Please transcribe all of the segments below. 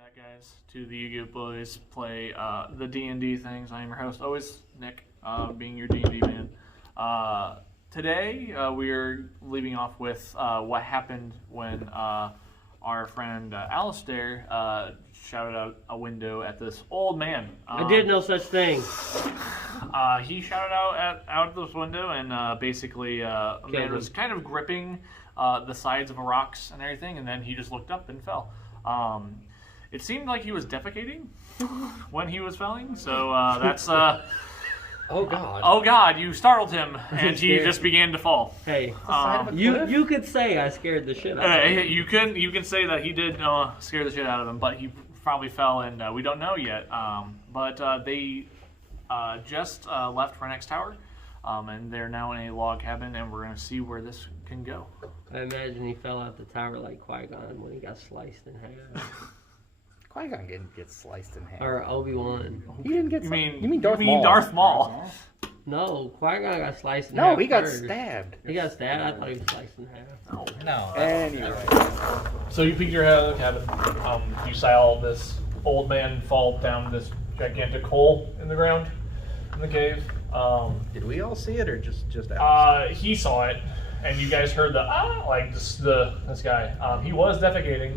back, guys, to the Yugibois play the D&D things. I am your host, always Nick, being your D&D man. Today, we are leaving off with what happened when our friend Alistair shouted out a window at this old man. I did no such thing. He shouted out this window, and basically a man was kind of gripping the sides of the rocks and everything, and then he just looked up and fell. It seemed like he was defecating when he was falling, so that's... Oh God! Oh God! You startled him, and he just began to fall. Hey, you could say I scared the shit out of him. You can say that he did scare the shit out of him, but he probably fell, and we don't know yet. But they just left Rennick's tower, and they're now in a log cabin, and we're gonna see where this can go. I imagine he fell out the tower like Qui-Gon when he got sliced in half. Qui-Gon didn't get sliced in half. Or Obi-Wan. He didn't get. You mean Darth Maul? Darth Maul? No, Qui-Gon got sliced in half. No, he got first. stabbed. He got stabbed. I thought he was sliced in half. No. Anyway, so you peek your head out of the cabin. You saw this old man fall down this gigantic hole in the ground in the cave. Did we all see it, or just Alex? He saw it, and you guys heard this guy. He was defecating.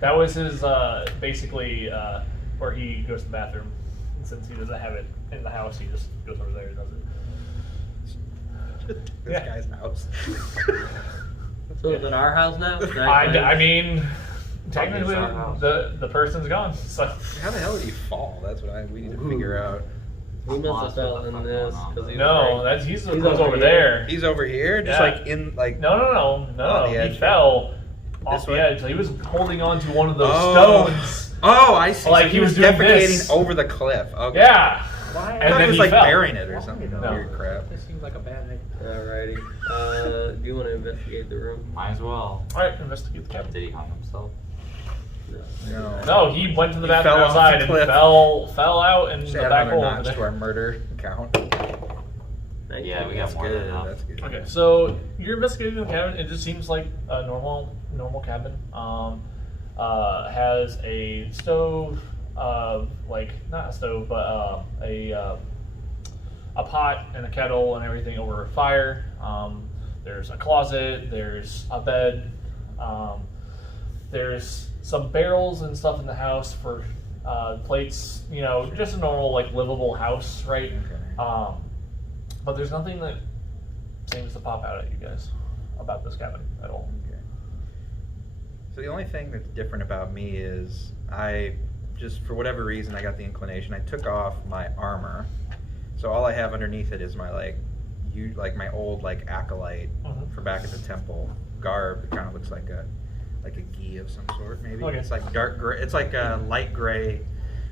That was his basically where he goes to the bathroom. And since he doesn't have it in the house, he just goes over there and does it. This guy's house. So is it our house now? I mean, technically the person's gone. So How the hell did he fall? That's what we need to figure out. He must have fell in this. He's over there. He's over here, just No. On the He edge. fell off the edge. So he was holding on to one of those stones. Oh, I see. Like so he was doing defecating this. over the cliff. Okay. Yeah. Why? And then he was he like fell. burying it or something. No. Weird crap. This seems like a bad idea. Alrighty. Do you want to investigate the room? Might as well. Alright, investigate the cabin. Did he hung himself? No, he went to the bathroom fell off outside the and cliff. fell out in Just the add back another hole. notch to our murder count. Yeah, we got That's more good. than enough. That's good. Okay, so you're investigating the cabin. It just seems like a normal cabin. Has a stove, not a stove, but a pot and a kettle and everything over a fire. There's a closet. There's a bed. There's some barrels and stuff in the house for plates. You know, just a normal livable house, right? Okay. But there's nothing that seems to pop out at you guys about this cabin at all. Okay. So the only thing that's different about me is I just, for whatever reason, I got the inclination. I took off my armor, so all I have underneath it is my my old acolyte from back at the temple garb. It kind of looks like a gi of some sort, maybe. Okay. It's like dark gray. It's like a light gray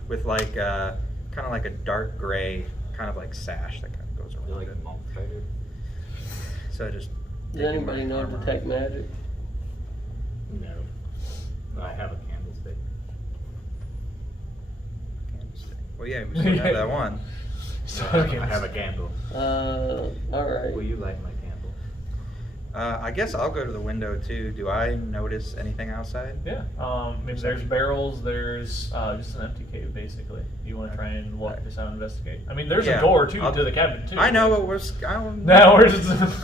with kind of like a dark gray kind of sash that kind of goes around Like it. monk fighter. So just. Does anybody know detect magic? No. But I have a candlestick. Candlestick. Well, yeah, we still have that one. I have a candle. Alright. Will you light my candle? I guess I'll go to the window too. Do I notice anything outside? Yeah. Maybe there's barrels. There's just an empty cave, basically. You want to try and walk this out and investigate? I mean, there's a door too to the cabin too. I know, but we're just.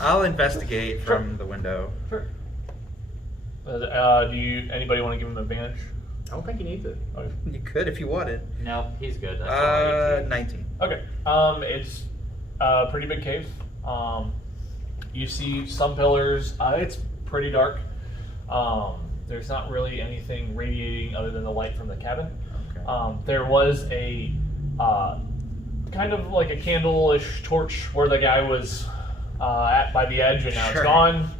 I'll investigate from the window. Sure. Anybody want to give him advantage? I don't think you need to. Okay. You could if you wanted. No, he's good. That's all I need 19. Okay. It's a pretty big cave. You see some pillars. It's pretty dark. There's not really anything radiating other than the light from the cabin. Okay. There was a kind of like a candle-ish torch where the guy was at by the edge, and now it's gone.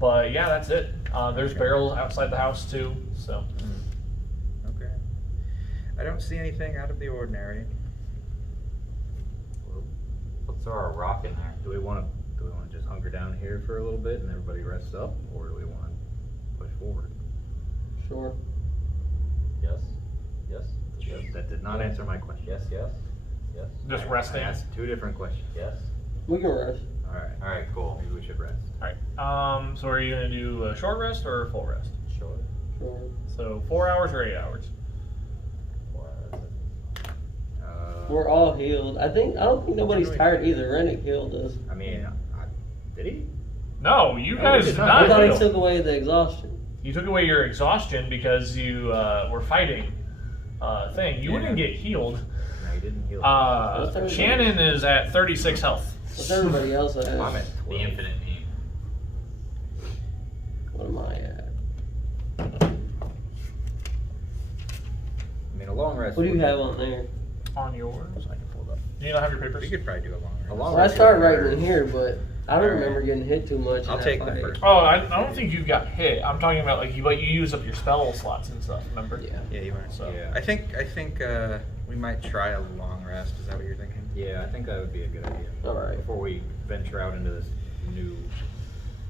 But yeah, that's it. There's barrels outside the house too. So. Okay. I don't see anything out of the ordinary. Well, let's throw a rock in there. Do we want to just hunker down here for a little bit and everybody rests up, or do we want to push forward? Sure. Yes. That did not answer my question. Yes. Just resting. I asked two different questions. Yes. We can rest. All right, cool. Maybe we should rest. All right. So are you gonna do a short rest or a full rest? Sure. Sure. So 4 hours or 8 hours? We're all healed. I don't think nobody's tired either. Rennick healed us. I mean, did he? No, you No, guys we did did not. not I thought he heal. took away the exhaustion. You took away your exhaustion because you were fighting thing. You wouldn't get healed. No, he didn't heal. What's everybody- Shannon is at 36 health. What's everybody else at? I'm at The 12. infinite me. What am I at? I mean, a long rest. What do you would- have on there? On yours, I can pull it up. Do you not have your papers? We could probably do a long rest. A long Well, I rest started would writing hurt. in here, but I don't Alright. remember getting hit too much. in I'll that take the fight. first. Oh, I don't think you got hit. I'm talking about like you use up your spell slots and stuff. Remember? Yeah. Yeah, you are. So Yeah. I think we might try a long rest. Is that what you're thinking? Yeah, I think that would be a good idea. All right. Before we venture out into this new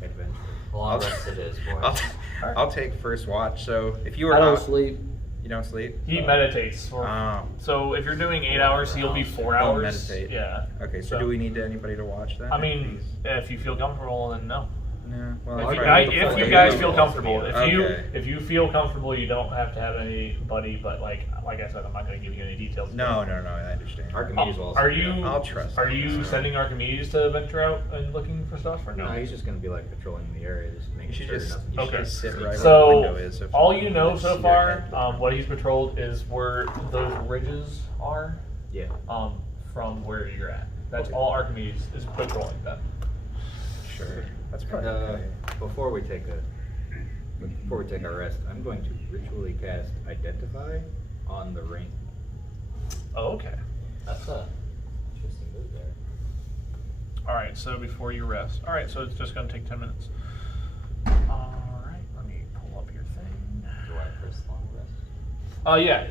adventure. Long I'll- rest it is, boy. I'll take first watch. So if you were I don't out, sleep. you don't sleep. he meditates. Oh. So if you're doing 8 hours, he'll be 4 He'll hours. meditate. Yeah. Okay. So So- do we need anybody to watch that? I mean, if you feel comfortable, then no. no. Well, If I'll you, try guys, with the if full you eight guys hours. feel comfortable, Okay. if you feel comfortable, you don't have to have anybody. But like I said, I'm not going to give you any details. No, I understand. Archimedes will also Are do you? that. I'll trust Are him. you sending Archimedes to venture out and looking for stuff, or no? No, he's just going to be like patrolling the area, just You making should sure just, nothing. you should Okay. just sit right where the So window is. If all you know it's so your far, head. what he's patrolled is where those ridges are, Yeah. from where you're at. That's Okay. all Archimedes is patrolling that. Sure. That's And, probably okay. before we take our rest, I'm going to ritually cast Identify on the ring. Oh, okay. That's a interesting move there. All right. So before you rest. All right. So it's just going to take 10 minutes. All right. Let me pull up your thing. Do I press long rest? Yeah.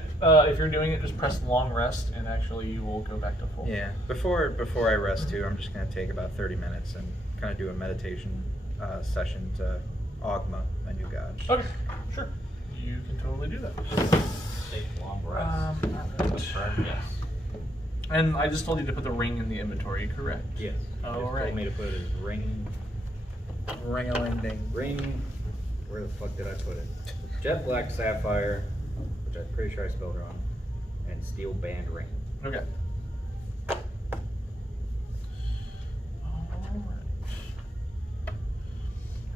If you're doing it, just press long rest, and actually you will go back to full. Yeah. Before I rest too, I'm just gonna take about 30 minutes and kind of do a meditation session to Ogma, my new god. Okay. Sure. You can totally do that. Take long rest. Alright. Yes. And I just told you to put the ring in the inventory, correct? Yes. Oh, Just right. told me to put it as ring. Ring-a-ling-ding. Ring. Where the fuck did I put it? Jet black sapphire, which I'm pretty sure I spelled wrong, and steel band ring. Okay. How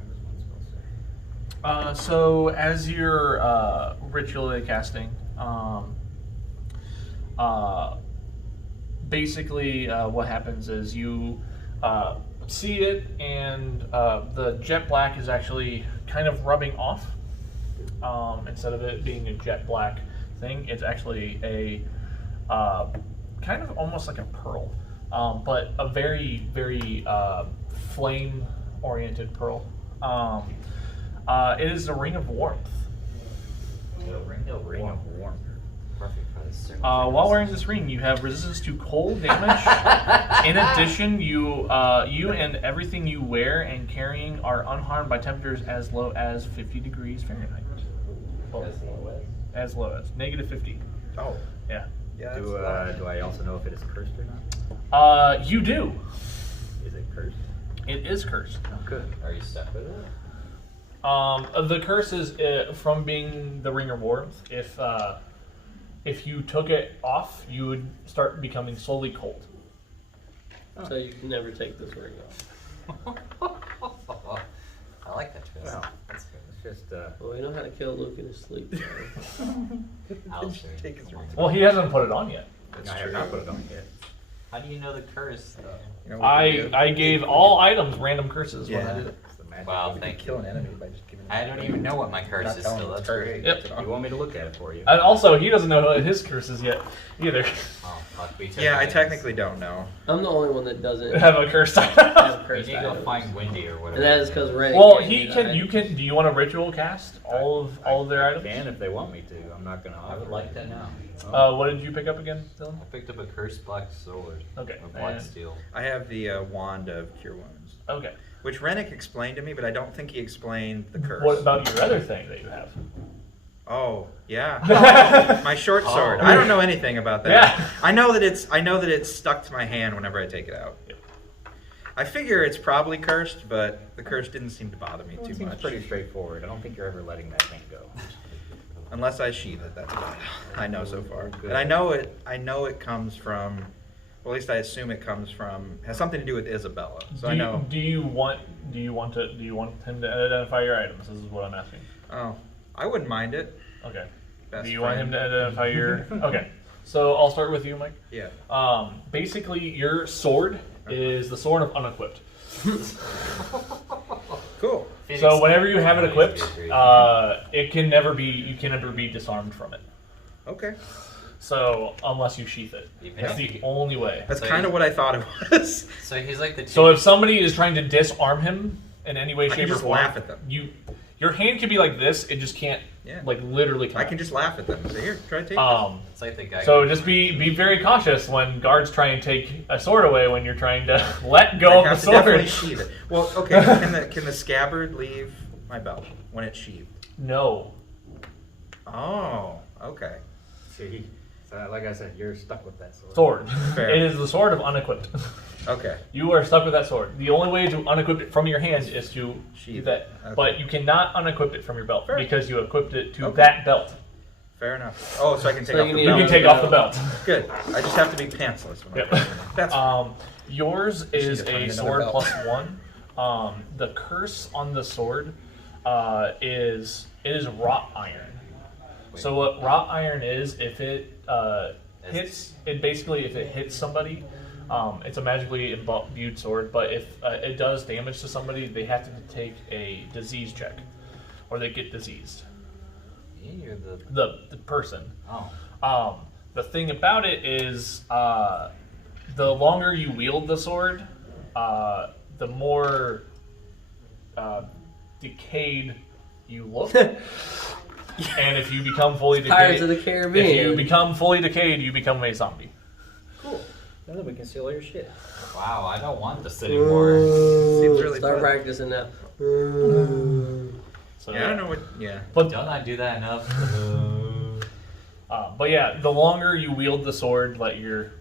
does one spell say? So as you're ritually casting, basically what happens is you see it, and the jet black is actually kind of rubbing off. Instead of it being a jet black thing, it's actually a kind of almost like a pearl, but a very, very flame-oriented pearl. It is a ring of warmth. No Ring of warmth. Perfect for this. While wearing this ring, you have resistance to cold damage. In addition, you and everything you wear and carrying are unharmed by temperatures as low as 50 degrees Fahrenheit. As low as -50. Oh. Yeah. Yeah. That's Do a lot. do I also know if it is cursed or not? You do. Is it cursed? It is cursed. Oh, good. Are you stuck with it? The curse is from being the ring of warmth. If you took it off, you would start becoming slowly cold. So you can never take this ring off. I like that twist. Well, That's good. It's just Well, we know how to kill Luke in his sleep. Alistair, Take his come on. ring. Well, he hasn't put it on yet. That's I have true. not put it on yet. How do you know the curse, though? You know what we could do? I gave all items random curses when I Yeah. did it. It's the magic Wow, of it. thank Kill an enemy by just giving. I don't even know what my curse Not is telling still. him That's it's cursed. great. Yep. You want me to look at it for you? And also, he doesn't know what his curse is yet either. Oh, fuck. We took Yeah, I items. technically don't know. I'm the only one that doesn't Have a curse. have We cursed need to go items. find Wendy or whatever. And that is because Rennick. Well, gave me he the can. item. You can. Do you want a ritual cast all of their I items? can if they want me to. I'm not gonna. I would like to know. What did you pick up again, Dylan? I picked up a cursed black sword. Okay, Or black and- steel. I have the wand of cure wounds, Okay. which Rennick explained to me, but I don't think he explained the curse. What about your other thing that you have? Oh, yeah. My short sword. Oh. I don't know anything about that. Yeah. I know that it's stuck to my hand whenever I take it out. Yep. I figure it's probably cursed, but the curse didn't seem to bother me too Seems much. pretty straightforward. I don't think you're ever letting that thing go. Unless I sheath it, that's about all I know so far. Good. And I know it comes from, well, at least I assume it comes from, has something to do with Isabella. So I know. Do you want him to identify your items? This is what I'm asking. Oh, I wouldn't mind it. Okay. Best Do you want him friend. to identify your? Okay. So I'll start with you, Mike. Yeah. Basically, your sword is the sword of unequipped. Cool. So whenever you have it equipped, it can never be. You can never be disarmed from it. Okay. So unless you sheath it, that's the only way. That's So kind of you- what I thought it was. So he's like the. So if somebody is trying to disarm him in any way, I shape, can or just form, laugh at them. Your hand can be like this. It just can't, Yeah. like literally. I can just laugh at them. Say, here, try to take It's like the guy. So just be very cautious when guards try and take a sword away when you're trying to let this. go I of the have to definitely sword. sheath it. Well, okay. Can the scabbard leave my belt when it's sheathed? No. Oh, okay. See, so like I said, you're stuck with that sword. Sword. Fair. It is the sword of unequipped. Okay. You are stuck with that sword. The only way to unequip it from your hand is to do Sheath that. it. Okay. But you cannot unequip it from your belt Fair. because you equipped it to Okay. that belt. Fair enough. Oh, so I can take So off you the need You belt. can take off the belt. Good. I just have to be pantsless when Yep. I'm That's fine. Yours is to find a another sword belt. plus one. The curse on the sword is wrought iron. So what wrought iron is, if it hits, it basically if it hits somebody, it's a magically imbued sword. But if it does damage to somebody, they have to take a disease check, or they get diseased. You're the. The person. Oh. The thing about it is, the longer you wield the sword, the more decayed you look. And if you become fully Pirates of decayed, the Caribbean. if you become fully decayed, you become a zombie. Cool. Now that we can steal all your shit. Wow, I don't want this anymore. Seems really Start fun. practicing now. So, Yeah, I don't know what. Yeah. But Don't I do that enough? but yeah, the longer you wield the sword, like you're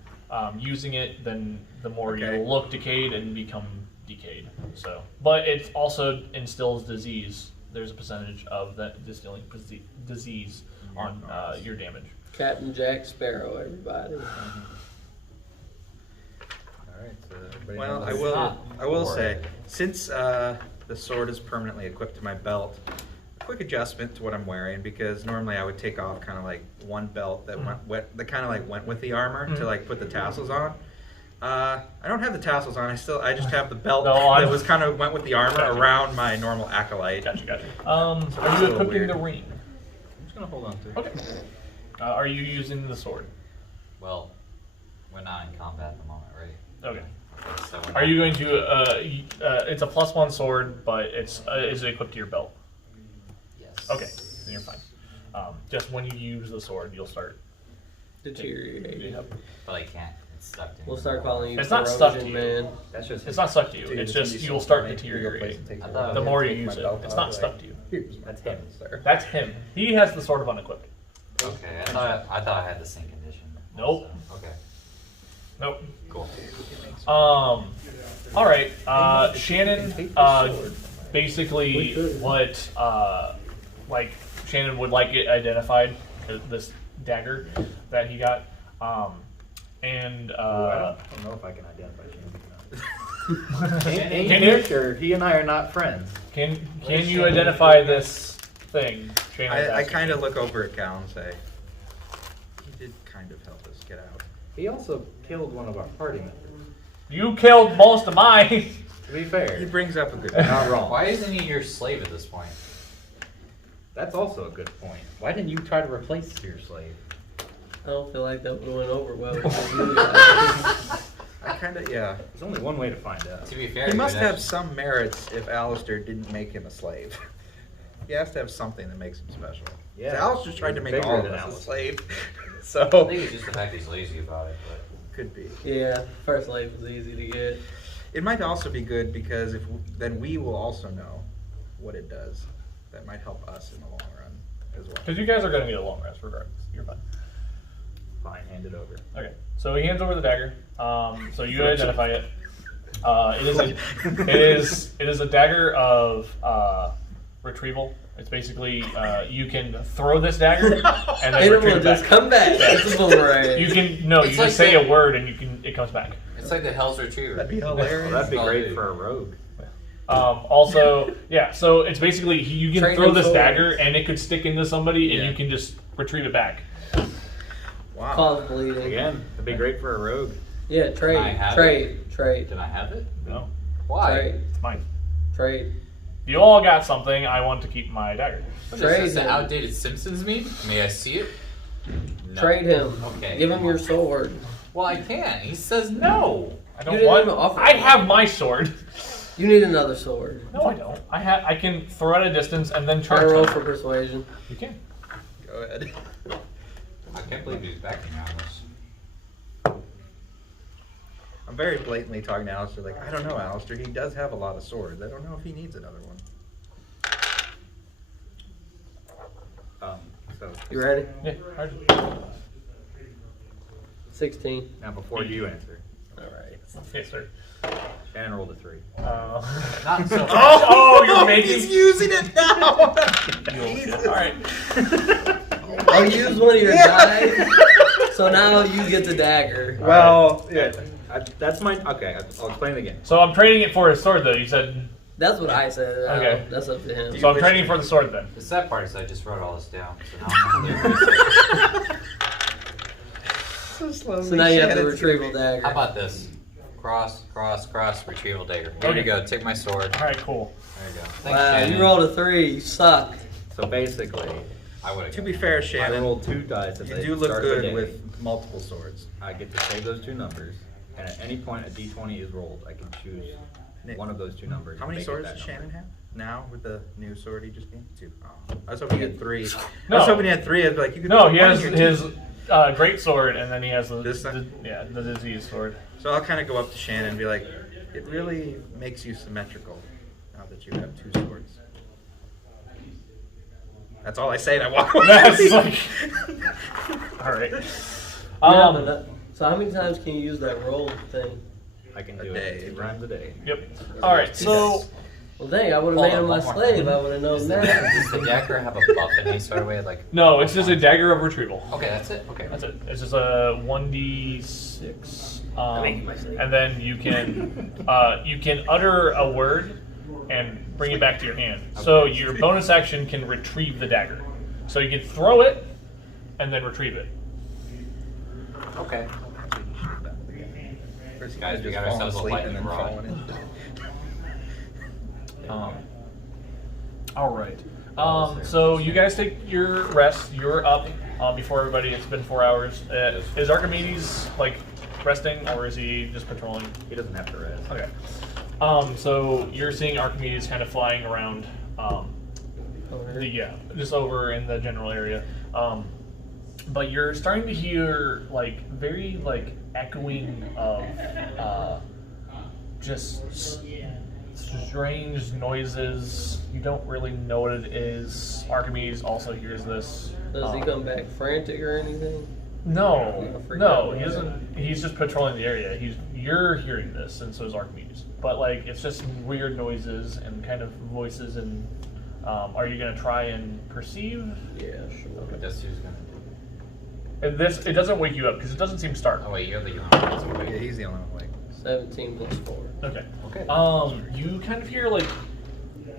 using it, then the more Okay. you look decayed and become decayed. So, but it also instills disease. There's a percentage of that distilling disease on your damage. Captain Jack Sparrow, everybody. All right. So everybody Well, knows I it's will. not I will war. say, since the sword is permanently equipped to my belt, a quick adjustment to what I'm wearing, because normally I would take off kind of like one belt that that kind of like went with the armor to like put the tassels on. I don't have the tassels on. I just have the belt that was kind of went with the armor around my normal acolyte. Gotcha. a Are you little equipping weird. the ring? I'm just gonna hold on to it. Okay. Are you using the sword? Well, we're not in combat at the moment, right? Okay. Okay, so we're Are not- you going to? It's a +1 sword, but it's is it equipped to your belt? Yes. Okay, then you're fine. Just when you use the sword, you'll start. Deteriorating. Yep. But I can't. It's stuck to me. We'll start calling you It's not stuck to Corrosion you. Man. That's just. It's not stuck to you. Dude, It's gonna just be you'll so start funny. You go place deteriorating. and take I the thought- belt. The more you Take use my it, belt it's off, not like, stuck to you. Here's my That's him. belt, sir. That's him. He has the sword of unequipped. Okay, I thought I had the same condition. Nope. Also. Okay. Nope. Cool. All right. Shannon. Basically, what like Shannon would like it identified, this dagger that he got, and I don't know if I can identify him. Can Can you? you? Sure. He and I are not friends. can you identify this thing? Shannon's I asking. kind of look over at Cal and say, he did kind of help us get out. He also killed one of our party members. You killed most of mine. To be He fair, brings up a good not wrong. Why isn't he your slave at this point? That's also a good point. Why didn't you try to replace your slave? I don't feel like that would have went over well with you guys. I kind of, yeah. There's only one way to find out. To be fair, He must you'd have actually- some merits if Alistair didn't make him a slave. He has to have something that makes him special. Yeah, So Alistair's tried to make bigger all of than us a Alistair. slave. I So, think it's just the fact he's lazy about it. But could be. Yeah, first life was easy to get. It might also be good because then we will also know what it does. That might help us in the long run as well. Because you guys are going to need a long rest regardless. You're fine. Fine, hand it over. Okay. So he hands over the dagger. So you identify it. It is a dagger of retrieval. It's basically you can throw this dagger and then Animal retrieve it just back. come back. It's a boomerang. You can you It's just like say the- a word and it comes back. It's like the Hell's Retriever. That'd be hilarious. Well, that'd be Oh, great dude. for a rogue. Also, yeah. So it's basically you can Train throw them this forward. dagger and it could stick into somebody and Yeah. you can just retrieve it back. Wow. Cause bleeding. Again, that'd be great for a rogue. Yeah, trade. I have Trade. Did I have it? No, Why? Trade. it's mine. Trade. You all got something. I want to keep my dagger. What Trade is this, an him. outdated Simpsons meme? May I see it? No. Trade him. Okay. Give him your sword. Well, I can't. He says no. I don't didn't want. even offer I it. have my sword. You need another sword. No, I don't. I can throw at a distance and then Try charge. to roll them. for persuasion. You can. Go ahead. I can't believe he's backing out of this. I'm very blatantly talking to Alistair, like, I don't know, Alistair. He does have a lot of swords. I don't know if he needs another one. So You ready? Yeah. Hard. 16. now before you answer, Alright. Yes, sir. Shannon rolled a 3. Not so Oh, you're making. He's using it now! All right. I'll use one of your dice. So now you get the dagger. Well, yeah, that's my. Okay, I'll explain it again. So I'm trading it for his sword, though. You said. That's what I said. Okay. That's up to him. So I'm trading for the sword then. The sad part is I just wrote all this down. So now I'm not so slowly. So now you have the Shannon's retrieval gonna dagger. How about this? Cross, retrieval dagger. Here Okay. you go. Take my sword. All right, cool. There you go. Thanks, Wow, Shannon. you rolled a 3. You suck. So basically, I would be- have. To be fair, I Shannon, rolled 2 dice. At you the do look start of the good day. with multiple swords. I get to save those 2 numbers, and at any point a d20 is rolled, I can choose Nick, one of those 2 numbers. How and many make it swords that does number. Shannon have now with the new sword he just gained? 2. Oh, I was hoping he had 3. No. I was hoping he had 3. I'd be like, you could No, put he one has in your his teeth. great sword, and then he has the This thing? the disease sword. So I'll kind of go up to Shannon and be like, it really makes you symmetrical now that you have 2 swords. That's all I say, and I walk away. That's like. All right. So how many times can you use that roll thing? I can A do day. it 2 times a day. Yep. All right. So. Well, dang, I would have Hold made on, him my one more slave. thing. I would have known Does that. the dagger have a buff in any sort of way? Like. No, it's just a dagger of retrieval. Okay, that's it. Okay. That's it. It's just a 1d6, and then you can utter a word and bring it back to your hand. So your bonus action can retrieve the dagger. So you can throw it and then retrieve it. Okay. First, Guys, we just got falling ourselves a asleep lightning and then rod. falling in. All right. So you guys take your rest. You're up before everybody. It's been 4 hours. Is Archimedes like resting, or is he just patrolling? He doesn't have to rest. Okay. So you're seeing Archimedes kind of flying around. Just over in the general area. But you're starting to hear like very like echoing of just strange noises. You don't really know what it is. Archimedes also hears this. Does he come back frantic or anything? No, freak no, out. he doesn't. He's just patrolling the area. You're hearing this, and so is Archimedes. But like, it's just weird noises and kind of voices. And are you gonna try and perceive? Yeah, sure. That's who's gonna do. And it doesn't wake you up because it doesn't seem stark. Oh wait, you're the young one. Yeah, he's the only one awake. 17 plus 4. Okay. Okay. You kind of hear like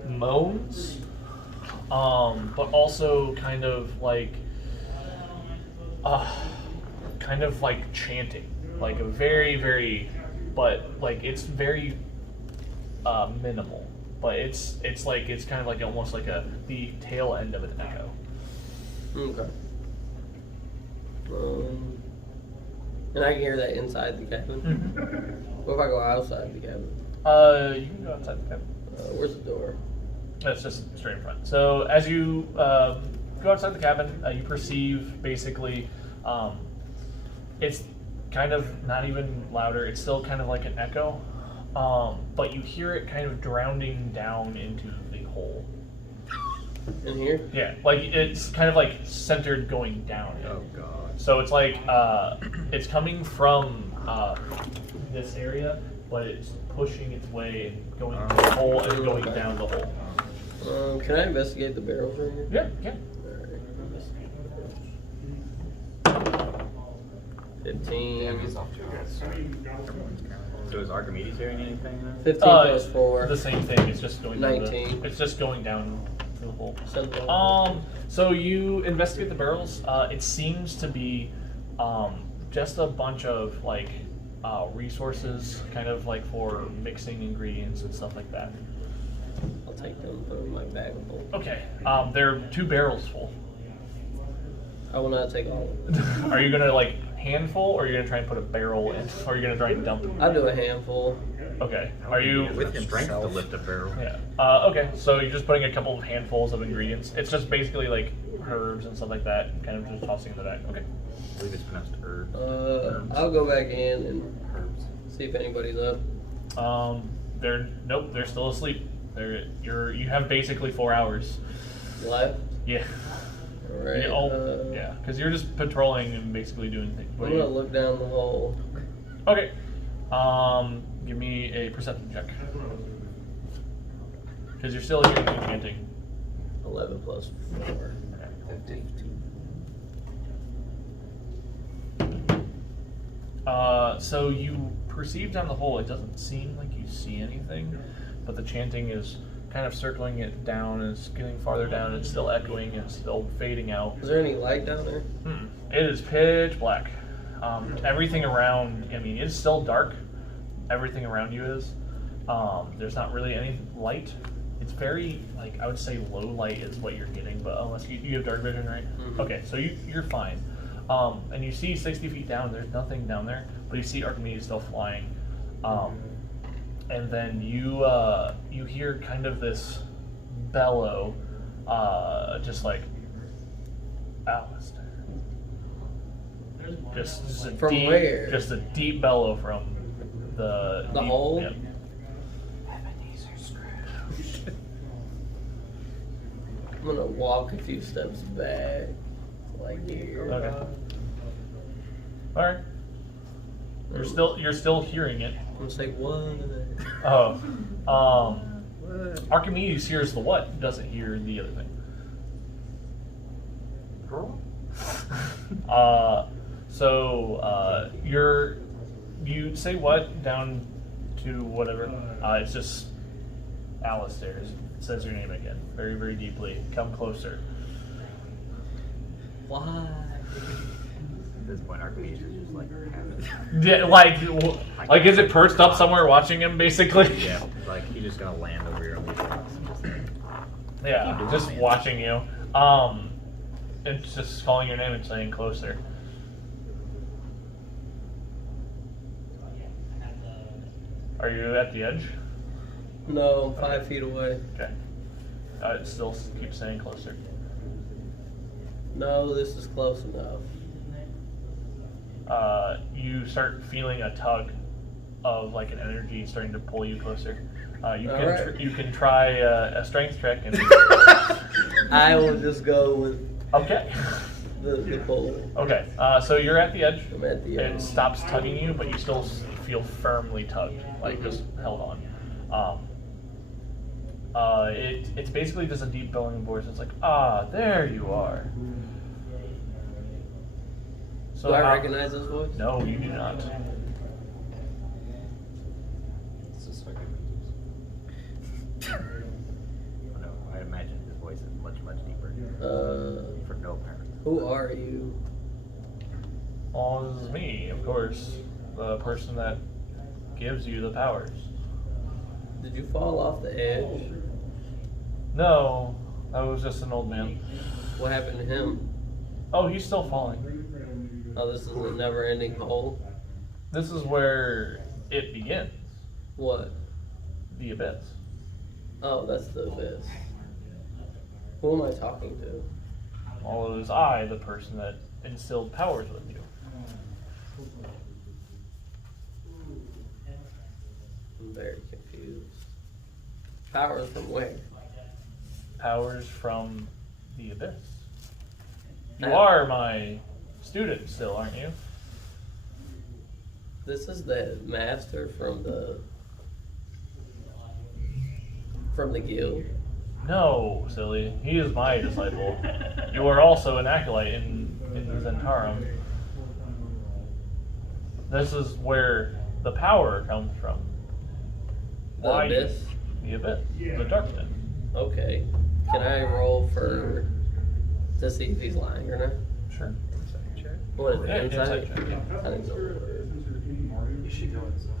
moans, but also kind of like chanting, like a very, very, but like it's very minimal, but it's kind of like almost like the tail end of an echo. Okay. And I can hear that inside the cabin. What if I go outside the cabin? You can go outside the cabin. Where's the door? It's just straight in front. So as you go outside the cabin, you perceive basically it's kind of not even louder. It's still kind of like an echo, but you hear it kind of drowning down into the hole. In here? Yeah, like it's kind of like centered going down. Oh god. So it's like it's coming from this area, but it's pushing its way and going through the hole and going down the hole. Can I investigate the barrels right here? Yeah, yeah. Alright. 15. Damn, he's off to a good start. So is Archimedes hearing anything? 15 plus 4. The same thing. It's just going down 19. It's just going down the hole. So, So you investigate the barrels. It seems to be just a bunch of like resources, kind of like for mixing ingredients and stuff like that. I'll take them, put them in my bag full. Okay. There are 2 barrels full. I will not take all of them. Are you gonna like handful, or are you gonna try and put a barrel in, or are you gonna try and dump it? I'll do a handful. Okay. Are you With With strength to lift a barrel? Yeah. Okay. So you're just putting a couple of handfuls of ingredients. It's just basically like herbs and stuff like that, kind of just tossing in the bag. Okay. I believe it's pronounced herbs. I'll go back in and Herbs. see if anybody's up. They're still asleep. You have basically 4 hours. Left. Yeah. Alright. Yeah, because you're just patrolling and basically doing things. I'm gonna look down the hole. Okay. Give me a perception check. Because you're still hearing the chanting. 11 plus 4. 15. So you perceive down the hole. It doesn't seem like you see anything, but the chanting is kind of circling it down, and it's getting farther down. It's still echoing. It's still fading out. Is there any light down there? It is pitch black. Everything around. I mean, it's still dark. Everything around you is. There's not really any light. It's very, like, I would say low light is what you're getting, but unless you have dark vision, right? Mm-hmm. Okay, so you're fine. And you see 60 feet down, there's nothing down there, but you see Archimedes still flying. And then you hear kind of this bellow, just like, Alistair. Just a From deep, where? Just a deep bellow from the deep, hole? Yep. I'm gonna walk a few steps back, like here. Okay. All right. You're still hearing it. I'm gonna say one. Oh. Archimedes hears the what, doesn't hear the other thing. You say what down to whatever. It's just Alistair. It says your name again, very, very deeply. Come closer. Why? At this point, Archimedes is just like Yeah, like is it perched up somewhere watching him, basically? yeah, like he's just gonna land over here on these rocks and just Yeah, just watching you. It's just calling your name and saying closer. Are you at the edge? No, I'm 5 feet away. Okay. It still keeps saying closer. No, this is close enough. You start feeling a tug of like an energy starting to pull you closer. You can try a strength check and. I will just go with Okay. the pull. Okay. So you're at the edge. I'm at the edge. It stops tugging you, but you still feel firmly tugged, like just held on. It's basically just a deep bellowing voice. It's like, there you are. So Do I recognize this voice? No, you do not. It's just like Oh, no, I imagine his voice is much, much deeper. For no apparent. Who are you? Oh, this is me, of course. The person that gives you the powers. Did you fall off the edge? No, that was just an old man. What happened to him? Oh, he's still falling. Oh, this is a never-ending hole. This is where it begins. What? The abyss. Oh, that's the abyss. Who am I talking to? Well, it was I, the person that instilled powers with you. I'm very confused. Powers from where? Powers from the abyss. You are my student still, aren't you? This is the master from the guild. No, silly. He is my disciple. You are also an acolyte in Zentarum. This is where the power comes from. The abyss? The abyss. The darkness. Okay. Can I roll to see if he's lying or not? Sure. Insight check. What is it? Yeah, Insight? insight check, yeah. I didn't know. You should go inside.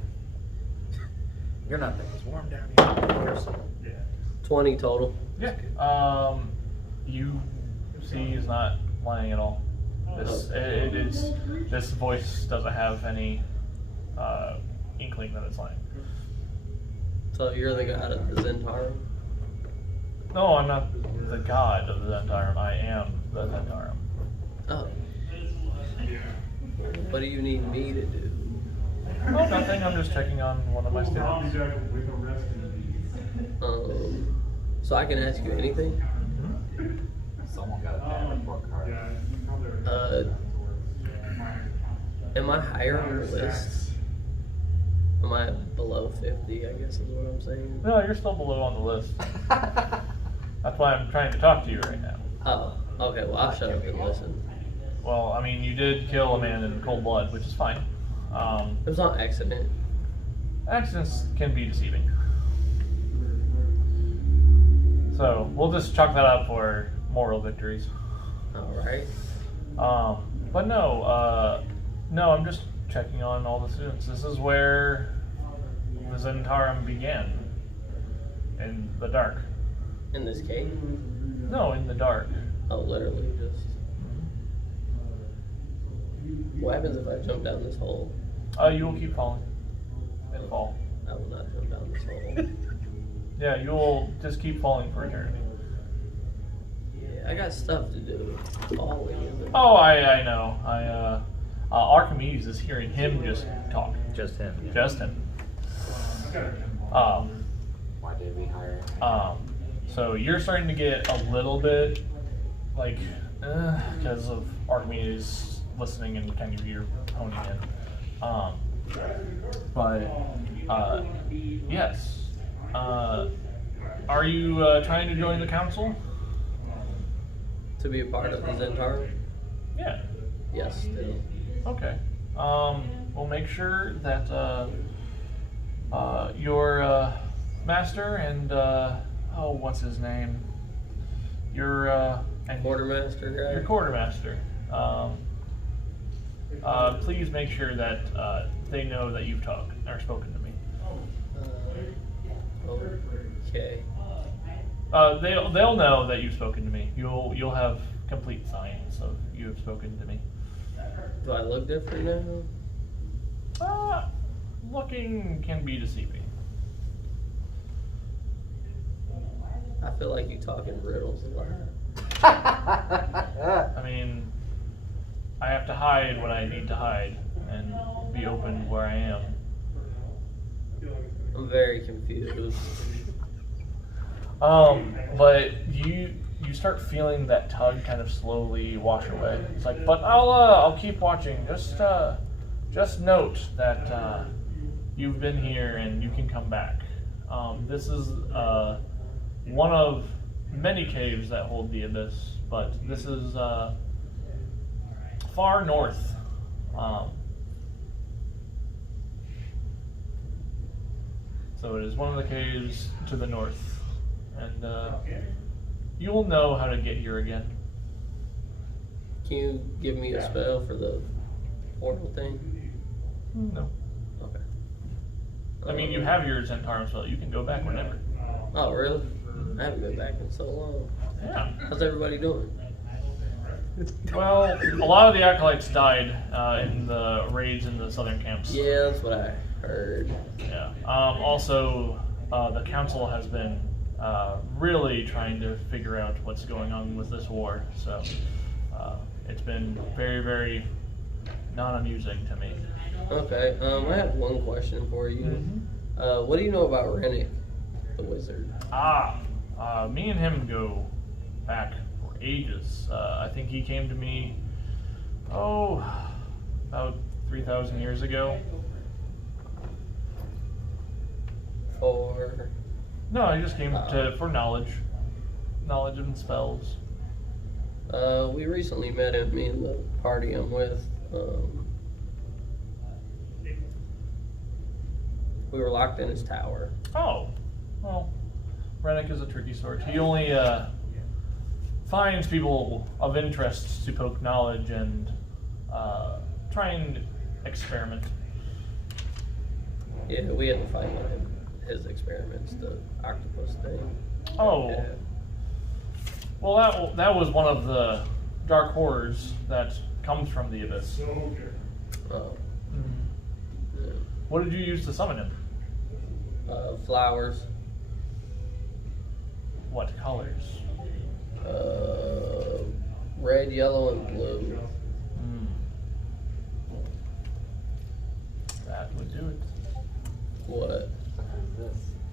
You're not that it's warm down here. 20 total. Yeah. You see he's not lying at all. This voice doesn't have any inkling that it's lying. So you're the god of the Zentarum? No, I'm not the god of the Zentarum. I am the Zentarum. Oh. What do you need me to do? Oh, nothing. I'm just checking on one of my students. So I can ask you anything? Someone got a bad report card. Am I higher on the list? Am I below 50, I guess is what I'm saying? No, you're still below on the list. That's why I'm trying to talk to you right now. Oh, okay, well I'll shut up and listen. Well, I mean, you did kill a man in cold blood, which is fine. It was on accident. Accidents can be deceiving. So, we'll just chalk that up for moral victories. Alright. But no, I'm just checking on all the students. This is where the Zentarum began. In the dark. In this cave? No, in the dark. Oh, literally just... What happens if I jump down this hole? You will keep falling. And fall. I will not jump down this hole. Yeah, you will just keep falling for eternity. Yeah, I got stuff to do. Falling isn't... Oh, I know. Archimedes is hearing him just talk. Just him. Yeah. Just him. Why did we hire him? So you're starting to get a little bit like because of Archimedes listening and kind of your honing in. But yes. Are you trying to join the council? To be a part of the Zentarum? Yeah. Yes, still. Okay. We'll make sure that your master and what's his name? Your Quartermaster guy? Your quartermaster. Please make sure that they know that you've talked or spoken to me. Okay. They'll know that you've spoken to me. You'll have complete signs of you have spoken to me. Do I look different now? Looking can be deceiving. I feel like you talk in riddles a lot. I mean, I have to hide what I need to hide and be open where I am. I'm very confused. But you start feeling that tug kind of slowly wash away. It's like, but I'll keep watching. Just note that you've been here and you can come back. This is one of many caves that hold the abyss, but this is far north. So it is one of the caves to the north, and you will know how to get here again. Can you give me a spell for the portal thing? No. Okay. I mean, you have your Zentarum spell. You can go back whenever. Oh, really? I haven't been back in so long. Yeah. How's everybody doing? Well, a lot of the acolytes died in the raids in the southern camps. Yeah, that's what I heard. Yeah. Also, the council has been really trying to figure out what's going on with this war. So it's been very, very non-amusing to me. Okay. I have one question for you. Mm-hmm. What do you know about Rennick, the wizard? Me and him go back for ages. I think he came to me, about 3,000 years ago. For No, I just came for knowledge and spells. we recently met him, me and the party I'm with. We were locked in his tower. Oh, well, Rennick is a tricky sort. He only finds people of interest to poke knowledge and try and experiment. Yeah, we had to fight one of his experiments, the octopus thing. Oh, Yeah. well, that was one of the dark horrors that comes from the abyss. Oh. Yeah. What did you use to summon him? Flowers. What colors? Red, yellow, and blue. That would do it. What?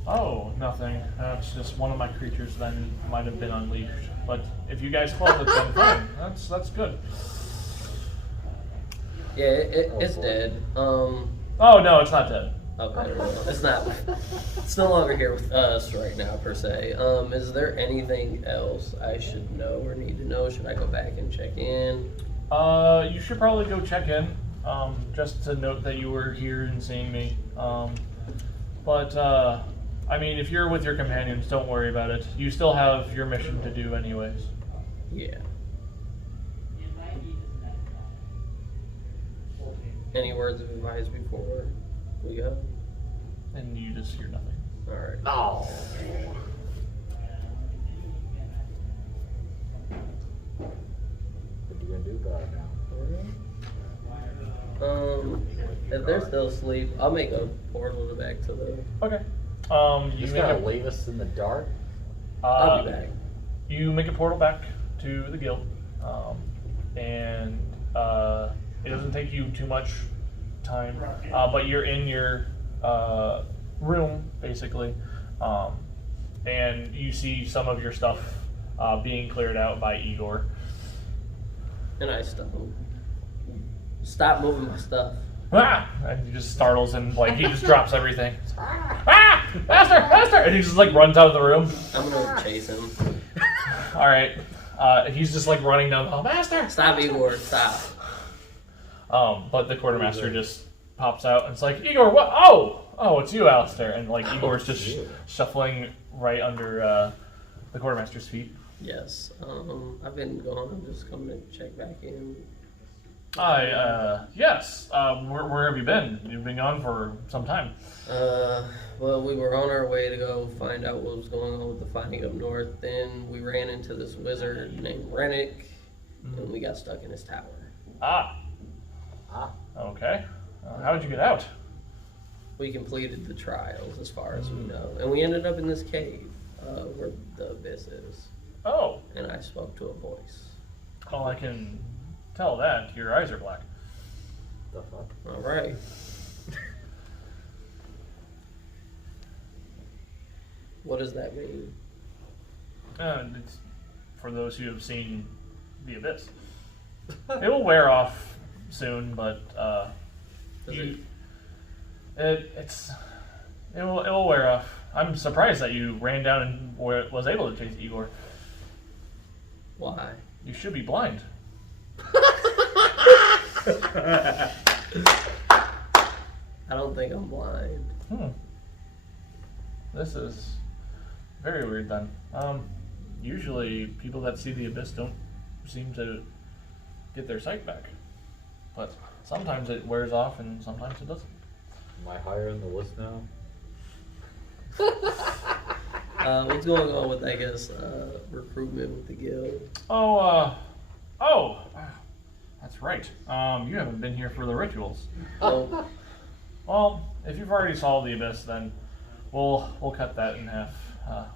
Oh, nothing. That's just one of my creatures then might have been unleashed. But if you guys close it, then fine. That's good. Yeah, it's dead. Oh no, it's not dead. Okay, well, it's not. It's no longer here with us right now, per se. Is there anything else I should know or need to know? Should I go back and check in? You should probably go check in. Just to note that you were here and seeing me. But I mean, if you're with your companions, don't worry about it. You still have your mission to do anyways. Yeah. Any words of advice before we go? And you just hear nothing. All right. Oh. What are you gonna do about it now? If they're still asleep, I'll make a portal back to the. Okay. You You just make gonna a, leave us in the dark? I'll be back. You make a portal back to the guild, and it doesn't take you too much time. But you're in your room basically, and you see some of your stuff being cleared out by Igor. And I stop moving my stuff. Ah! And he just startles and like he just drops everything. Ah! Master! And he just like runs out of the room. I'm gonna chase him. All right. He's just like running down the hall. Master! Stop, Igor! Stop. But the quartermaster just pops out and it's like, Igor, what? Oh, it's you, Alistair. And like Igor's just shuffling right under the quartermaster's feet. Yes. I've been gone. I'm just coming to check back in. Yes. Where have you been? You've been gone for some time. Well, we were on our way to go find out what was going on with the fighting up north. Then we ran into this wizard named Rennick, and we got stuck in his tower. Ah. Okay. How did you get out? We completed the trials, as far as we know, and we ended up in this cave where the abyss is. Oh. And I spoke to a voice. Well, I can tell that. Your eyes are black. The fuck? All right. What does that mean? It's for those who have seen the abyss. It will wear off soon, but it will wear off. I'm surprised that you ran down and was able to chase Igor. Why? You should be blind. I don't think I'm blind. This is very weird then. Usually people that see the abyss don't seem to get their sight back. But sometimes it wears off and sometimes it doesn't. Am I higher on the list now? What's going on with, I guess, recruitment with the guild? That's right. You haven't been here for the rituals. Oh, Well, if you've already solved the abyss, then we'll cut that in half.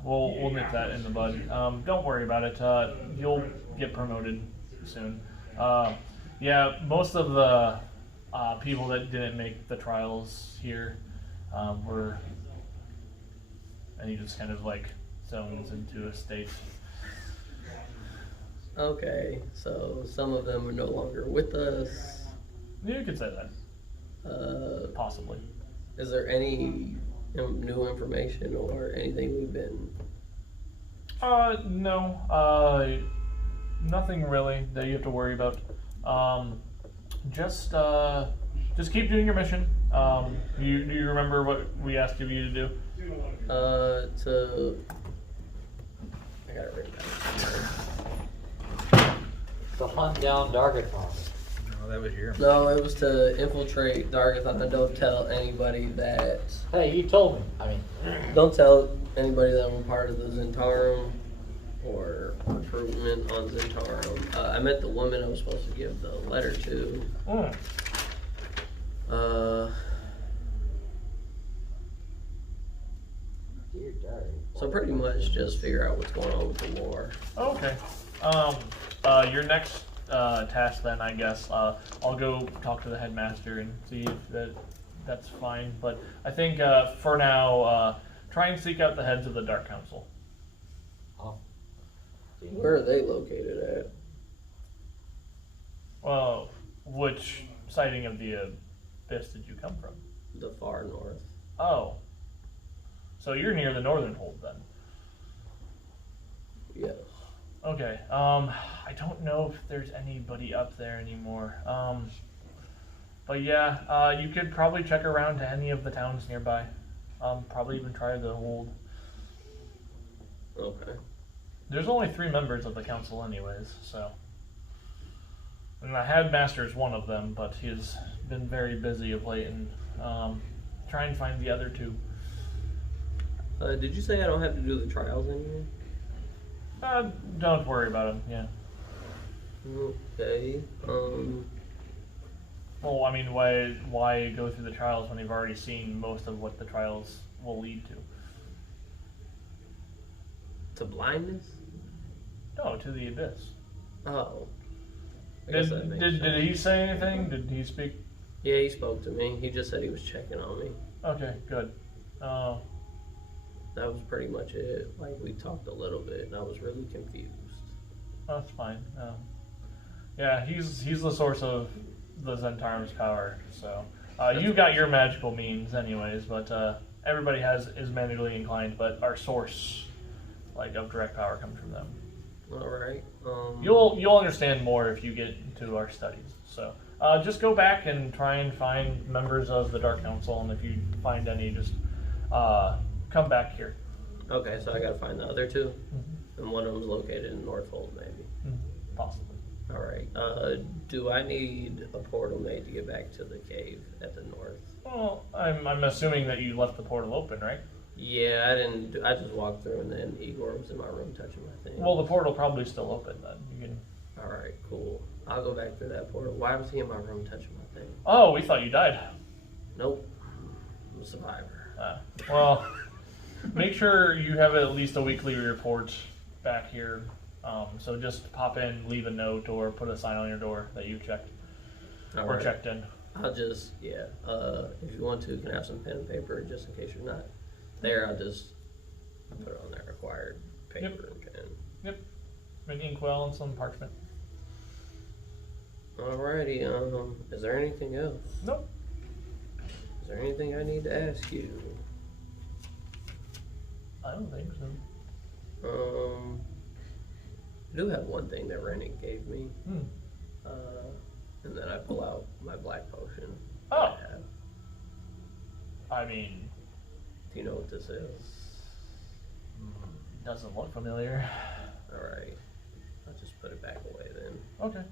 We'll nip that in the bud. Don't worry about it. You'll get promoted soon. Yeah, most of the people that didn't make the trials here were, and he just kind of like zones into a state. okay. So some of them are no longer with us. You could say that, possibly. Is there any new information or anything we've been? No. Nothing really that you have to worry about. Just keep doing your mission. Do you remember what we asked of you to do? I got it written down. To hunt down Dargathon. No, that was your. No, it was to infiltrate Dargathon. Don't tell anybody that. Hey, you told me. I mean, Don't tell anybody that I'm part of the Zentarum or recruitment on Zentarum. I met the woman I was supposed to give the letter to. Mm. dear diary. So pretty much just figure out what's going on with the war. Okay. Your next task then, I guess, I'll go talk to the headmaster and see if that's fine. But I think for now, try and seek out the heads of the Dark Council. Oh. Where are they located at? Well, which sighting of the abyss did you come from? The far north. Oh. So you're near the northern hold then. Yes. Okay. I don't know if there's anybody up there anymore. But yeah, you could probably check around to any of the towns nearby. Probably even try the hold. Okay. There's only 3 members of the council anyways, so. And the headmaster is one of them, but he's been very busy of late, and try and find the other 2. Did you say I don't have to do the trials anymore? Don't worry about them, yeah. Okay. Well, I mean, why go through the trials when you've already seen most of what the trials will lead to? To blindness? No, to the abyss. Oh. I guess that makes sense. Did he say anything? Did he speak? Yeah, he spoke to me. He just said he was checking on me. Okay, good. That was pretty much it. Like, we talked a little bit, and I was really confused. That's fine. Yeah, he's the source of the Zentarum's power. So you got your magical means, anyways. But everybody is magically inclined. But our source, like of direct power, comes from them. All right. You'll understand more if you get into our studies. So just go back and try and find members of the Dark Council, and if you find any, just come back here. Okay, so I gotta find the other 2, and one of them's located in Northfold, maybe. Possibly. All right. Do I need a portal made to get back to the cave at the north? Well, I'm assuming that you left the portal open, right? Yeah, I didn't. I just walked through, and then Igor was in my room touching my thing. Well, the portal probably still open then. You can. All right, cool. I'll go back through that portal. Why was he in my room touching my thing? Oh, we thought you died. Nope. I'm a survivor. Well, make sure you have at least a weekly report back here. So just pop in, leave a note, or put a sign on your door that you checked All or right. checked in. I'll just, yeah. If you want to, you can have some pen and paper just in case you're not there. I'll just put on that required paper and pen. Yep. An inkwell and some parchment. Alrighty. Is there anything else? Nope. Is there anything I need to ask you? I don't think so. I do have one thing that Rennick gave me. Hmm. And then I pull out my black potion. Oh. I have. I mean, Do you know what this is? doesn't look familiar. Alright. I'll just put it back away then. Okay.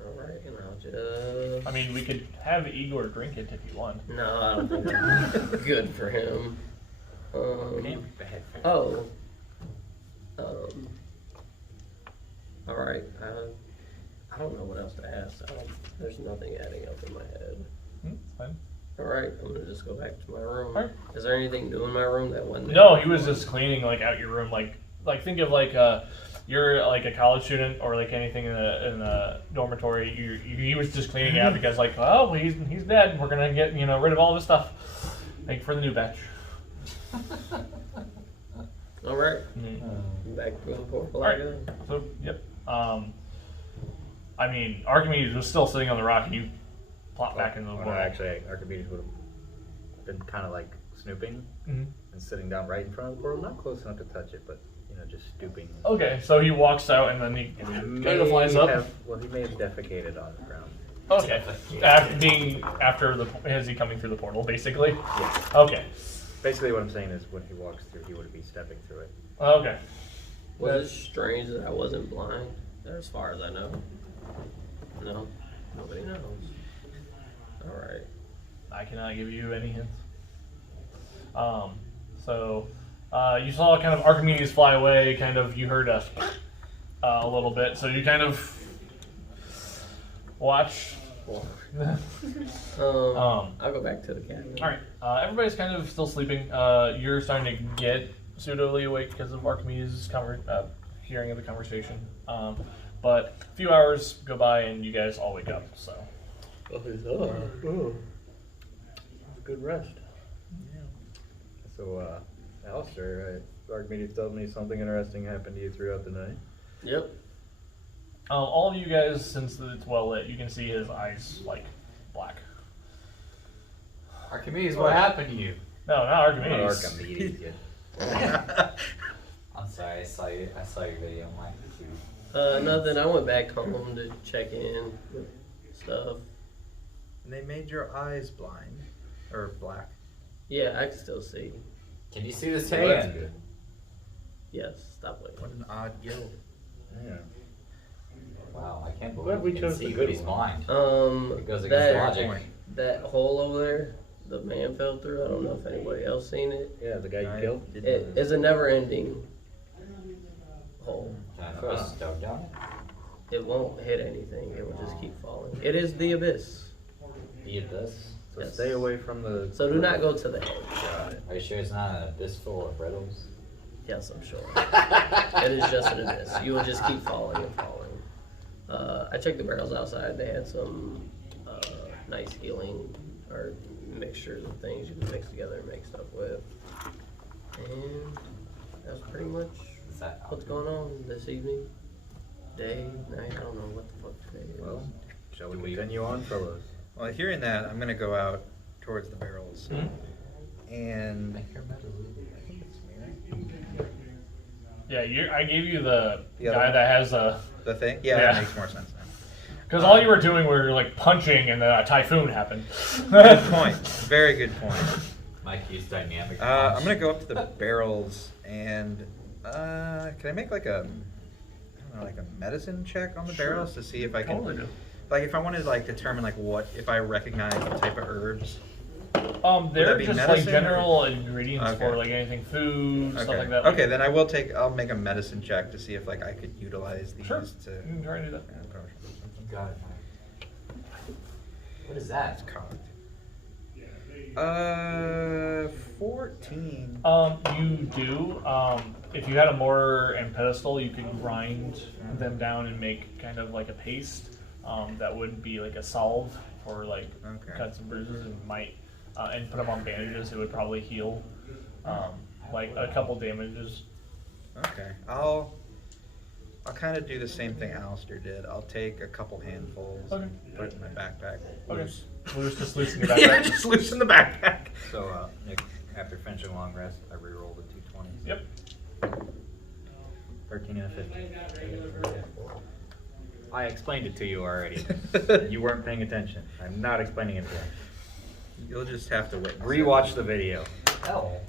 Alright, and I'll just... I mean, we could have Igor drink it if you want. No, I don't think that's good for him. Can't be bad for you. Oh. Alright, I don't know what else to ask. There's nothing adding up in my head. Fine. Alright, I'm gonna just go back to my room. Alright. Is there anything new in my room that wasn't there? No, he was just cleaning like out your room, like think of like you're like a college student or like anything in a dormitory. He was just cleaning out because like, oh, he's dead. We're gonna get rid of all this stuff, like for the new batch. Alright. Mm-hmm. Back to the portal. Alright. So yep. I mean, Archimedes was still sitting on the rock, and you plop back into the Well, portal. actually, Archimedes would have been kind of like snooping Mhm. and sitting down right in front of the portal, not close enough to touch it, but just stooping. Okay, so he walks out and then he kind of flies up. He may have defecated on the ground. Okay, is he coming through the portal, basically? Yeah. Okay. Basically, what I'm saying is, when he walks through, he would be stepping through it. Okay. Was it strange that I wasn't blind? As far as I know. No, nobody knows. All right. I cannot give you any hints. You saw kind of Archimedes fly away. Kind of, you heard a little bit. So you kind of watch. I'll go back to the cabin. All right. Everybody's kind of still sleeping. You're starting to get pseudo awake because of Archimedes' hearing of the conversation. But a few hours go by and you guys all wake up. So. Good rest. Yeah. So, Alistair, Archimedes told me something interesting happened to you throughout the night. Yep. All of you guys, since it's well lit, you can see his eyes like black. Archimedes, what happened to you? No, not Archimedes. Not Archimedes yet. I'm sorry, I saw your video. I'm like, cute. Nothing. I went back home to check in with stuff. And they made your eyes blind. Or black. Yeah, I can still see. Can you see this Oh, that's hand? good. Yes, stop looking. What an odd guild. Yeah. Wow, I can't Glad believe we he can chose the see, good but he's one. blind. It goes against that logic. that hole over there, the man fell through. I don't know if anybody else seen it. Yeah, the guy you I killed? didn't It know is a never-ending hole. Can I throw a stone down it? It won't hit anything. It will just keep falling. It is the abyss. The abyss? So Yes. stay away from the... So do not go to the edge. Got it. Are you sure it's not an abyss full of riddles? Yes, I'm sure. It is just an abyss. You will just keep falling and falling. I checked the barrels outside. They had some nice healing or mixtures of things you can mix together and make stuff with. And that's pretty much Is that what's going on this evening. Day, night, I don't know what the fuck today is. Well, shall Do we we- continue on, fellows? Well, hearing that, I'm gonna go out towards the barrels. Mhm. And Make your metal. I think it's me, right? Yeah, I gave you the The other guy one? that has a. The thing? Yeah, Yeah. that makes more sense now. Because all you were doing were like punching, and then a typhoon happened. Good point. Very good point. Mikey's dynamic. I'm gonna go up to the barrels and can I make like a medicine check on the Sure. barrels to see if I can Totally do. like if I wanted to like determine like what if I recognize what type of herbs. They're that be just like medicine, general ingredients Okay. for like anything, food, stuff Okay. like that. Okay, then I'll make a medicine check to see if like I could utilize these Sure. to You can try and do that. potion or something. Got it. What is that? It's cocked. 14. You do. If you had a mortar and pedestal, you could grind them down and make kind of like a paste. That would be like a salve for like Okay. cuts and bruises, and might and put them on bandages. It would probably heal like a couple damages. Okay. I'll kind of do the same thing Alistair did. I'll take a couple handfuls, Okay. put it in my backpack. Okay. Loose. Just loosen your Yeah, backpack. just loose in the backpack. So, Nick, after finishing a long rest, I rerolled a 220. Yep. 13 and a 15. I explained it to you already. You weren't paying attention. I'm not explaining it again. You'll just have to wait. Rewatch the video. Hell.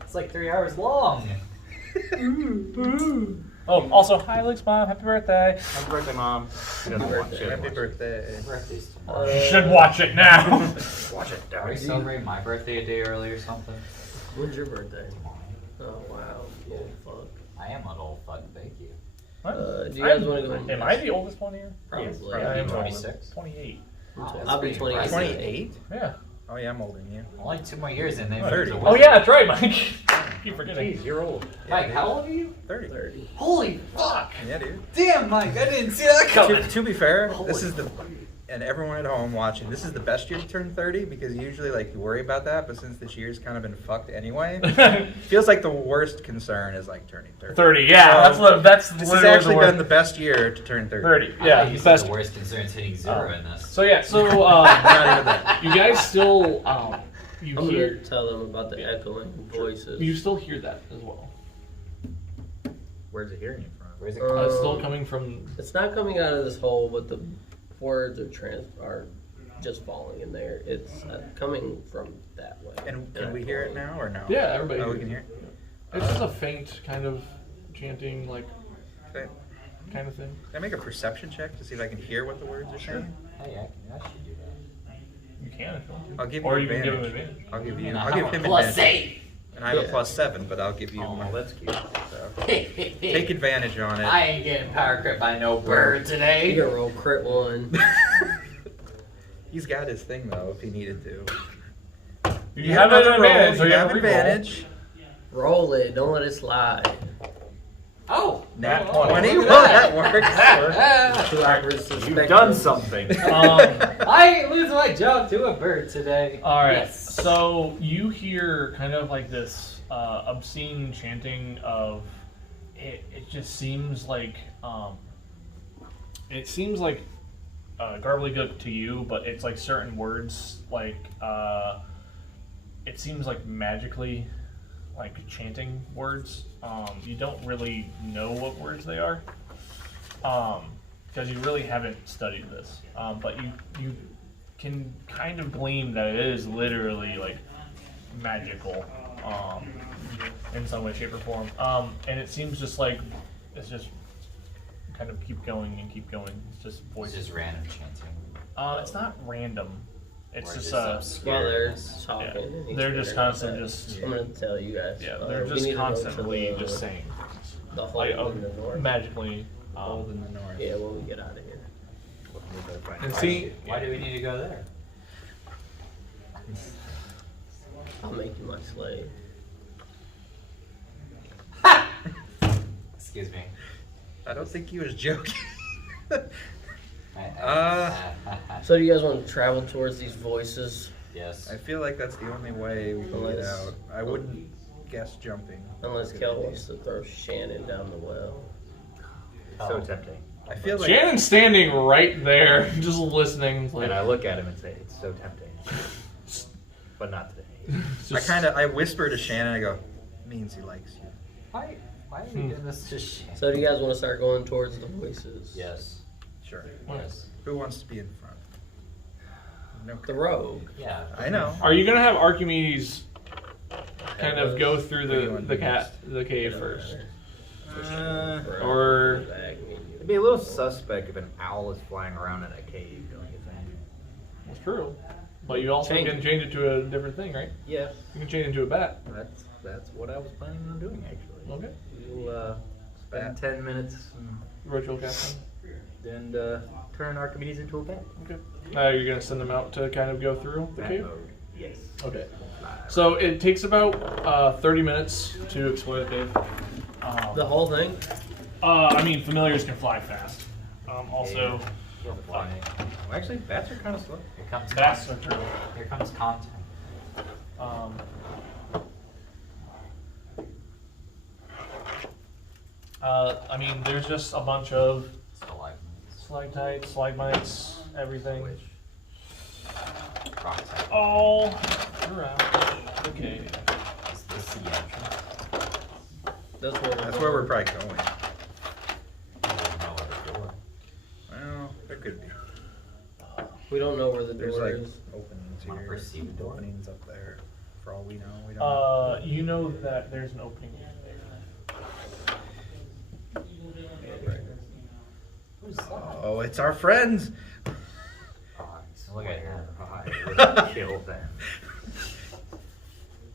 It's like 3 hours long. Oh, also, hi, Alex, Mom. Happy birthday. Happy birthday, Mom. She doesn't watch it. Happy birthday. Birthday's tomorrow. You should watch it now. Watch it, Are we Daddy. celebrating my birthday a day early or something? When's your birthday? Oh wow, old fuck. I am an old fuck, thank you. Do you guys want to go? Am I the oldest one here? Probably. I am 26. 28. Wow, that's I'll be pretty 28. impressive. 28? Yeah. Oh yeah, I'm older than you. Only 2 more years and then 30. Oh yeah, that's right, Mike. Keep forgetting. Jeez, you're old. Mike, how old are you? 30. 30. Holy fuck! Yeah, dude. Damn, Mike, I didn't see that coming. To be fair, Holy this is and everyone at home watching, this is the best year to turn 30 because usually like you worry about that, but since this year's kind of been fucked anyway, feels like the worst concern is like turning 30. 30, yeah. So, That's This has literally actually the worst. been the best year to turn 30. 30, I thought yeah. you said Best. the worst concern is hitting 0 in this. So yeah, Not even that. you guys still I'm gonna tell them about the echoing voices. You still hear that as well. Where's it hearing you from? Where's it It's still coming from. It's not coming out of this hole, but the words are just falling in there. It's coming from that way. And can we hear it now or no? Yeah, everybody. Oh, we can hear it. It's just a faint kind of chanting, like Okay. kind of thing. Can I make a perception check to see if I can hear what the words are saying? Hey, I should do that. You can if you want to. I'll give Or you you can give him advantage. advantage. I'll give you. And I'll I give have a him plus advantage. And I have a Yeah. +7, but I'll give you. Oh, that's cute. So. Take advantage on it. I ain't getting power crit by no bird You today. can roll crit 1. He's got his thing though, if he needed to. You have an another roll, advantage, so you you have have a reroll. advantage. Roll it. Don't let it slide. Oh, Nat Oh, 20. look Well, at that works. Two hours You've done something. I ain't losing my job to a bird today. All right. Yes. So you hear kind of like this obscene chanting of. It just seems like gobbledygook to you, but it's like certain words like it seems like magically like chanting words. You don't really know what words they are because you really haven't studied this, but you can kind of glean that it is literally like magical in some way, shape, or form. And it seems just like it's just kind of keep going and keep going. It's just It's voices. just random chanting. It's not random. It's Or just While they're obscureness. talking. yeah. and he's They're just figuring out constantly that. just I'm gonna tell you guys. yeah. we They're need just to go to constantly the- just saying the hole like in the north. magically. Hold in the north. Yeah, when we get out of here. And see, Why do we need to go there? I'll make you my slave. Excuse me. I don't think he was joking. I- So do you guys want to travel towards these voices? yes. I feel like that's the only way we can get Unless- out. I wouldn't guess jumping. Unless Good Kel idea. wants to throw Shannon down the well. So tempting. I feel like Shannon's standing right there, just listening. Like, And I look at him and say, it's so tempting. But not today. just- I whisper to Shannon. I go, means he likes you. Why are you doing this to shit? So do you guys want to start going towards the voices? Yes. Sure. Yes. Who wants to be in front? No. The rogue. Yeah. I know. Are you gonna have Archimedes kind of go through What do you want the to do next? the cave first? Or It'd be a little suspect if an owl is flying around in a cave, don't you think? That's true. But you also Change can change it to a different thing, right? Yeah. You can change it into a bat. That's what I was planning on doing, actually. Okay. We'll spend 10 minutes Ritual casting. and turn Archimedes into a bat. Okay. You're gonna send them out to kind of go through the Bat cave. mode. Yes. Okay. So it takes about 30 minutes to explore the cave. the whole thing? I mean, familiars can fly fast. Also, Well, actually, bats are kind of slow. Here comes bats are content. true. Here comes content. I mean, there's just a bunch of Stalagmites. stalagmites, everything. Rock type. All throughout the cave. Is this the entrance? That's That's where we're probably going. There's no other door. Well, there could be. We don't know where the There's door like is. openings Wanna here. perceive a door? Openings up there. For all we know, we don't know. You know that there's an opening there. Who's that? Oh, it's our friends. Look at her. I would kill them.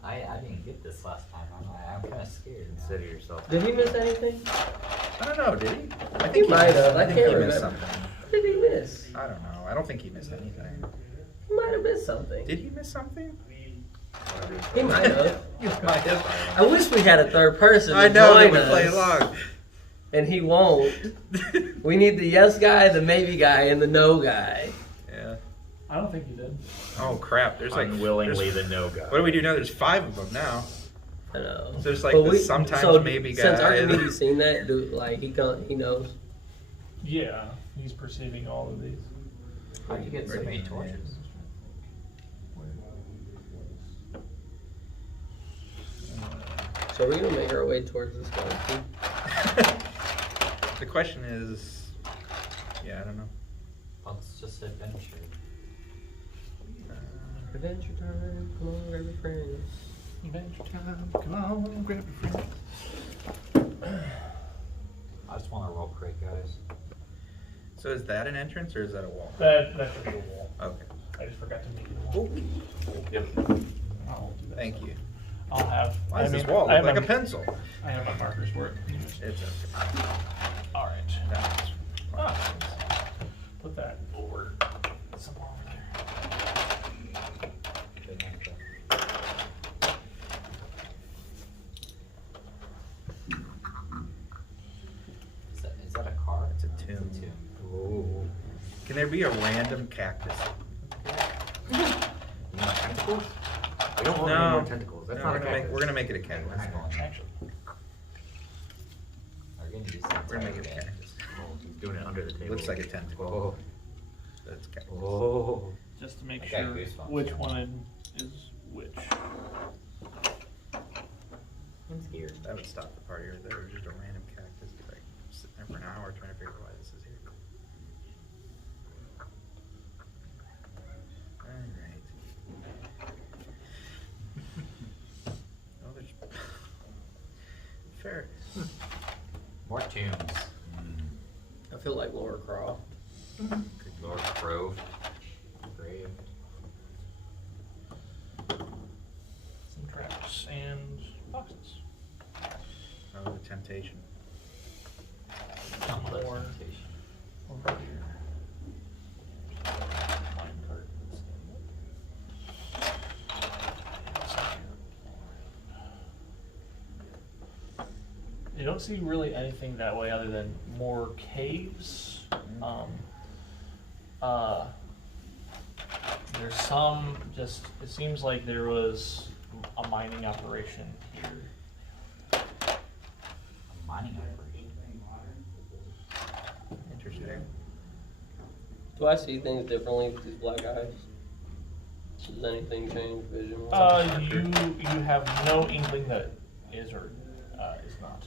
I didn't get this last time. I'm kind of scared. Consider yourself. Did he miss anything? I don't know, did he? I He might have. I think can't he missed remember. something. What did he miss? I don't know. I don't think he missed anything. He might have missed something. Did he miss something? He might have. He might have. I wish we had a third person to I know that join would play us, along. and he won't. We need the yes guy, the maybe guy, and the no guy. Yeah. I don't think you did. Oh crap! There's like Unwillingly there's- the no guy. What do we do now? There's 5 of them now. I know. So there's like But the sometimes so maybe Since guy. Archimedes seen that, he knows. Yeah, he's perceiving all of these. How do you get so many torches? So we're gonna make our way towards this guy. The question is, yeah, I don't know. Let's just adventure. Adventure time, come on, grab your friends. Adventure time, come on, grab your friend. I just want to roll quick, guys. So is that an entrance or is that a wall? That should be a wall. Okay. I just forgot to make it a wall. Yep. I'll do that. Thank you. I'll have. Why does I this mean, wall I look have like a my- pencil? I have my markers for it. It's okay. All right. That's Ah. Put that over somewhere over there. Is that a car? It's a tomb. It's a tomb. Ooh. Can there be a random cactus? You want tentacles? We don't want any more tentacles. That's No, not we're a gonna make cactus. we're gonna make it a cactus. Actually, We're gonna use that We're gonna make it a again. cactus. Oh, he's doing it under the table. Looks like a tentacle. Whoa. That's cactus. Whoa. just to make I sure got goosebumps. which one is which. I'm scared. That would stop the party right there. Just a random cactus, like sitting there for an hour trying to figure out why this is here. All right. Oh, there's fair. More tombs. I feel like Laura Croft. Lord Grove. Grave. Some traps and boxes. Oh, the temptation. Some More presentation. over here. Mine cartons. You don't see really anything that way other than more caves. There's some just, it seems like there was a mining operation here. A mining operation. Interesting. Do I see things differently with these black eyes? Does anything change vision? You have no inkling that is or is not.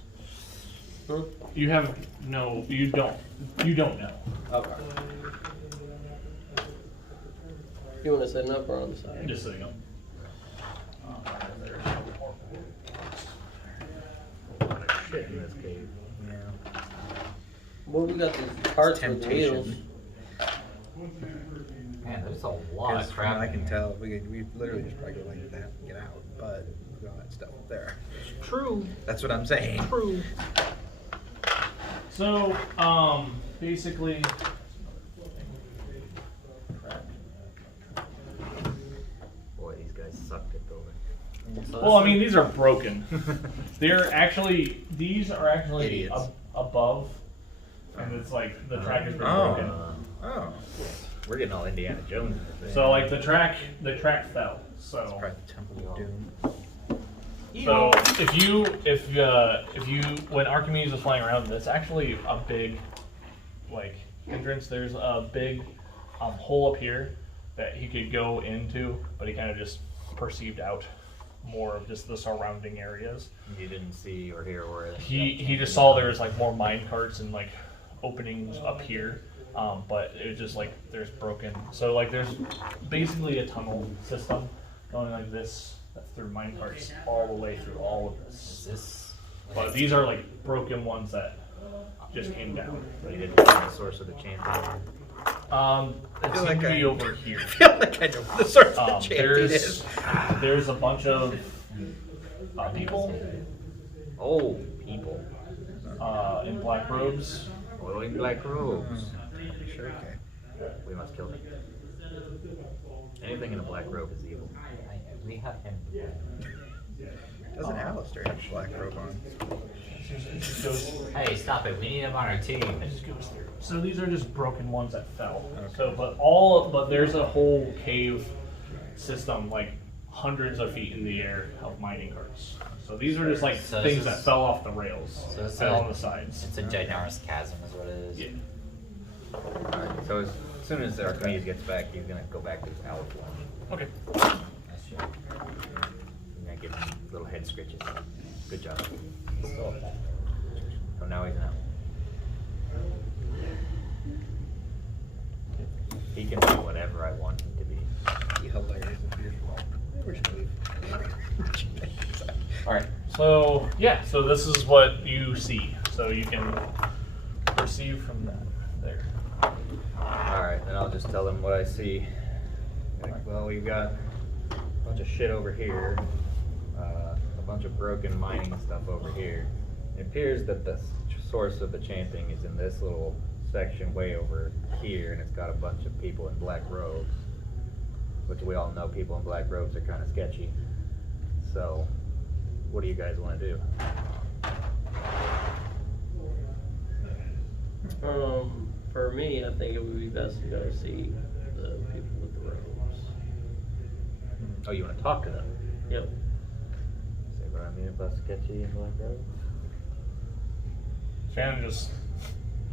Hmm? You have no, you don't know. Okay. You want to set it up or on the side? Just sitting up. There's more. Shit in this cave. Yeah. Well, we got these parts with the wheels. Temptation. Man, there's a lot Because of from crap. what I can tell, we literally just probably go like that and get out, but look at all that stuff up there. True. That's what I'm saying. True. So, basically, Boy, these guys sucked at building. well, I mean, these are broken. These are actually Idiots. above, and it's like the track has been Oh. broken. Oh. We're getting all Indiana Jones in this thing. So, like the track fell. It's So, probably the Temple of Doom. so if you when Archimedes was flying around, that's actually a big, like entrance. There's a big hole up here that he could go into, but he kind of just perceived out more of just the surrounding areas. You didn't see or hear where He just saw there was like more mine carts and like openings up here, but it was just like there's broken. So like there's basically a tunnel system going like this that's through mine carts all the way through all of Is this. this? But these are like broken ones that just came down. You didn't find the source of the champion. It feel seemed like to be I- over here. I feel like I know what the source of the champion is. There's a bunch of people Oh, people. in black robes. Wearing black robes. Sure, okay. We must kill them. Anything in a black robe is evil. We have him. Doesn't Alistair have a black robe on? It just goes. Hey, stop it. We need him on our team. It just goes through. So these are just broken ones that fell. Okay. So, but there's a whole cave system, like hundreds of feet in the air of mining carts. So these are just like So this things is- that fell off the rails So it's and a- on the sides. It's a ginormous chasm, is what it is. Yeah. Alright, so as soon as Archimedes gets back, he's gonna go back to his owl form. Okay. That's true. He's gonna get little head scratches. Good job. Still up. So now he's out. He can be whatever I want him to be. Be hilarious if you're well. We're just gonna leave. All right. So yeah. So this is what you see. So you can perceive from that there. Alright, then I'll just tell them what I see. Well, we've got a bunch of shit over here, a bunch of broken mining stuff over here. It appears that the source of the chanting is in this little section way over here, and it's got a bunch of people in black robes, which we all know people in black robes are kind of sketchy. So, what do you guys want to do? For me, I think it would be best to go see the people with the robes. Oh, you want to talk to them? Yep. Say what I mean about sketchy and black robes? Shannon just.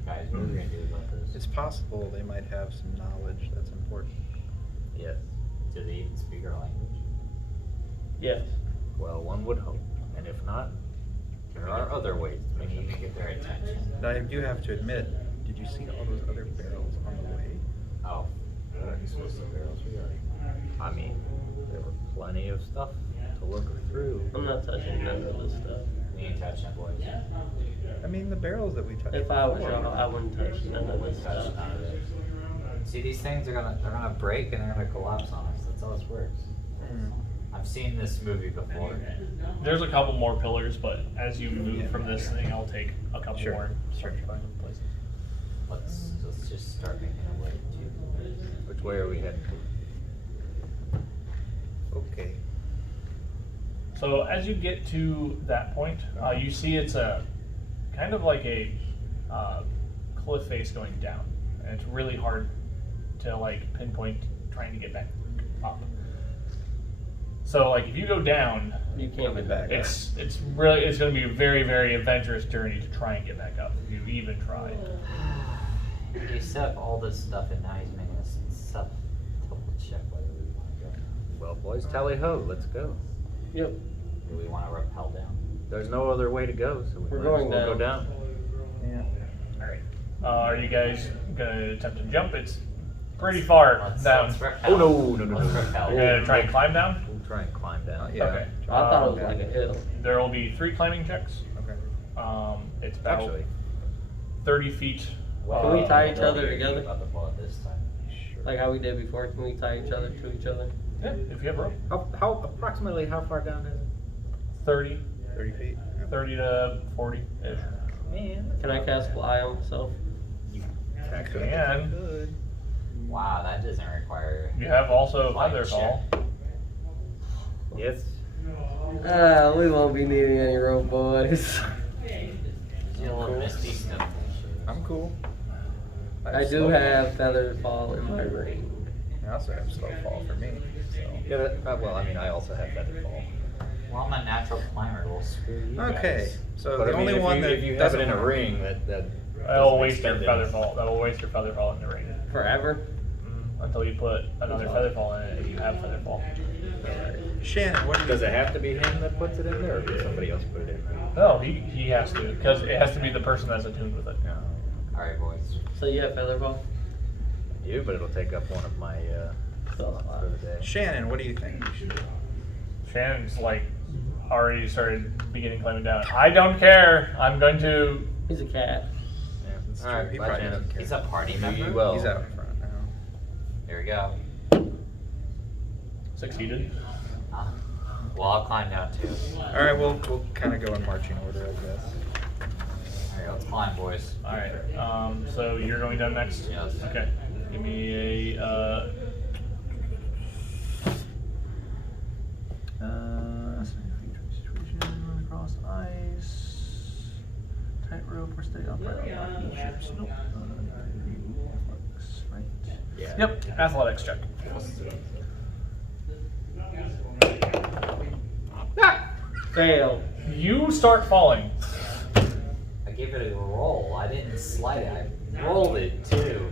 Guys, what are we gonna do about this? It's possible they might have some knowledge that's important. Yes. Do they even speak our language? Yes. Well, one would hope. And if not, there are other ways to We make need them to get their attention. Now, I do have to admit, did you see all those other barrels on the way? Oh, what are these supposed to barrels we already? I mean, there were plenty of stuff to look through. I'm not touching none of this stuff. We ain't touching them, boys. I mean, the barrels that we touched. If I was before. y'all, I wouldn't touch none of this Touch stuff. none of it. See, these things are gonna break and they're gonna collapse on us. That's how this works. Hmm. I've seen this movie before. There's a couple more pillars, but as you move from this thing, I'll take a couple Sure. more. Sure. Places. Let's just start making our way to. Which way are we heading to? Okay. So as you get to that point, you see it's a kind of like a cliff face going down, and it's really hard to like pinpoint trying to get back up. So like if you go down, You can't get back. it's going to be a very, very adventurous journey to try and get back up if you even try. He set up all this stuff and now he's making us double check whether we want to go. Well, boys, tally ho, let's go. Yep. Do we want to rappel down? There's no other way to go, so We're might going as well go down. down. Yeah. All right. Are you guys going to attempt to jump? It's pretty far down. Let's rappel. Oh, no. Let's rappel. You're going to try and climb down? We'll try and climb down. Yeah. Okay. I thought it was like a hill. There will be 3 climbing checks. Okay. It's about Actually, 30 feet. Can we tie each Well, other we're together? about to blow it this time. Sure. Like how we did before, can we tie each other to each other? Yeah, if you have rope. how approximately how far down is it? 30, 30 feet. Yeah. 30 to 40-ish. Man, Can I cast fly on myself? I could. can. Good. Wow, that doesn't require. You have also Fly feather fall. yes. We won't be needing any rope, boys. You a little misty stuff. I'm cool. I do have feather fall in my ring. I also have slow fall for me. So. Yeah, well, I mean, I also have feather fall. Well, I'm a natural climber. We'll screw you Okay. guys. So But the I mean, only one that if you have it doesn't in a work- ring, that That will doesn't waste your extend feather it. fall. That will waste your feather fall in the ring. Forever? Until you put another feather fall in it and you have feather fall. Shannon, what do you Does it have to be him that puts it in there, or can somebody else put it in there? No, he has to, because it has to be the person that's attuned with it. No. All right, boys. So you have feather fall? You, but it'll take up one of my slots for the day. Shannon, what do you think we should do? Shannon's like already started beginning climbing down. I don't care. I'm going to. He's a cat. Yeah. It's All true, right, he bye, probably Shannon. doesn't care. He's a party You member. well. He's out in front now. Here we go. Succeeded. Well, I'll climb down too. All right, we'll kind of go in marching order, I guess. All right, let's climb, boys. All right. So you're going down next. Yes. Okay. Give me a. Situation, run across ice. Tightrope or stay upright on rocky ships. Nope. Athletics, right? Yeah. Yep. Athletics check. Fail. You start falling. I gave it a roll. I didn't slide it. I rolled it too.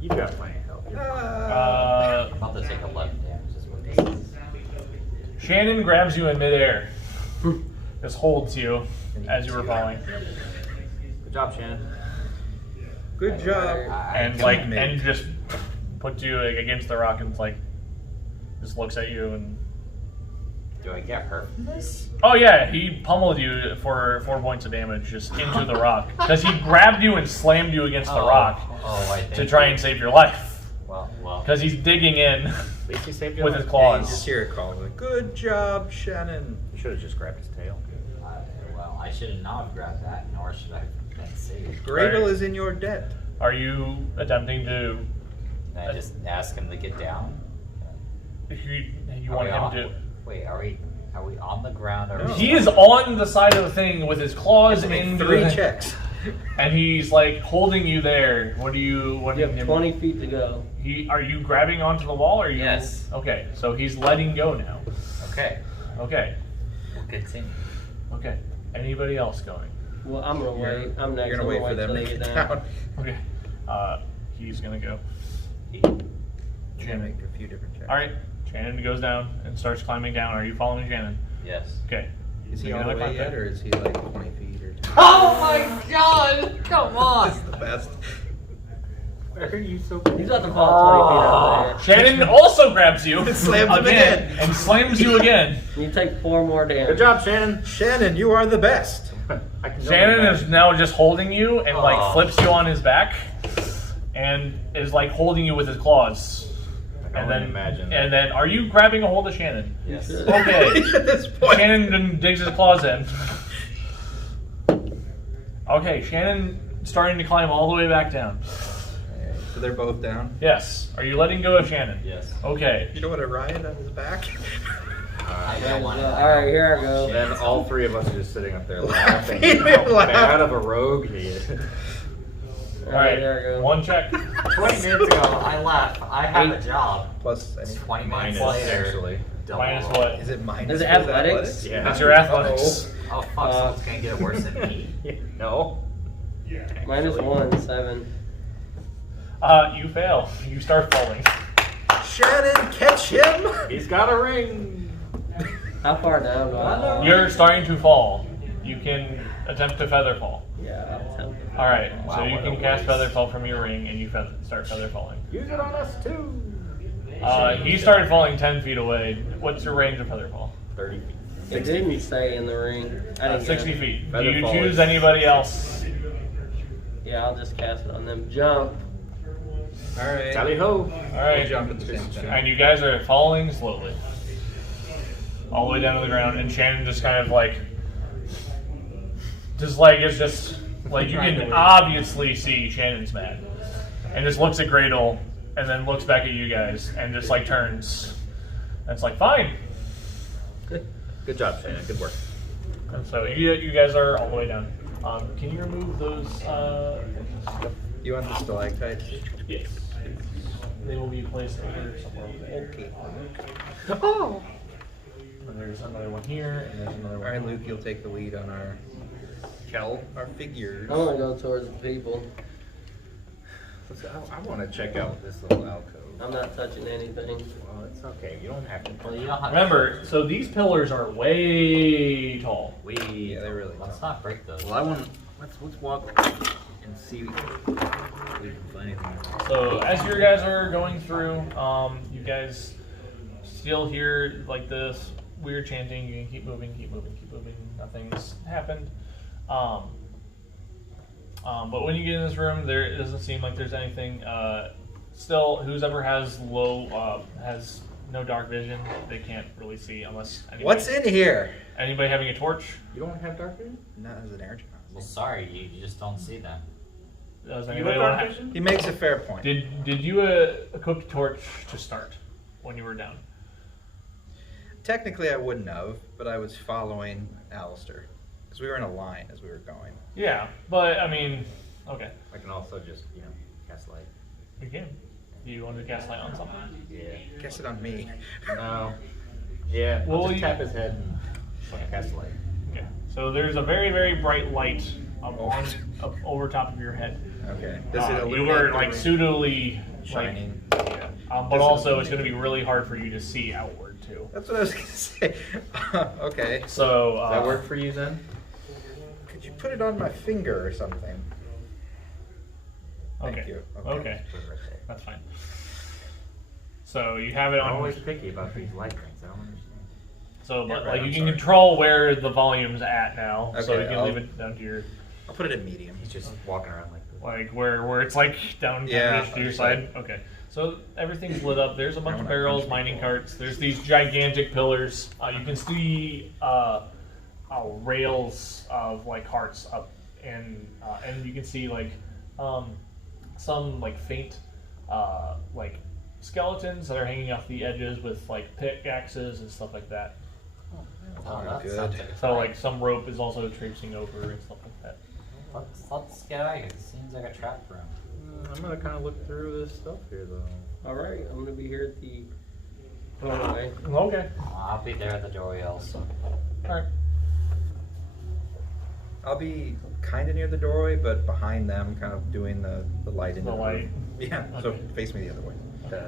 You've got plenty of help. I'm about to take 11 damage. Is what this is. Shannon grabs you in midair. just holds you as you were falling. Good job, Shannon. Good job. And like, and just puts you like, against the rock and like, just looks at you and. Do I get hurt from this? Oh yeah, he pummeled you for 4 points of damage just into the rock because he grabbed you and slammed you against the rock to try and save your life. Well. Because he's digging in At least he saved your with life. his Yeah, you claws. just hear it call like, "Good job, Shannon." You should have just grabbed his tail. Well, I should have not grabbed that, nor should I have been saved. Grable is in your debt. Are you attempting to? Can I just ask him to get down? You want him to? Wait, are we on the ground? Or He is on the side of the thing with his claws Give me into 3 the checks. and he's like holding you there. What do you? What You have 20 feet to go. Are you grabbing onto the wall? Or are you? Yes. Okay, so he's letting go now. Okay, Okay. we'll continue. Okay. Anybody else going? Well, I'm gonna wait. I'm next. You're gonna wait for them till to they get down. down. Okay. He's gonna go. You're gonna make a few different checks. All right. Shannon goes down and starts climbing down. Are you following Shannon? Yes. Okay. Is he You all the gonna way climb yet, back? or is he like 20 feet or 10? Oh my God! Come on! This is the best. Why are you so He's about to fall 20 feet out of Shannon also grabs you It slams him again. and slams you again. there. You take 4 more damage. Good job, Shannon. Shannon, you are the best. I can Shannon is now just holding you and like Oh. flips you on his back and is like holding you with his claws. And then imagine. And then, are you grabbing a hold of Shannon? Yes. Okay. At this point. Shannon then digs his claws in. Okay, Shannon starting to climb all the way back down. So they're both down. Yes. Are you letting go of Shannon? Yes. Okay. You don't want to ride on his back? I All don't want to. right, here I go. Then all 3 of us are just sitting up there laughing. Laughing How loud. bad of a rogue he is. All All right. here I go. One check. 20 minutes ago, I left. I have a job. Plus, any, 20 minutes Minus, later. actually. double Minus roll. what? is it minus? Is it for his athletics? Yeah. That's your athletics. Oh fuck! Someone's gonna get it worse than me. No. -1, 7. You fail. You start falling. Shannon, catch him! He's got a ring. How far down do I fall? You're starting to fall. You can attempt to feather fall. Yeah, I'll attempt. All right. So Wow, you what can a cast waste. feather fall from your ring, and you start feather falling. Use it on us too. He started falling 10 feet away. What's your range of feather fall? 30 feet. It didn't say in the ring. I didn't 60 get it. feet. Do Feather you fall choose is- anybody else? Yeah, I'll just cast it on them. Jump. Alright. Tally ho. All right. Jump at the same time. And you guys are falling slowly, all the way down to the ground. And Shannon just kind of like, it's just like you can obviously see Shannon's mad, and just looks at Gradle, and then looks back at you guys, and just like turns. And it's like fine. Good job, Shannon. Good work. And so you guys are all the way down. Can you remove those? You want the stalactites? Yes. They will be placed over somewhere over there. Okay. Oh. And there's another one here, and there's another one. Alright, Luke, you'll take the lead on our figures. I want to go towards the people. I want to check out this little alcove. I'm not touching anything. Well, it's okay. You don't have to. Well, you don't have Remember, so these pillars are way tall. Yeah, they're really Let's tall. not break those. Well, I want. Let's walk and see if we can find anything. So as you guys are going through, you guys still hear like this weird chanting. You can keep moving, keep moving, keep moving. Nothing's happened. But when you get in this room, it doesn't seem like there's anything. Still, whoever has has no dark vision, they can't really see unless anybody, What's in here? anybody having a torch. You don't have dark vision? Not as an air channel. Well, sorry, you just don't see them. Does You anybody have want dark to? vision? He makes a fair point. Did you equip the torch to start when you were down? Technically, I wouldn't have, but I was following Alistair. Because we were in a line as we were going. Yeah, but I mean, okay, I can also just, cast light. you can. Do you want to cast light on something? Yeah. Guess it on me. No. Yeah. Well, I'll just you- tap his head and cast light. Okay. So there's a very, very bright light up over top of your head. Okay. Does it You illuminate were the like room? suitably Shining. but also it's going to be really hard for you to see outwards. too. That's what I was gonna say. Okay. So Does that work for you then? Could you put it on my finger or something? Thank Okay. you. Okay. Put it right there. That's fine. So you have it I'm on. always picky about these light things. I don't understand. So Yeah, right, like I'm you can sorry. control where the volume's at now. So Okay, you can I'll- leave it down to your I'll put it in medium. He's just walking around like this. like where it's like down Yeah, to your understood. side. Okay. So everything's lit up. There's a bunch of wanna barrels, punch mining people. carts. There's these gigantic pillars. You can see rails of like carts up, and you can see like some like faint like skeletons that are hanging off the edges with like pickaxes and stuff like that. Oh, that good. sounds like a So fight. like some rope is also traipsing over and stuff like that. Let's get out of here. It seems like a trap room. I'm gonna kind of look through this stuff here though. All right, I'm gonna be here at the doorway. Okay. I'll be there at the doorway also. All right. I'll be kind of near the doorway, but behind them, kind of doing the light in The light. room. Yeah. So Okay. face me the other way.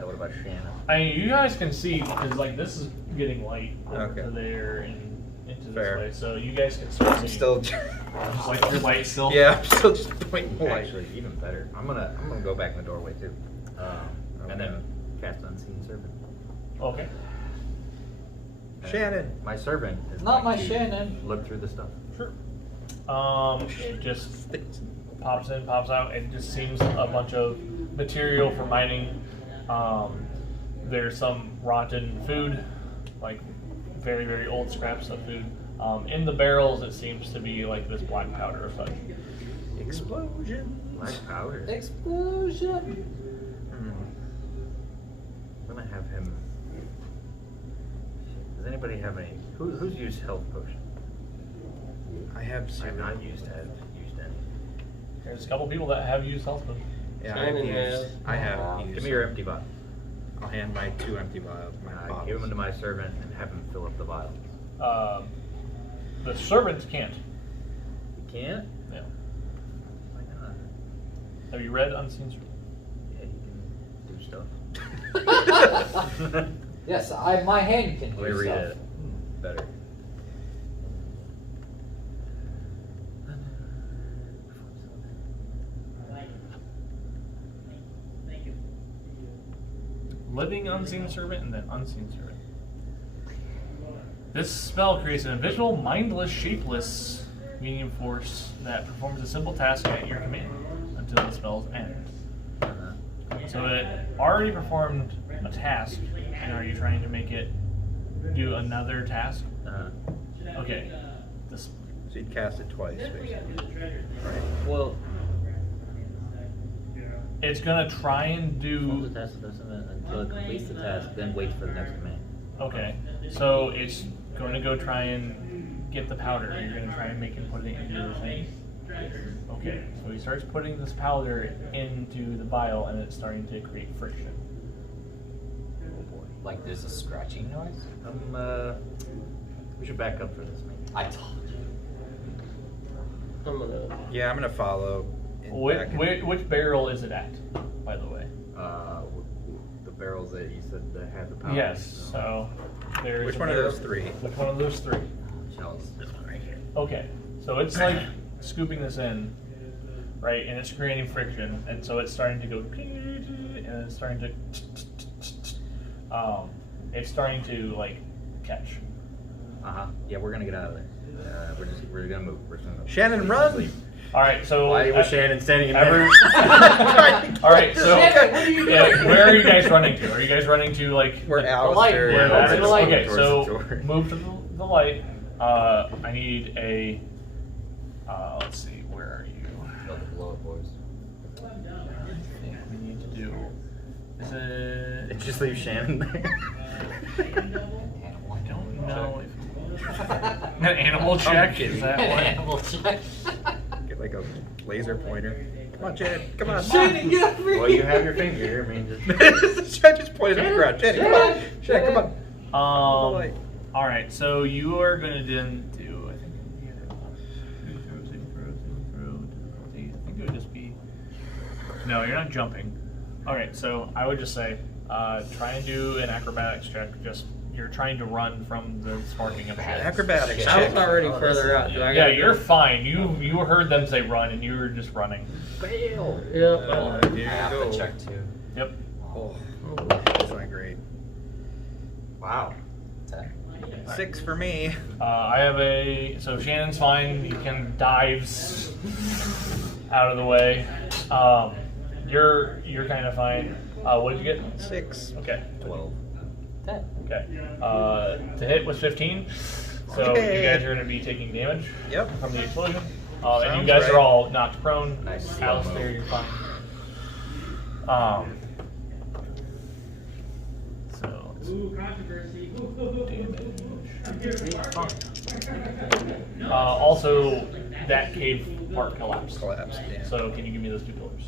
What about Shannon? I mean, you guys can see because like this is getting light over Okay. to there and into Fair. this way, so you guys can start I'm seeing. still. Just like your light still. Yeah, I'm still just pointing the light. Actually, even better. I'm gonna go back in the doorway too, and then Okay. cast unseen servant. Okay. And Shannon. my servant is Not going my to Shannon. Look through the stuff. Sure. It just pops in, pops out. It just seems a bunch of material for mining. There's some rotten food, like very, very old scraps of food. In the barrels, it seems to be like this black powder of such. Explosion. Black powder. Explosion! I'm gonna have him. Does anybody have any? Who's used health potion? I have I have zero. not used any. There's a couple people that have used health food. Yeah, Shannon I've used. has. I have used. Give me your empty vial. I'll hand my 2 empty vials. My bottles. Give them to my servant and have him fill up the vials. The servants can't. You can't? Yeah. Why not? Have you read Unseen Servant? Yeah, he can do stuff. Yes, my hand can do Let me read stuff. it better. Living Unseen Servant and then Unseen Servant. This spell creates an invisible, mindless, shapeless medium force that performs a simple task at your command until the spell's end. So it already performed a task, and are you trying to make it do another task? Okay. This So you'd cast it twice, basically. Well, it's gonna try and do. the task until it completes the task, then waits for the next command. Okay, so it's going to go try and get the powder. You're going to try and make him put it into the thing. Okay, so he starts putting this powder into the vial, and it's starting to create friction. Oh boy. Like there's a scratching noise? We should back up for this, maybe. I told you. I'm gonna. Yeah, I'm gonna follow. Which barrel is it at, by the way? The barrels that you said that had the powder. Yes, so there's Which a one of barrel- those 3? Which one of those 3? Shells. This one right here. Okay, so it's like scooping this in, right, and it's creating friction, and so it's starting to go, and it's starting to, it's starting to like catch. Yeah, we're gonna get out of there. We're gonna move. We're just gonna Shannon, run! All right, so Why was Shannon standing in Every- there? all right, so Shannon, what are you yeah, doing? where are you guys running to? Are you guys running to like Where the Alistair. where Yeah, that to is? the light. Okay, Towards so the door. move to the light. I need a. Let's see, where are you? Go to the lower boys. I think we need to do. Is it? And just leave Shannon there. Animal. I don't know if. An animal check? Is that what? Animal check. Get like a laser pointer. Come on, Chad. Come on. Shannon, get off me! Well, you have your finger. I mean, just. Chad just pointed at the ground. Chad, come on. Chad, come on. All right, so you are gonna then do. I think saving throw, difficulty. I think it would just be. No, you're not jumping. All right, so I would just say, try and do an acrobatics check. Just you're trying to run from the sparking of shit. Acrobatics I check. was already further out. Do I Yeah, gotta you're go? fine. You heard them say run, and you were just running. Fail. Yep. Here I have you go. to check too. Yep. Oh, that's not great. Wow. 10. 6 for me. I have a so Shannon's fine. He kind of dives out of the way. You're kind of fine. What did you get? 6. Okay. 12. 10. Okay. To hit was 15. So Okay. you guys are going to be taking damage Yep. from the explosion. And you Sounds guys right. are all knocked prone. Nice Alistair, slow-mo. you're fine. So let's damage. Also, that cave part collapsed. Collapsed, yeah. So can you give me those 2 pillars?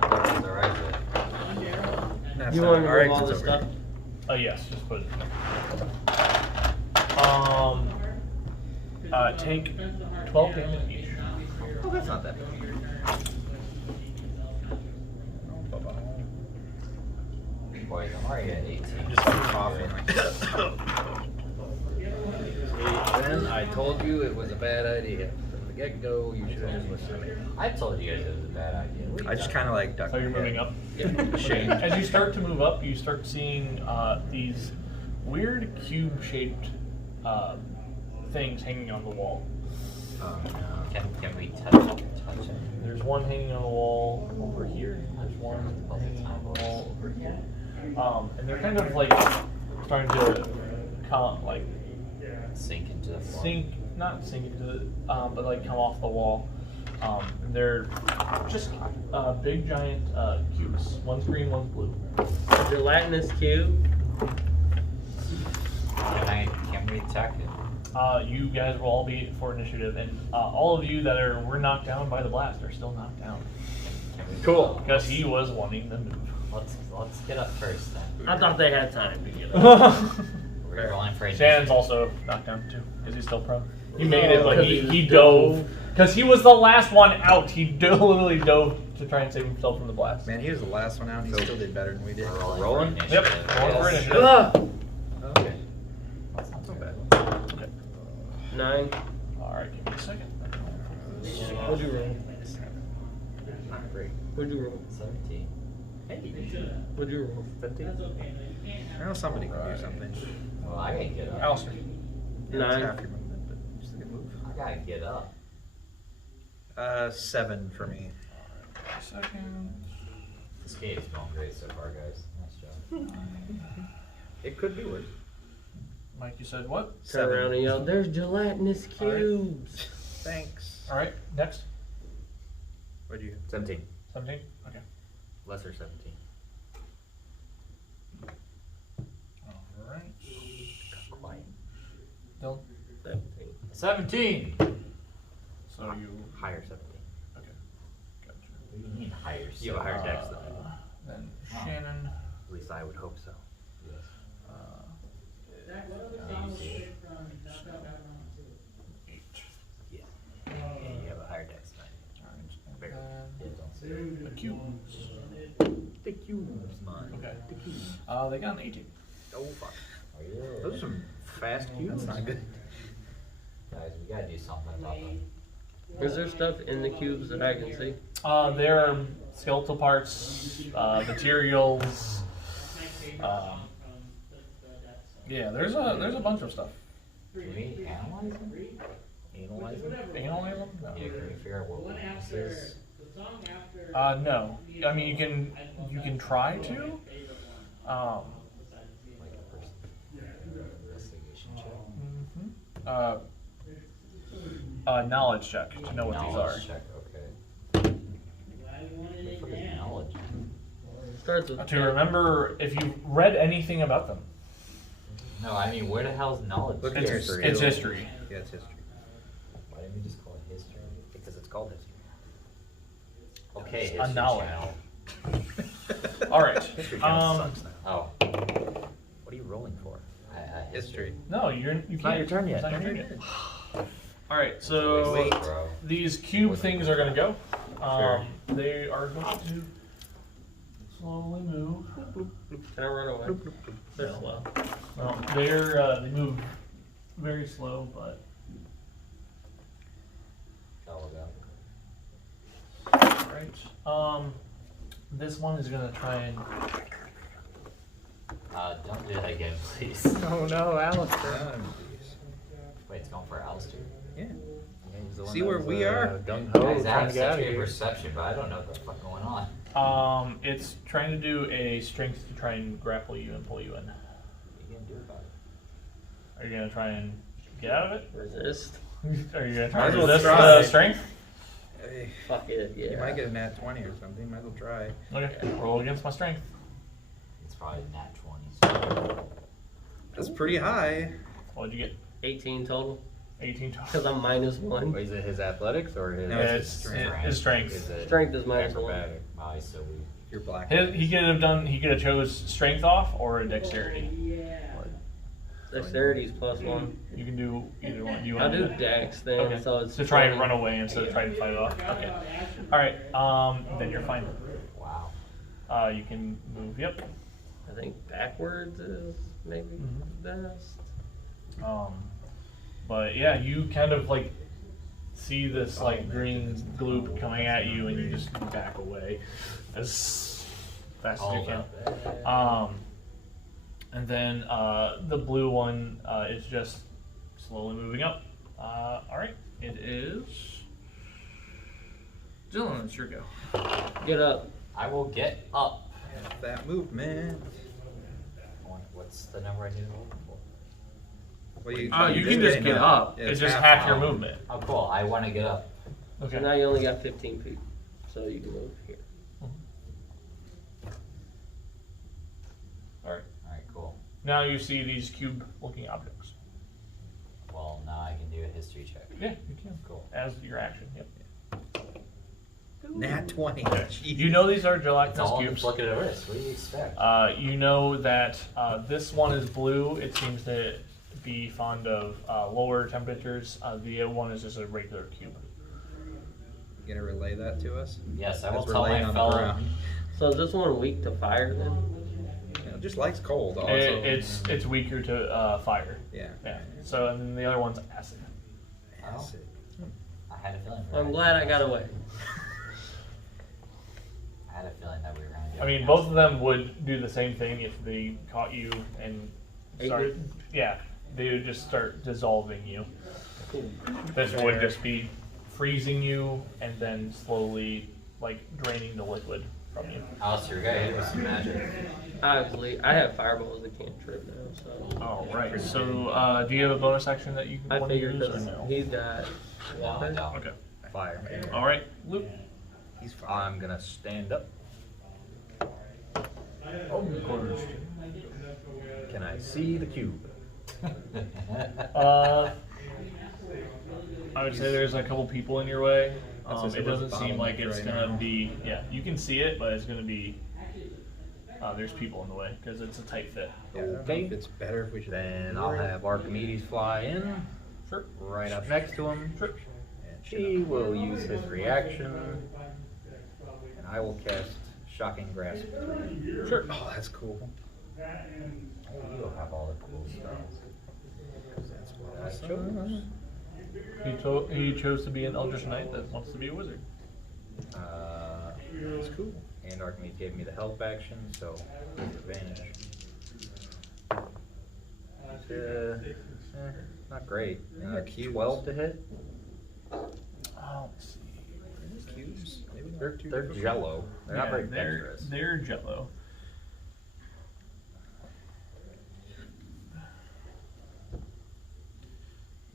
That's alright. That's You not- want to our remove all exit's this over. stuff? Yes, just put it. Take 12 damage each. Oh, that's not that bad. Boys, I'm already at 18. Just coughing. Ben, I told you it was a bad idea. From the get-go, you should have just listened to me. I told you guys it was a bad idea. What are you I just talking kind of like ducked So you're my head. moving up. Yeah. Shame. As you start to move up, you start seeing these weird cube-shaped things hanging on the wall. Can we touch it? There's one hanging on the wall over here. There's one hanging on the wall over here. And they're kind of like starting to Sink into the floor. not sink into the, but like come off the wall. They're just big giant cubes. One's green, one's blue. A gelatinous cube. Can we attack it? You guys will all be for initiative, and all of you that were knocked down by the blast are still knocked down. Cool. Because he was wanting to move. Let's get up first then. I thought they had time to get up. We're rolling for Shannon's also knocked down too. Is he still prone? He made it, but 'Cause he he dove. Because he was the last one out. He literally dove to try and save himself from the blast. Man, he was the last one out. He still did better than we did. We're rolling. Rolling? For Yep. initiative. Rolling for Yes. initiative. Okay. That's not so bad. Okay. 9. Alright, give me a second. What'd you roll? Not great. What'd you roll? 17. What'd you roll? 15? I know somebody can do something. Well, I gotta get up. Alistair. It's 9. half your movement, but just a good move. I gotta get up. 7 for me. Second. This game's going great so far, guys. Nice job. It could be worse. Mike, you said what? Turn around 7. and yell, there's gelatinous All right. cubes. Thanks. Alright, next. What'd you? 17. 17? Okay. Lesser 17. Alright. Quiet. Dylan? 17! So you. Higher 17. Okay. Gotcha. What do you mean higher? You have a higher dex than I do. Then Oh. Shannon. At least I would hope so. Yes. Yeah. Yeah, you have a higher dex than I do. Very. Yeah, don't say it. The cubes. The cube's mine. Okay. The cube. They got an 18. Oh, fuck. Oh, yeah. Those are some fast cubes. That's not good. Guys, we gotta do something about them. Is there stuff in the cubes that I can see? There are skeletal parts, materials. Yeah, there's a bunch of stuff. Can we analyze them? Analyze them? Analyze them? No. Yeah, can we figure out what weaknesses? No. I mean, you can try to. Like a investigation check? Knowledge check to know what Knowledge these are. check, okay. What the fuck is knowledge? Starts with To remember if you've read anything about them. No, I mean, where the hell's knowledge? Look at It's, your it's skill. history. Yeah, it's history. Why didn't we just call it history? Because it's called history. Okay, It's a history knowledge. channel. All right. History channel sucks now. Oh, What are you rolling for? History. No, you can't. not your turn yet. It's not your turn yet. All right, so Wait, bro. these cube things are going to go. They are going to slowly move. Can I run away? They're slow. Well, they move very slow, but right. This one is gonna try and. Don't do that again, please. Oh no, Alistair. Wait, it's going for Alistair. Yeah. He's the one See that where was, we are? gung ho Guys, I trying have to get out of such a here. perception, but I don't know what the fuck going on. It's trying to do a strength to try and grapple you and pull you in. What are you gonna do about it? Are you gonna try and get out of it? Resist. Are you gonna try Might and as well resist try. the strength? Hey, Fuck it, yeah. you might get a nat 20 or something. Might as well try. Okay, roll against my strength. It's probably nat 20s. That's pretty high. What'd you get? 18 total. 18 total. Because I'm -1. Wait, is it his athletics or his? No, It's his strength. Is it Strength is -1. acrobatic? Wow, he's so weak. You're black. He could have chose strength off or dexterity. Dexterity's +1. You can do either one. Do you I'll want do to Dex then, Okay. so it's to try and 20. run away instead of trying to fight it off. Okay. All right. Then you're fine. Wow. You can move. Yep. I think backwards is maybe best. But yeah, you kind of like see this like green gloop coming at you, and you just back away as fast as you can. And then the blue one is just slowly moving up. All right, it is Dylan. It's your go. Get up. I will get up. That movement. What's the number I need to roll for? Well, You you're can just getting get up. Yeah, It's just half your Oh. movement. Oh, cool. I want to get up. Okay. So now you only got 15 feet, so you can move here. All right. All right, cool. Now you see these cube-looking objects. Well, now I can do a history check. Yeah, you can. Cool. As your action. Yep. Nat 20. You know these are It's gelatinous all cubes. look at a wrist. What do you expect? You know that this one is blue. It seems to be fond of lower temperatures. The other one is just a regular cube. You gonna relay that to us? Yes, I will As we're tell laying my on the fellow. ground. So is this one weak to fire then? You know, just likes cold. Also. It's weaker to fire. Yeah. Yeah. So and then the other one's acid. Acid. I had a feeling. I'm glad I got away. I had a feeling that we were going to do I mean, it. both of them would do the same thing if they caught you and start. Ate you? Yeah, they would just start dissolving you. Cool. This would just be freezing you and then slowly like draining the liquid from you. Alistair, we got hit with some magic. Obviously, I have fireballs that can't trip now, so. All right. So, do you have a bonus action that you can I want to figured use or because no? he's got No, I water. don't. Okay. Fire. All right, Luke. He's fine. I'm gonna stand up. Oh, quarters. Can I see the cube? I would say there's a couple people in your way. That's just It a doesn't seem like bottleneck it's right gonna now. be. Yeah, you can see it, but it's gonna be. There's people in the way because it's a tight fit. Yeah, I don't know Okay. if it's better if we should. Then I'll have Archimedes fly in, Sure. right up next to him. Sure. And He will use his reaction, and I will cast Shocking Grasp. Sure. Oh, that's cool. You'll have all the cool spells. That's what I I chose. He chose to be an Eldritch Knight that wants to be a wizard. That's cool. And Archimedes gave me the help action, so advantage. Not great. Cubes. 12 to hit. Let's see. Cubes. Maybe They're, not too they're difficult. jello. They're not very they're, dexterous. they're jello.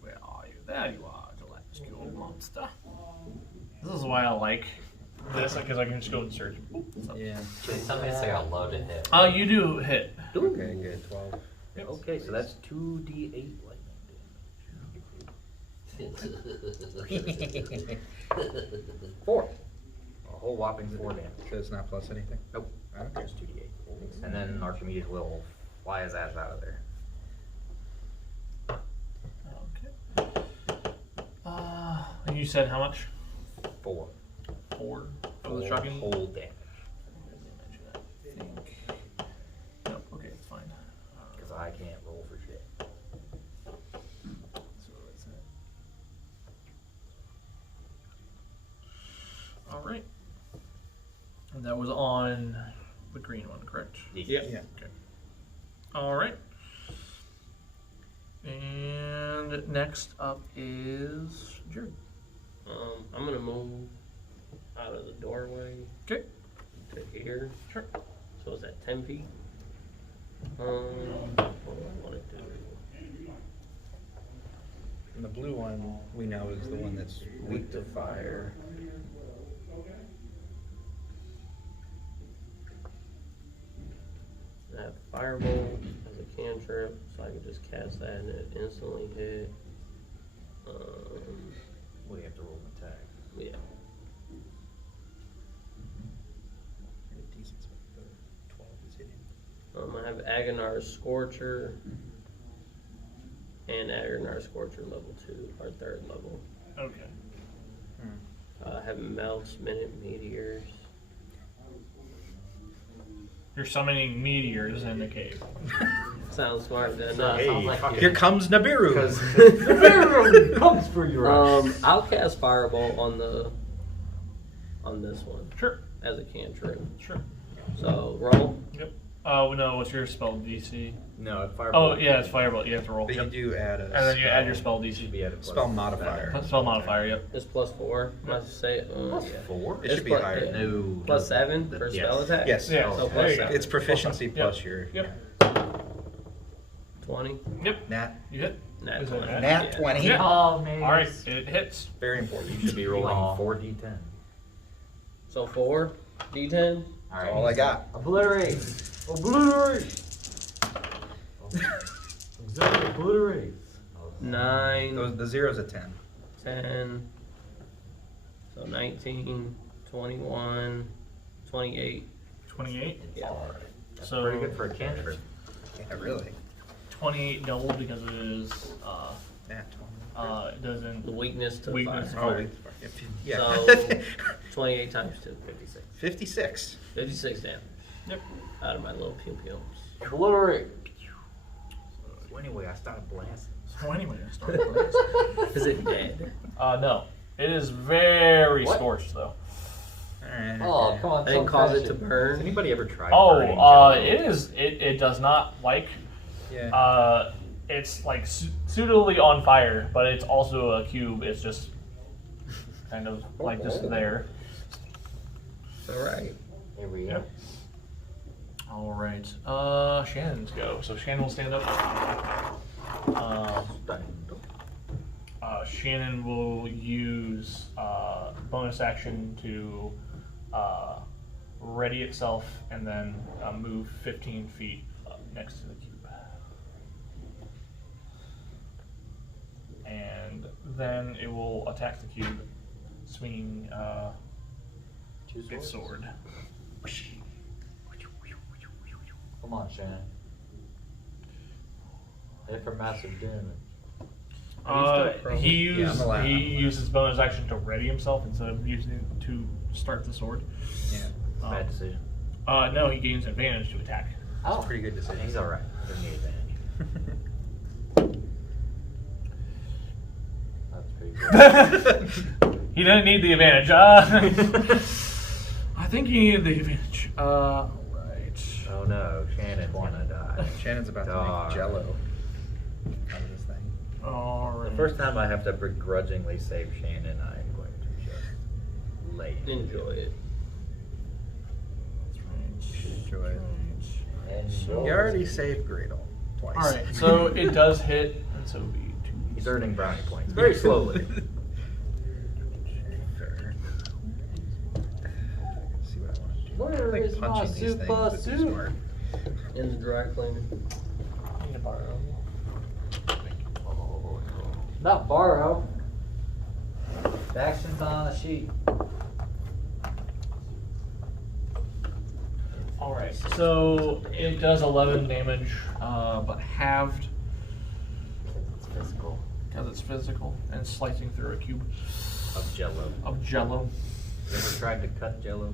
Where are you? There you are, gelatinous cube monster. This is why I like this, because I can just go and search. Ooh, Yeah. Can you tell me it's like a low to hit? Oh, you do hit. Okay, good. 12. Okay, so that's 2d8 lightning damage. 4. A whole whopping 4 damage. So it's not plus anything? Nope. Okay. That's 2d8. And then Archimedes will fly his ass out of there. Okay. And you said how much? 4. 4 for the Four shocking. whole damage. That was on the green one, correct? Yeah. Okay. All right. And next up is Jared. I'm gonna move out of the doorway Okay. to here. Sure. So is that 10 feet? What do I want to do? And the blue one we know is the one that's weak to fire. I have Firebolt as a cantrip, so I can just cast that and it instantly hit. We have to roll an attack. Yeah. Decent spot, the 12 is hitting. I have Agonar's Scorcher and Agonar's Scorcher level 2, or 3rd level. Okay. I have Melts, Minute Meteors. You're summoning meteors in the cave. Sounds smart, doesn't So, it? sounds like fuck you- Here comes Nibiru. The Pharaoh comes for you. I'll cast Firebolt on this one Sure. as a cantrip. Sure. So roll. Yep. No, what's your spell DC? No, Firebolt. Oh, yeah, it's Firebolt. You have to roll. But Yep. you do add a And then you add your spell. spell DC. Should be at a plus Spell modifier. Spell modifier, yep. It's +4. Must say Plus yeah. 4? It should be higher. No. +7 The- for yes. spell attack. Yes. Yeah. So There plus you go. 7. It's proficiency Yep. plus your Yep. 20. Yep. Nat. You hit. Nat Is it 20. nat? Nat Yeah. 20. Yeah. Oh, man. All right, it hits. Very important. You should be rolling Aw. 4d10. So 4 D10. That's all I got. Obliterate. Obliterate. Exactly. Obliterate. 9, The zero's a 10. 10. So 19, 21, 28. 28. Yeah. That's So pretty good for a cantrip. Yeah, really. 28 double because it is Nat 20. it doesn't The weakness to Weakness to fire. fire. Yeah. So 28 times 2. 56. 56. 56 damage. Yep. Out of my little pew pews. Obliterate. So anyway, I started blasting. So anyway, I started with Is it dead? no. It is very What? scorched though. Alright. Oh, come on. I didn't some cause it to fashion. Has burn. anybody ever tried Oh, burning jello? it does not like Yeah. it's like suitably on fire, but it's also a cube. It's just kind of like just there. Alright. Here we go. Yep. All right. Shannon's go. So Shannon will stand up. Shannon will use bonus action to ready itself and then move 15 feet up next to the cube. And then it will attack the cube, swinging its sword. Come on, Shannon. Hit for massive damage. He Yeah, I'm allowed. uses bonus action to ready himself instead of using it to start the sword. Yeah. Bad decision. No, he gains advantage to attack. That's a pretty good decision. He's alright. Doesn't need advantage. That's pretty good. He didn't need the advantage. I think he needed the advantage. Right. Oh no, Shannon's gonna die. Shannon's about to Darn. make jello out of this thing. All right. The first time I have to begrudgingly save Shannon, I'm going to just lay him. Enjoy it. Enjoy it. And You already saved Gradle twice. All right. So it does hit, and so it'll be 2. He's earning brownie points very slowly. Fair. See what I want to do. Where I think is my punching these super things would be soup? smart. In the dry cleaner. I need to borrow. not borrow. The action's on a sheet. All right. So it does 11 damage, but halved It's physical. because it's physical and slicing through a cube Of jello. of jello. You ever tried to cut jello?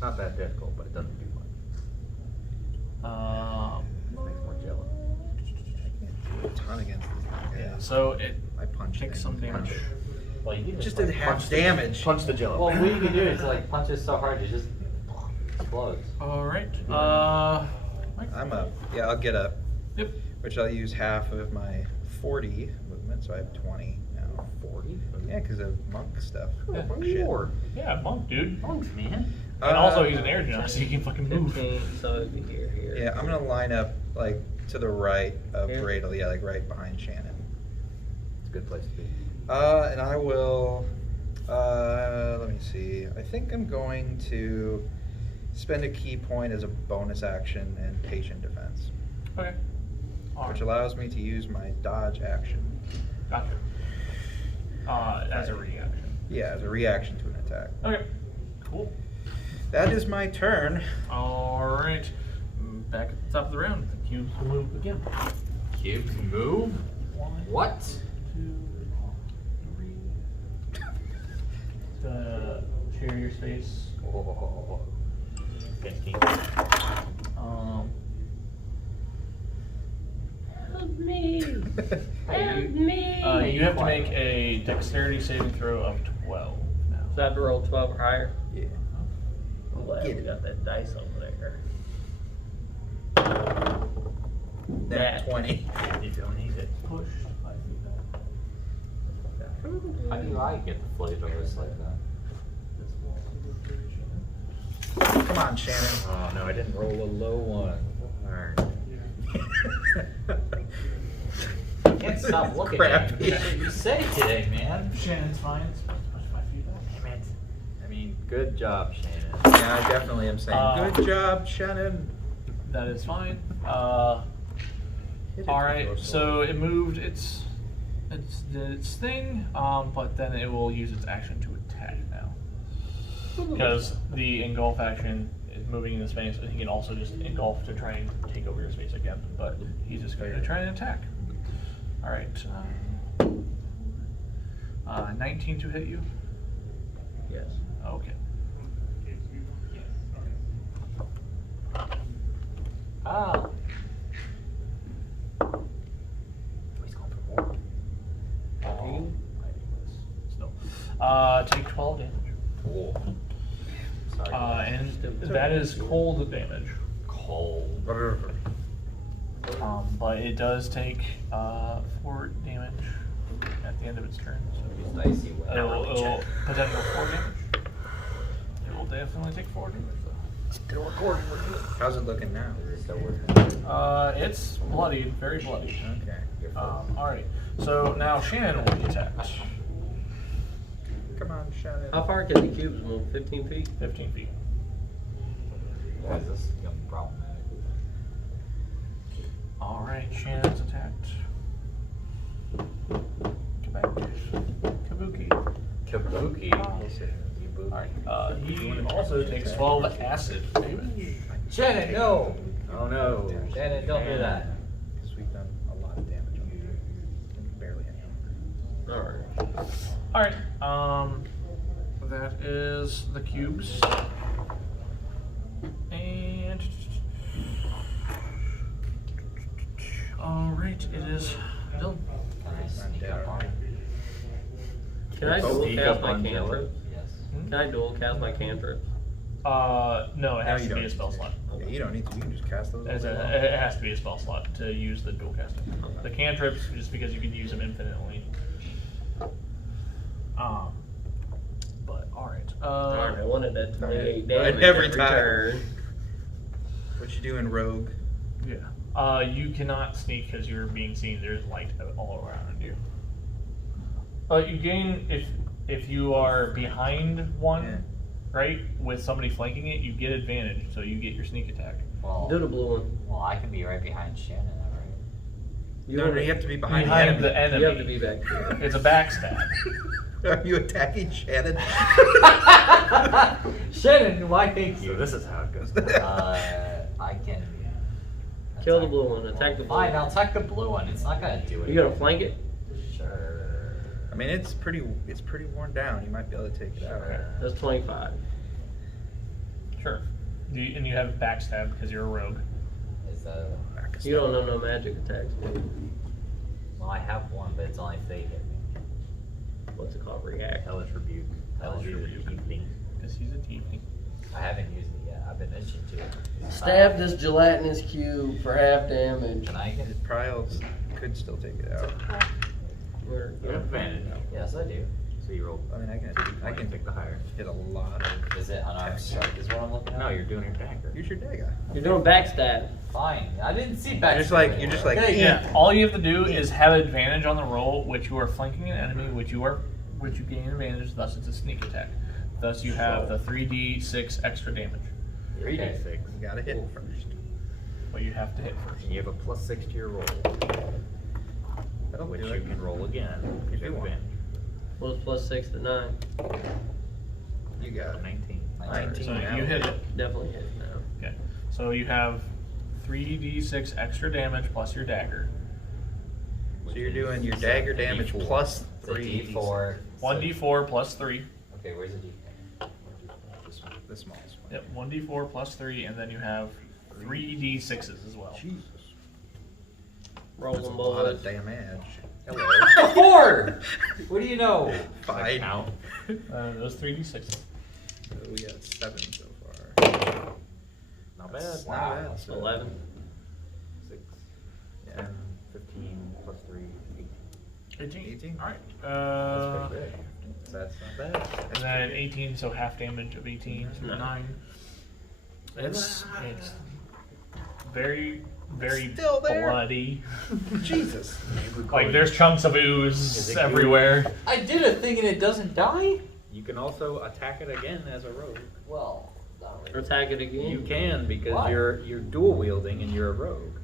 Not that difficult, but it doesn't do much. It makes more jello. I can't do a ton against these guys. Yeah. So it I punch takes things. some damage. Well, you can Just like, did half punch damage. Punch the jello. Well, what you can do is like punch it so hard you just close. Alright. I'm up. Yeah, I'll get up. Yep. Which I'll use half of my 40 movement, so I have 20 now. 40? Yeah, because of monk stuff. Yeah. Shit. Yeah, monk, dude. Monks, man. And also, he's an air giant, so he can fucking move. 15, so it'd be here. Yeah, I'm gonna line up like to the right of Here? Bradle. Yeah, like right behind Shannon. It's a good place to be. And I will. Let me see. I think I'm going to spend a key point as a bonus action and patient defense, Okay. which allows me to use my dodge action. Gotcha. As a reaction. Yeah, as a reaction to an attack. Okay. Cool. That is my turn. Alright. Back at the top of the round. The cubes will move again. Cubes move? What? 2, 3. Share your space. Oh, 15. Help me! Help You me! have to make a dexterity saving throw of 12 now. So I have to roll 12 or higher. Yeah. I'm glad Get we it. got that dice over there. That 20. You don't need it. Push 5 feet back. How do I get the flamethrowers like that? Come on, Shannon. Oh no, I didn't roll a low one. Darn. I can't stop looking at Crappy. you. That's what you say today, man. Shannon's fine. It's supposed to push 5 feet back. Damn it. I mean, good job, Shannon. Yeah, I definitely am saying, good job, Shannon. That is fine. Hit it Alright, with your so it moved its thing, but then it will use its action to attack now. Because the engulf action is moving in the space, and he can also just engulf to try and take over your space again. But he's just going to try and attack. Alright. 19 to hit you? Yes. Okay. Oh. He's going for more. 13? So, take 12 damage. Oh. Sorry. And that is cold damage. Cold. But it does take 4 damage at the end of its turn. So He's dicey with it'll potential 4 damage. It will definitely take 4 damage though. Still recording. How's it looking now? Still working. It's bloody, very bloody. Okay. Alright, so now Shannon will be attacked. Come on, Shannon. How far can the cubes move? 15 feet? 15 feet. Why is this becoming problematic? Alright, Shannon's attacked. Kabuki. Kabuki. Alright, he also takes 12 acid damage. Shannon, no! Oh no. Shannon, don't do that. Because we've done a lot of damage on you. And barely any on Alright. Alright, that is the cubes. And alright, it is done. Can I sneak up on him? Can I dual Sneak cast up my on Jello? cantrips? Yes. Can I dual cast my cantrips? No, it has you to be don't a spell need to. slot. Yeah, you don't need to. You can just cast those. It has to be a spell slot to use the dual casting. The cantrips, just because you can use them infinitely. But alright. Darn, I wanted that 28 Alright, damage every every time. turn. What you doing, Rogue? Yeah. You cannot sneak because you're being seen. There's light all around you. You gain if you are behind one, Yeah. right, with somebody flanking it, you get advantage, so you get your sneak attack. Well, Do the blue one. well, I can be right behind Shannon, alright? No, you have to be behind, Behind the the enemy. enemy. You have to be back here. It's a backstab. Are you attacking Shannon? Shannon, why thank So you? this is how it goes. I can Kill the attack- blue one. Attack the blue Fine, one. I'll attack the blue one. It's not gonna do it. You gonna flank it? Sure. I mean, it's pretty worn down. You might be able to take it out. Okay. That's 25. Sure. And you have backstab because you're a rogue. Is that? You don't know no magic attacks, do you? Well, I have one, but it's only if they hit me. What's it called? React. Hellish rebuke. Hellish rebuke. Keeping. Because he's a tiefling. I haven't used it yet. I've been itching to. Stab this gelatinous cube for half damage. Can I get it? Trials could still take it out. Where- You have advantage. Yes, I do. So you roll. I mean, I can pick the higher. hit a lot of. Is it unarmed strike? Is what I'm looking at? No, you're doing your dagger. Use your dagger. You're doing backstab. Fine. I didn't see back. You're just like. Yeah. All you have to do is have advantage on the roll, which you are flanking an enemy, which you gain advantage. Thus, it's a sneak attack. Thus, you have the 3d6 extra damage. 3d6. You gotta hit first. But you have to hit first. And you have a +6 to your roll, That'll which do you it. can roll again if you have advantage. Was +6 to 9. You got it. 19. 19. So now. you hit it. Definitely hit now. Okay. So you have 3d6 extra damage plus your dagger. So you're doing your dagger damage D4. plus It's a 3. D4. 1d4 plus 3. Okay, where's the D4? The smallest one. Yep, 1d4 plus 3, and then you have 3d6s as well. Jesus. Roll That's a them, lot of boys. damage. Hello. 4! What do you know? Fine. Count. Those 3d6s. So we got 7 so far. Not bad. That's Wow. not bad. So 11. 6, Yeah. 10, 15, plus 3, 18. 18. 18. Alright. That's pretty good. That's not bad. And then 18, so half damage of 18, so 9. It's very, very Still there? bloody. Jesus. Like, there's chunks of Is ooze it everywhere. I did a thing and it doesn't die? You can also attack it again as a rogue. Well, not really. Attack it again. You can because Why? you're dual wielding and you're a rogue.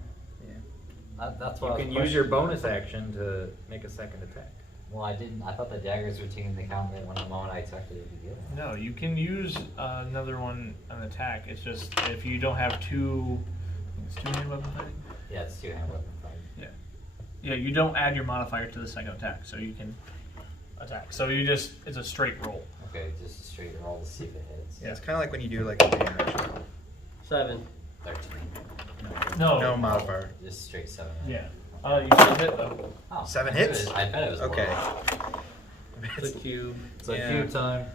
That's You what can use your bonus action to make a second attack. Well, I didn't. I thought the daggers were taking into account that when the moment I attacked it, it would be good. No, you can use another one on attack. It's just if you don't have two. I think it's two-hand weapon fighting? Yeah, it's two-hand weapon fight. Yeah, you don't add your modifier to the second attack, so you can attack. So you just, it's a straight roll. Okay, just a straight roll to see if it hits. Yeah, it's kind of like when you do like a damage. 7. 13. No. No modifier. Just straight 7. Yeah. You should hit though. Oh, 7 I bet hits? I bet it was Okay. low. The cube. So Yeah. cube time.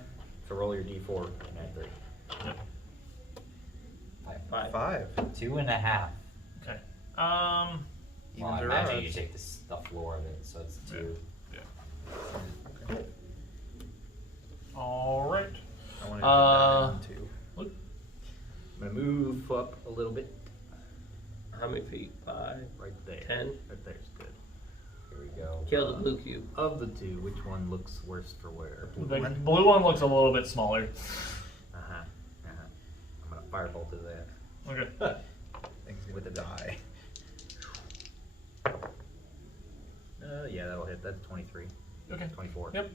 So roll your d4 and add 3. 5. 5. 2.5. Okay. Well, Evens I or imagine you odds. take the floor of it, so it's 2. All right. I wanted to put that in too. I'm going to move up a little bit. How many feet? 5. Right there. 10. Right there's good. Here we go. Kill the blue cube. Of the two, which one looks worse for wear? The blue one looks a little bit smaller. Uh-huh. Uh-huh. I'm going to firebolt his ass. Okay. Things with a die. Yeah, that'll hit. That's 23. Okay. 24. Yep.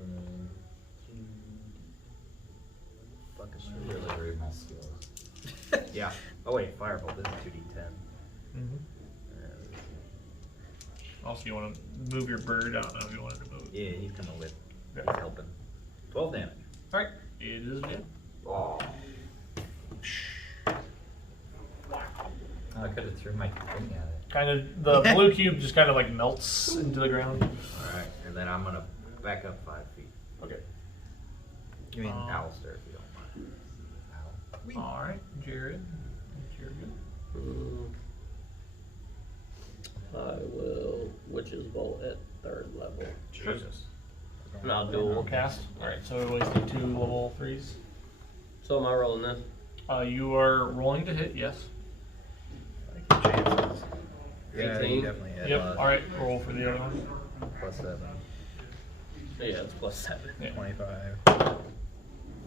And fuck is I really rude my skills. Yeah. Oh wait, firebolt. This is 2d10. Mm-hmm. Also, you want to move your bird? I don't know if you wanted to move it. Yeah, he's coming with. Okay. He's helping. 12 damage. All right. It is good. Oh. I could have threw my thing at it. Kind of, the blue cube just kind of like melts into the ground. Alright, and then I'm gonna back up 5 feet. Okay. You mean Alistair, if you don't mind. Ow. All right, Jared. Jared good. I will Witch's Bolt at 3rd level. Jesus. And I'll Dual dual. cast. All right, so we wasted 2 level 3s. So am I rolling this? You are rolling to hit, yes. I like your chances. Yeah, 18. you definitely hit. Yep. All right, roll for the other one. +7. Yeah, it's +7. Yeah. 25.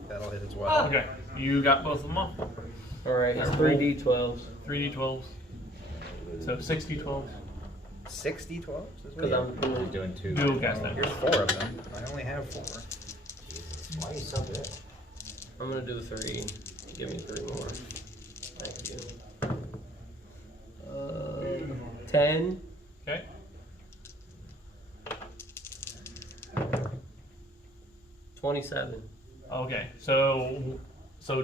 That'll hit as well. Okay, you got both of them off. Alright, it's Yeah, 3d12s. 3d12s. So 6d12s. 60 12s? Because I'm He's dual. doing 2. Dual cast that. Here's 4 of them. I only have 4. Jesus, why are you so good? I'm gonna do 3. Give me 3 more. Thank you. 10. Okay. 27. Okay. So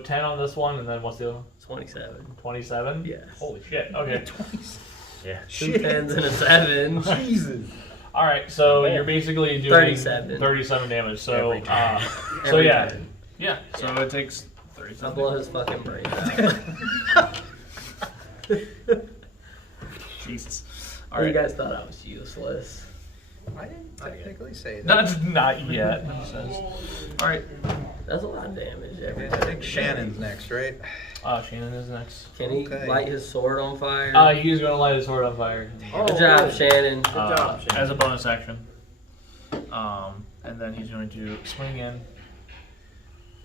10 on this one, and then what's the other one? 27. 27. Yes. Holy shit. Okay. Yeah. 2 10s and a 7. Jesus. All right. So you're basically doing 37. 37 damage. So Every time. so Every yeah. time. Yeah, so it takes 30 I'll seconds. blow his fucking brains out. Jesus. All you guys thought I was useless. I didn't technically say that. Not yet, he says. Alright. That's a lot of damage every I time. think Shannon's next, right? Shannon is next. Can he Okay. light his sword on fire? He's gonna light his sword on fire. Good job, Shannon. Good job, Shane. As a bonus action. And then he's going to swing in.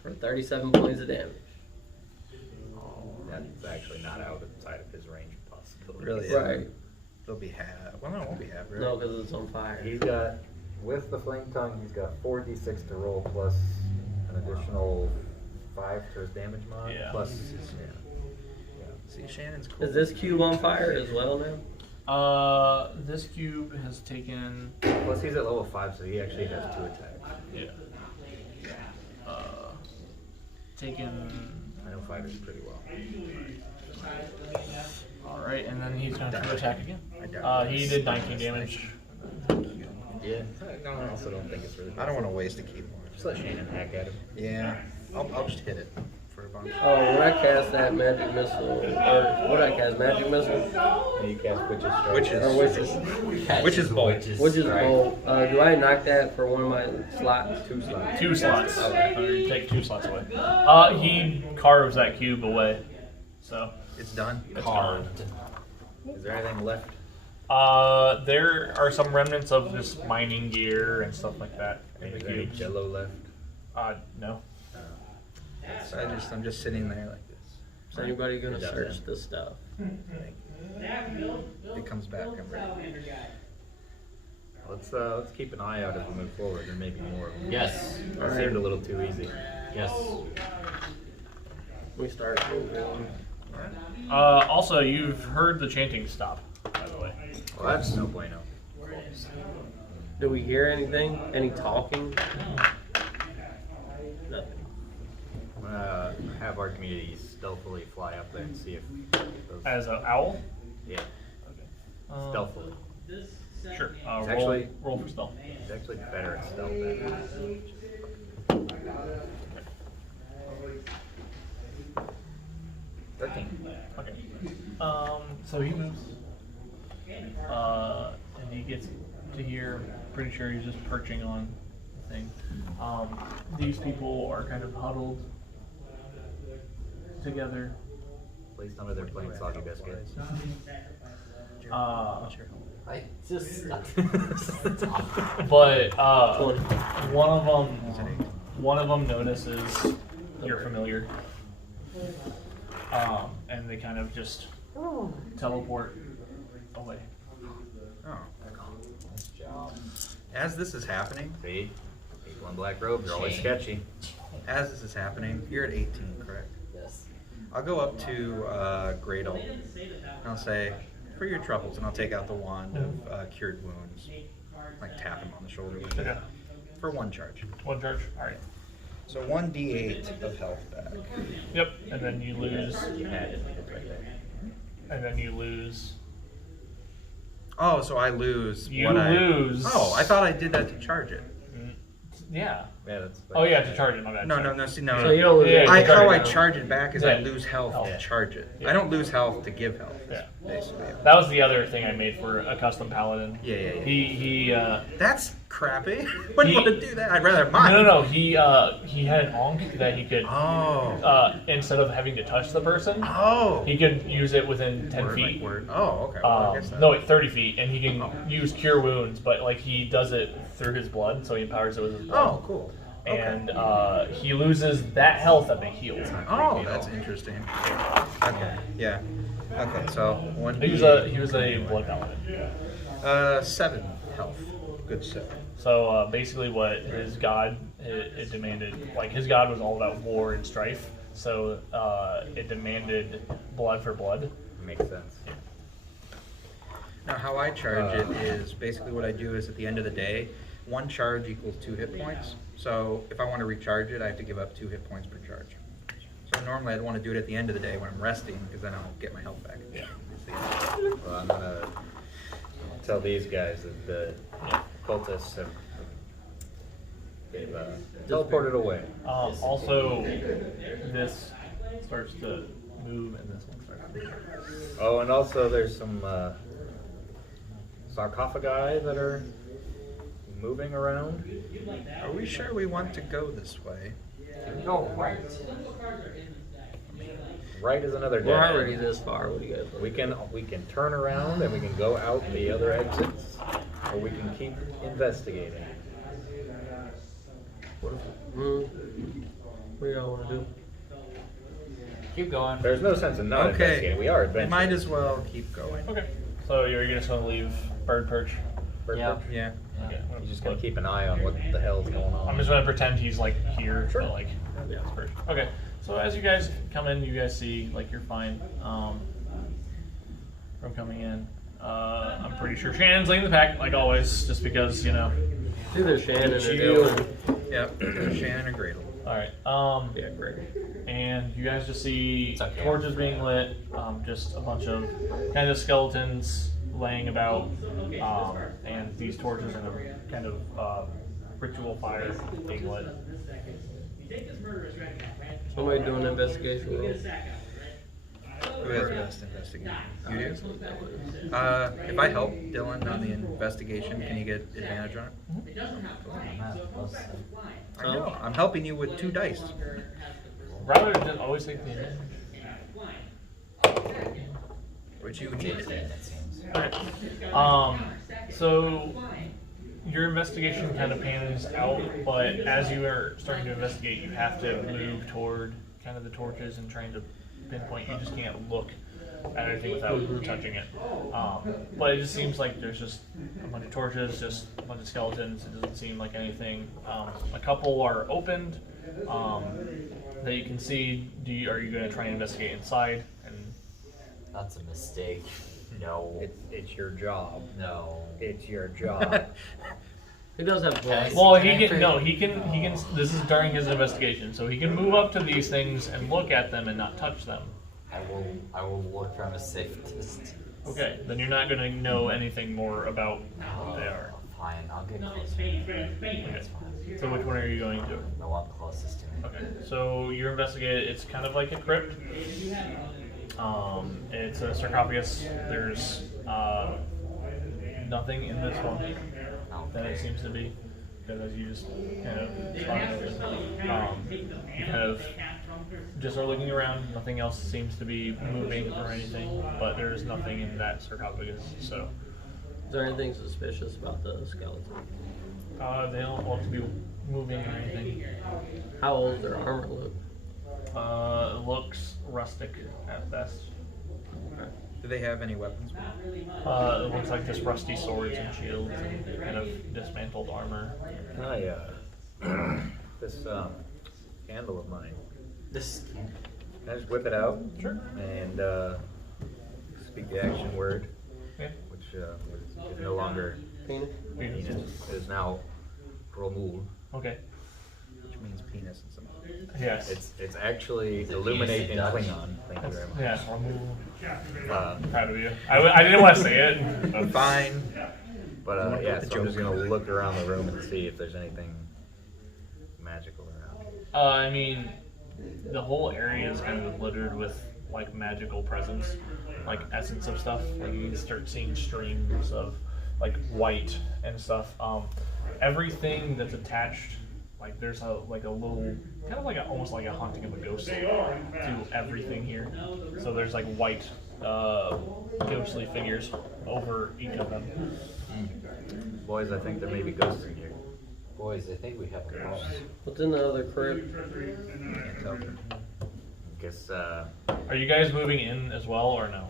For 37 points of damage. That's actually not outside of his range possibility. Really? Right. There'll be half. Well, no, it won't be half, right? No, because it's on fire. He's got, with the flame tongue, he's got 4d6 to roll plus an additional 5 to his damage mod. Yeah. Plus, See, Shannon's cool. Is this cube on fire as well now? This cube has taken. plus he's at level 5, so he actually has 2 attacks. Yeah. Taken. I know 5 is pretty well. Alright, and then he's going to attack again. I He did 19 damage. Yeah. I also don't think it's really. I don't want to waste a keyboard. Just let Shannon hack at him. Yeah, I'll just hit it for a bunch. Oh, when I cast that magic missile, or what I cast, magic missile? And you cast Witch's Strike. Witches. Or witches. Which is bolt. Which is bolt. Do I knock that for one of my slots? 2 slots. 2 slots. Okay. You take 2 slots away. He carves that cube away. So. It's done. It's gone. Is there anything left? There are some remnants of this mining gear and stuff like that in the Is there any cubes. jello left? No. So I'm just sitting there like this. Is anybody gonna Good job, search Dan. this stuff? It comes back. I'm ready. Let's keep an eye out as we move forward. There may be more. Yes. That seemed a little too easy. Yes. We start moving. Also, you've heard the chanting stop, by the way. Well, that's no bueno. Do we hear anything? Any talking? Nothing. I'm gonna have our community stealthily fly up there and see if those. As an owl? Yeah, stealthily. Sure. It's Roll, actually- roll for stealth. He's actually better at stealth than us. 13. Okay. So he moves. And he gets to here. Pretty sure he's just perching on the thing. These people are kind of huddled together. Please tell me they're playing Soggy Biscuit. I just. But one of them notices you're familiar, and they kind of just teleport away. Oh. Nice job. As this is happening, See? People in black robes are always Shame. sketchy. as this is happening, you're at 18, correct? Yes. I'll go up to Gradle and I'll say, for your troubles, and I'll take out the wand of cured wounds, like tap him on the shoulder with it, Okay. for 1 charge. 1 charge. All right. So 1d8 of health back. Yep. And then you lose. You had it. It's right there. And then you lose. Oh, so I lose You what lose. Oh, I thought I did that to charge it. Yeah. Yeah, that's. Oh yeah, to charge it. My bad. No, sorry. no, no, see, no. So you don't lose Yeah, anything. How I now. charge it back is I Yeah. lose health Health. to charge it. Yeah. I don't lose health to give health, Yeah. basically. That was the other thing I made for a custom paladin. Yeah. He That's crappy. Wouldn't He- want to do that. I'd rather have mine. no. He had an onk that he could Oh. instead of having to touch the person, Oh. he could use it within 10 Word, feet. like word. Oh, okay. Well, I guess that. No, wait, 30 feet, and he can Oh. use cure wounds, but like he does it through his blood, so he empowers it with his blood. Oh, cool. Okay. And he loses that health that they heal. Oh, that's interesting. Okay. Yeah. Okay. So 1. He was a blood paladin. 7 health. Good 7. So basically, what his god it demanded, like his god was all about war and strife. So it demanded blood for blood. Makes sense. Now, how I charge it is basically what I do is at the end of the day, 1 charge equals 2 hit points. So if I want to recharge it, I have to give up 2 hit points per charge. So normally I'd want to do it at the end of the day when I'm resting, because then I'll get my health back. Yeah. Well, I'm gonna tell these guys that the cultists have They've teleported away. Also, this starts to move, and this one starts to move. Oh, and also there's some sarcophagi that are moving around. Are we sure we want to go this way? Go right. Right is another We're dead already end. this far. What do you guys think? We can turn around and we can go out the other exits, or we can keep investigating. What do y'all want to do? Keep going. There's no sense in not investigating. We are adventurous. Might as well keep going. Okay. So you're just going to leave Bird Perch. Bird Yeah. perch? Yeah. Okay. He's just gonna keep an eye on what the hell's going on. I'm just gonna pretend he's like here. Sure. So, like, yeah, it's Perch. Okay. So as you guys come in, you guys see like you're fine. From coming in, I'm pretty sure Shannon's leading the pack like always, just because you know. Either Shannon or Shield. Dylan. Yep. Shannon or Gradle. All right. Yeah, great. And you guys just see It's okay. torches being lit, just a bunch of kind of skeletons laying about, and these torches in a kind of ritual fire being lit. Somebody do an investigation roll. Who has the best investigation? You do? If I help Dylan on the investigation, can you get advantage on it? I'm at plus I know. I'm helping you with 2 dice. Rather than always take the advantage. Which you 18, need. it seems. Alright. So your investigation kind of pans out, but as you are starting to investigate, you have to move toward kind of the torches and trying to pinpoint. You just can't look at anything without touching it. But it just seems like there's just a bunch of torches, just a bunch of skeletons. It doesn't seem like anything. A couple are opened that you can see. Are you going to try and investigate inside? And That's a mistake. No. It's your job. No. It's your job. He does have plus. well, he can. This is during his investigation, so he can move up to these things and look at them and not touch them. I will look from a safe distance. Okay, then you're not going to know anything more about what they are. Fine, I'll get closer. That's fine. So which one are you going to? The one closest to me. Okay, so you investigate it. It's kind of like a crypt. It's a sarcophagus. There's nothing in this one that it seems to be, because as you just kind of spotted open, you kind of just are looking around. Nothing else seems to be moving or anything, but there is nothing in that sarcophagus. So Is there anything suspicious about the skeleton? they don't look to be moving or anything. How old does their armor look? It looks rustic at best. Do they have any weapons? It looks like just rusty swords and shields and kind of dismantled armor. This candle of mine. This. Can I just whip it out? Sure. And speak the action word, Yeah. which is no longer Penis? penis. It is now Romul. Okay. Which means penis and some. Yes. It's actually illuminate in Dutch? Klingon. Thank you very much. Yeah. I'm proud of you. I didn't want to say it. But Fine. But yeah, The so I'm just joke. gonna look around the room and see if there's anything magical around. I mean, the whole area is kind of littered with like magical presence, like essence of stuff. Like you can start seeing streams of like white and stuff. Everything that's attached, like there's a little kind of like almost like a haunting of a ghost to everything here. So there's like white ghostly figures over each of them. Boys, I think there may be ghosts in here. Boys, I think we have a problem. What's in the other crypt? Can't tell. Guess. Are you guys moving in as well or no?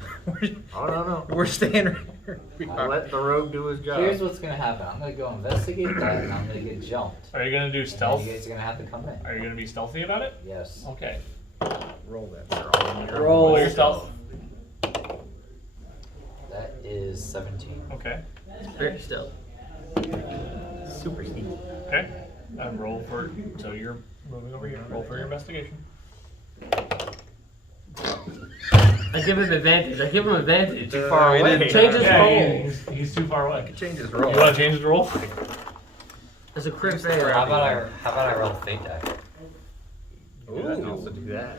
Oh no. We're staying right here. We I'll are. let the rogue do his job. Here's what's gonna happen. I'm gonna go investigate that, and I'm gonna get jumped. Are you gonna do And stealth? you guys are gonna have to come in. Are you gonna be stealthy about it? Yes. Okay. Roll that. Roll. Roll your stealth. That is 17. Okay. Very stealth. Super sneaky. Okay. Roll for. So you're moving over here. Roll for your investigation. I give him advantage. Too far we away. didn't Change his Yeah, roll. he's too far away. Change his You roll. want to change his roll? It's a crit Use the fail. How about I roll fate die? Ooh. I can also do that.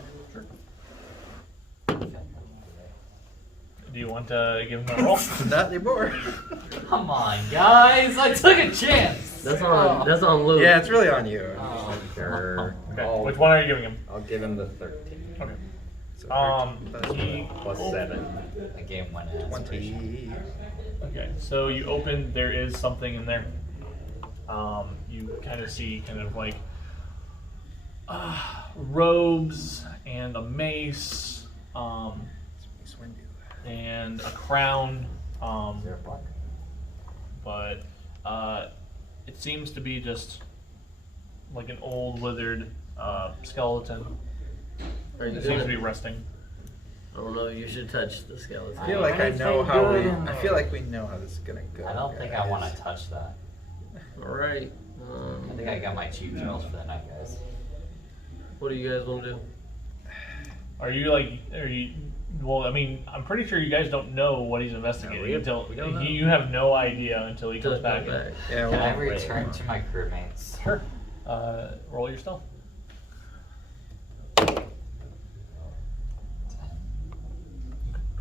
Do you want to give him a roll? Not anymore. Come on, guys! I took a chance. That's on Luke. Yeah, it's really on you. Oh. Sure. Okay. Which one are you giving him? I'll give him the 13. Okay. So He Plus 7. The game went in. 20. Okay, so you open, there is something in there. You kind of see like robes and a mace, and a crown, but it seems to be just like an old withered skeleton. It seems to be resting. I don't know. You should touch the skeleton. I feel like I know how we. I feel like we know how this is gonna go. I don't think I want to touch that. All right. I think I got my cheap gels for the night, guys. What do you guys want to do? Are you? Well, I mean, I'm pretty sure you guys don't know what he's investigating until we don't know. you have no idea until he comes back. Yeah, Can I well, return to my crewmates? Sure. Roll your stealth.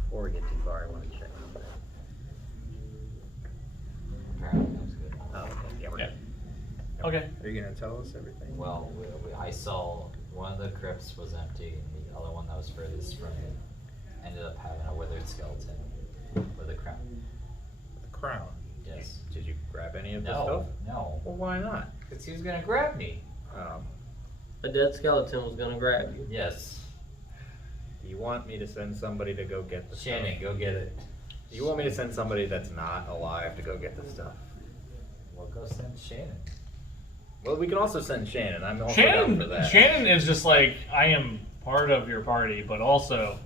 Before we get too far, I want to check something. Apparently that was good. Oh, okay. Yeah, we're Yeah. good. Okay. Are you gonna tell us everything? Well, I saw one of the crypts was empty, and the other one that was furthest from it ended up having a withered skeleton with a crown. The crown. Yes. Did you grab any of this No, stuff? no. Well, why not? Because he was gonna grab me. A dead skeleton was gonna grab you. Yes. You want me to send somebody to go get the Shannon, stuff? go get it. You want me to send somebody that's not alive to go get the stuff? Well, go send Shannon. Well, we can also send Shannon. I'm also down for that. Shannon is just like, I am part of your party, but also,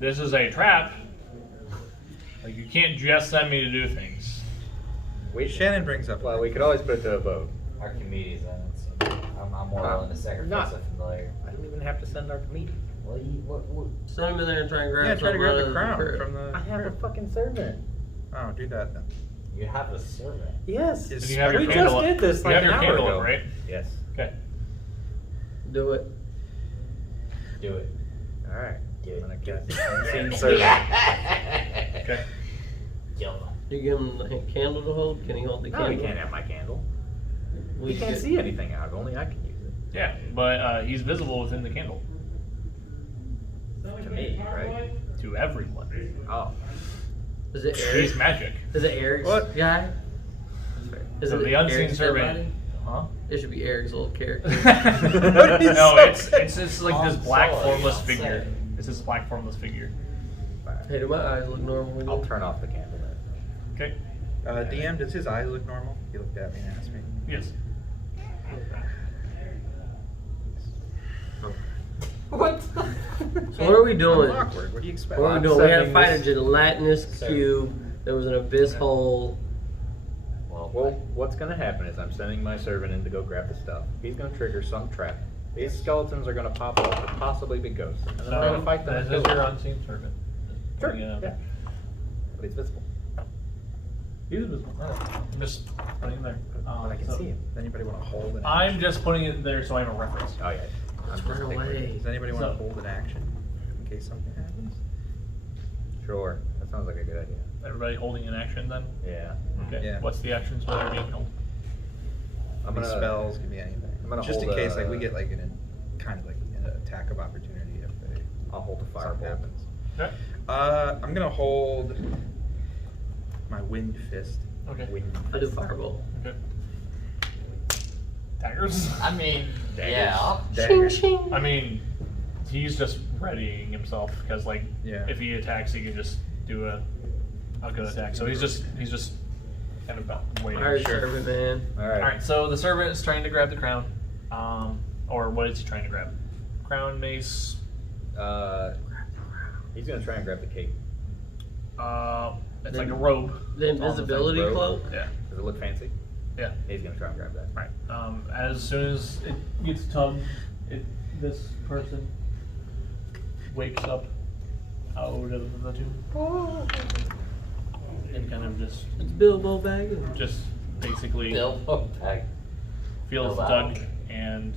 this is a trap. Like, you can't just send me to do things. Shannon brings up. Well, we could always put it to a vote. Archimedes, I'm more willing to sacrifice Not. a familiar. I don't even have to send Archimedes. Well, what? Send him in there and try and grab. Yeah, try to grab something the out of crown crypt. from the. I have a fucking servant. Oh, do that then. You have a servant. Yes. Is And you have your we candle just up. did this You like have an your hour candle ago. up, right? Yes. Okay. Do it. Do it. All right. Do I'm it. gonna get unseen servant. Okay. Kill him. You give him the candle to hold. Can he hold the No, candle? he can't have my candle. We He can't should- see anything out of it. Only I can use it. Yeah, but he's visible within the candle. To me, right? To everyone. Oh. Is it He's Eric? magic. Is it Eric's What? guy? Is So it the unseen Eric's dead servant. body? Huh? It should be Eric's little character. No, it's just like this black Sorry, formless I'll figure. say. It's this black formless figure. Hey, do my eyes look normal? I'll turn off the candle then. Okay. DM, does his eyes look normal? He looked at me and asked me. Yes. What? So what are we I'm doing? awkward. What do you expect? What are we I'm doing? We had to sending fight a this- gelatinous Sir. cube. There was an abyss hole. Well, what's gonna happen is I'm sending my servant in to go grab the stuff. He's gonna trigger some trap. These skeletons are gonna pop up and possibly be ghosts. And then we're gonna fight them. This and is kill your them. unseen servant. Sure. Yeah. Yeah. But he's visible. He's invisible. I'm just putting him there. But I can so see him. Does anybody want to hold an I'm action? just putting it there so I have a reference. Oh yeah. Let's I'm just run thinking. away. Does anybody want So- to hold an action in case something happens? Sure. That sounds like a good idea. Everybody holding an action then? Yeah. Okay. Yeah. What's the actions while they're being held? I'm Could be gonna spells, could be anything. I'm gonna Just in hold case, a- like we get like kind of like an attack of opportunity if they, I'll hold the something firebolt. happens. Okay. I'm gonna hold my wind fist. Okay. I do firebolt. Okay. Daggers? I mean, Daggers. yeah. Dagger. I mean, he's just readying himself because, like, Yeah. if he attacks, he can just do a good attack. So he's just kind of waiting. Alright, servant man. All right. All right. So the servant is trying to grab the crown, or what is he trying to grab? Crown, mace. He's gonna try and grab the cape. It's like a robe. The invisibility robe. cloak? Yeah. Does it look fancy? Yeah. He's gonna try and grab that. Right. As soon as it gets tugged, this person wakes up out of the tomb and kind of It's Bilbo Baggins. just basically Bilbo back. feels Hello. Doug and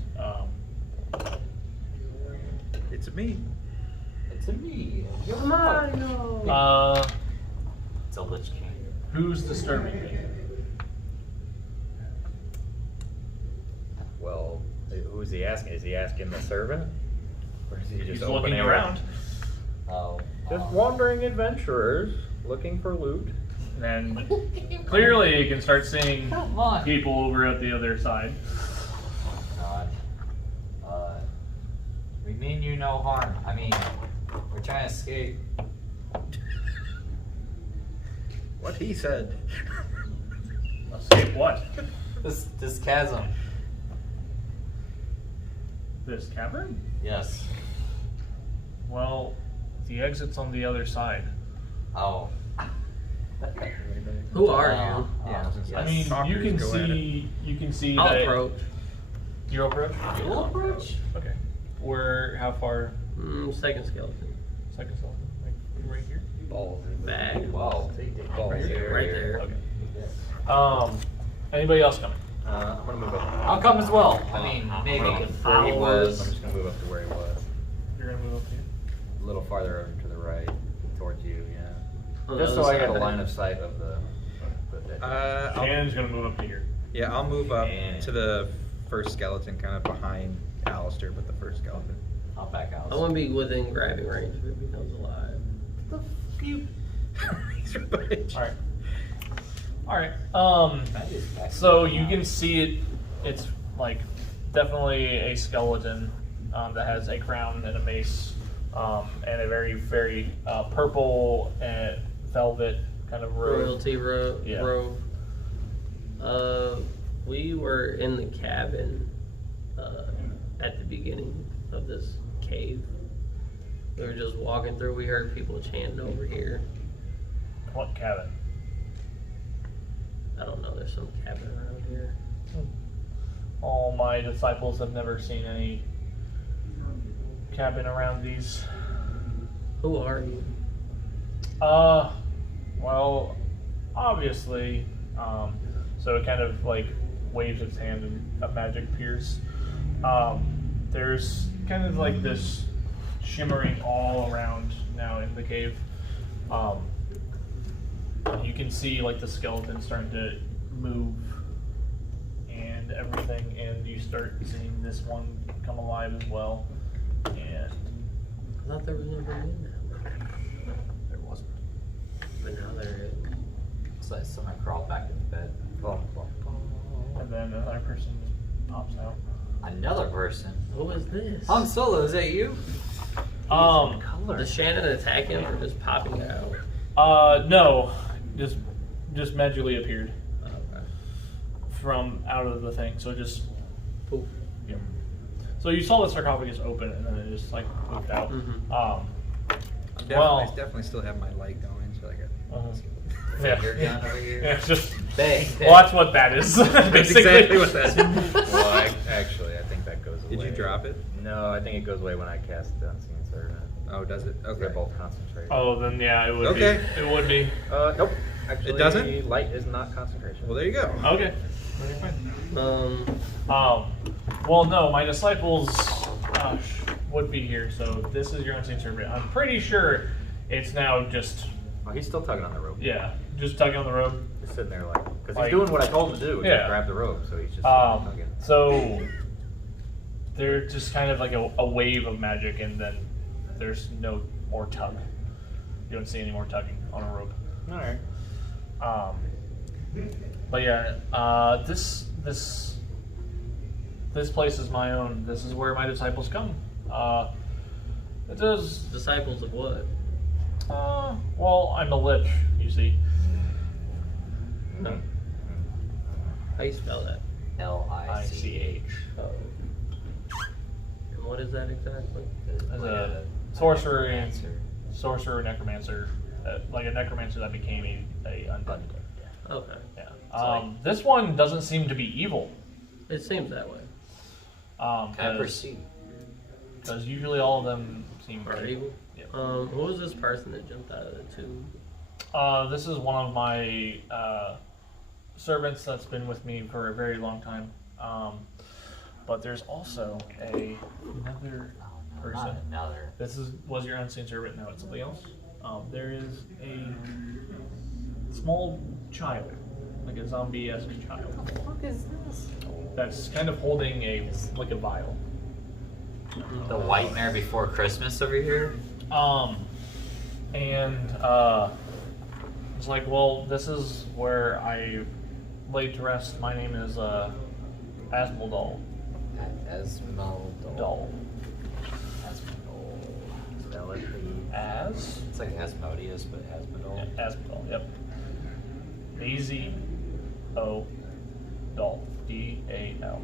It's me. It's a me. Mario. It's a Lich King. who's disturbing me? Well, who's he asking? Is he asking the servant? Or is he just He's opening looking it? around. Oh. Just wandering adventurers looking for loot. And clearly you can start seeing Come on. people over at the other side. God. We mean you no harm. I mean, we're trying to escape. What he said. Escape what? This chasm. This cavern? Yes. Well, the exit's on the other side. Oh. Who are Oh, you? Yeah, I was gonna say, I mean, talkers you can go at it. see I'll that approach. you'll approach. You'll approach? Okay. Where? How far? Second skeleton. Second cell? Like right here. Balls. Bag. Whoa. Balls. Right here. Right there. Okay. Anybody else coming? I'm gonna move up. I'll come as well. I mean, maybe. Where he follow was. us. I'm just gonna move up to where he was. You're gonna move up here. A little farther over to the right, towards you. Yeah. On the Just so other I get a side. line of sight of the. Shannon's gonna move up to here. Yeah, I'll move up And- to the first skeleton, kind of behind Alistair, but the first skeleton. I'll back out. I want to be within grabbing range if it becomes alive. He's a bitch. All right. All right. So you can see it. It's like definitely a skeleton that has a crown and a mace and a very, very purple and velvet kind of robe. Royalty Yeah. robe. We were in the cabin at the beginning of this cave. We were just walking through. We heard people chanting over here. What cabin? I don't know. There's some cabin around here. All my disciples have never seen any cabin around these. Who are you? Well, obviously, so it kind of like waves its hand and a magic appears. There's kind of like this shimmering all around now in the cave. You can see like the skeleton starting to move and everything, and you start seeing this one come alive as well. And I thought there was never been that. There wasn't. But now there is. So someone crawled back into bed. and then another person just pops out. Another person. Who is this? Han Solo, is that you? Does Shannon attack him or just popping out? No, just magically appeared Okay. from out of the thing. So just Poof. yeah. So you saw the sarcophagus open, and then it just like moved out. Mhm. I definitely still have my light going, so I got. Finger gun over here. Yeah, it's just Bang. well, that's what that is. That's basically. exactly what that is. Well, actually, I think that goes away. Did you drop it? No, I think it goes away when I cast the Unseen Servant. Oh, does it? They're Okay. both concentrated. Oh, then yeah, it would Okay. be. It would be. Nope. Actually, doesn't? Light is not concentration. Well, there you go. Okay. Well, no, my disciples would be here, so this is your unseen servant. I'm pretty sure it's now just, Oh, he's still tugging on the rope. yeah, just tugging on the rope. Just sitting there like, because Like- he's doing what I told him to do. Yeah. Just grab the rope, so he's just tugging. So they're just kind of like a wave of magic, and then there's no more tug. You don't see any more tugging on a rope. All right. But yeah, this place is my own. This is where my disciples come. It does. Disciples of what? Well, I'm a lich, you see. How you spell that? L-I-C-H. Oh. And what is that exactly? As a sorcerer, necromancer, like a necromancer that became a undead. Okay. Yeah. This one doesn't seem to be evil. It seems that way. Can I proceed? Because usually all of them seem Are evil? Yeah. Who was this person that jumped out of the tube? This is one of my servants that's been with me for a very long time. But there's also another person. Not another. Was your unseen servant, now it's something else. There is a small child, like a zombie-esque child. What the fuck is this? That's kind of holding a vial. The Nightmare Before Christmas over here? It's like, well, this is where I laid to rest. My name is Asmodeal. Asmodeal. Spell it, please. As? It's like Asmodeus, but Asmodeal. Asmodeal, yep. A-Z-O-Dal. D-A-L.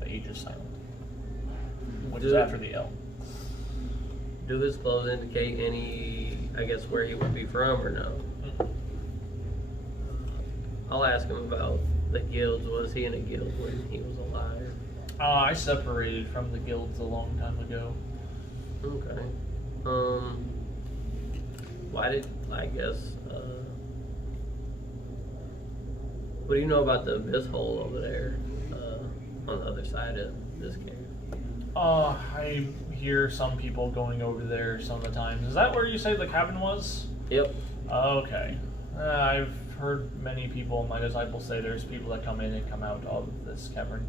The H is silent. Which is after the L. Do his clothes indicate any, I guess, where he would be from or no? I'll ask him about the guilds. Was he in a guild when he was alive? I separated from the guilds a long time ago. Okay. Why did, I guess, what do you know about the abyss hole over there, on the other side of this cave? I hear some people going over there some of the times. Is that where you say the cabin was? Yep. Okay. I've heard many people, my disciples, say there's people that come in and come out of this cavern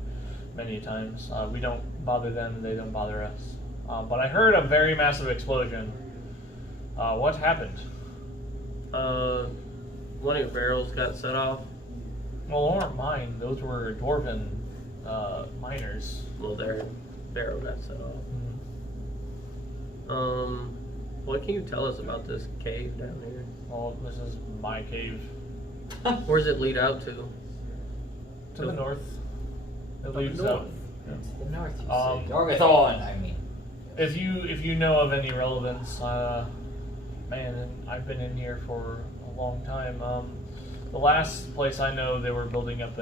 many times. We don't bother them, they don't bother us. But I heard a very massive explosion. What happened? One of your barrels got set off. Well, they weren't mine. Those were dwarven miners. Well, their barrel got set off. What can you tell us about this cave down here? Well, this is my cave. Where does it lead out to? To the north. It the leads north? out. To the north, you Um, say. Gorgathon, I mean. If you know of any relevance, man, I've been in here for a long time. The last place I know they were building up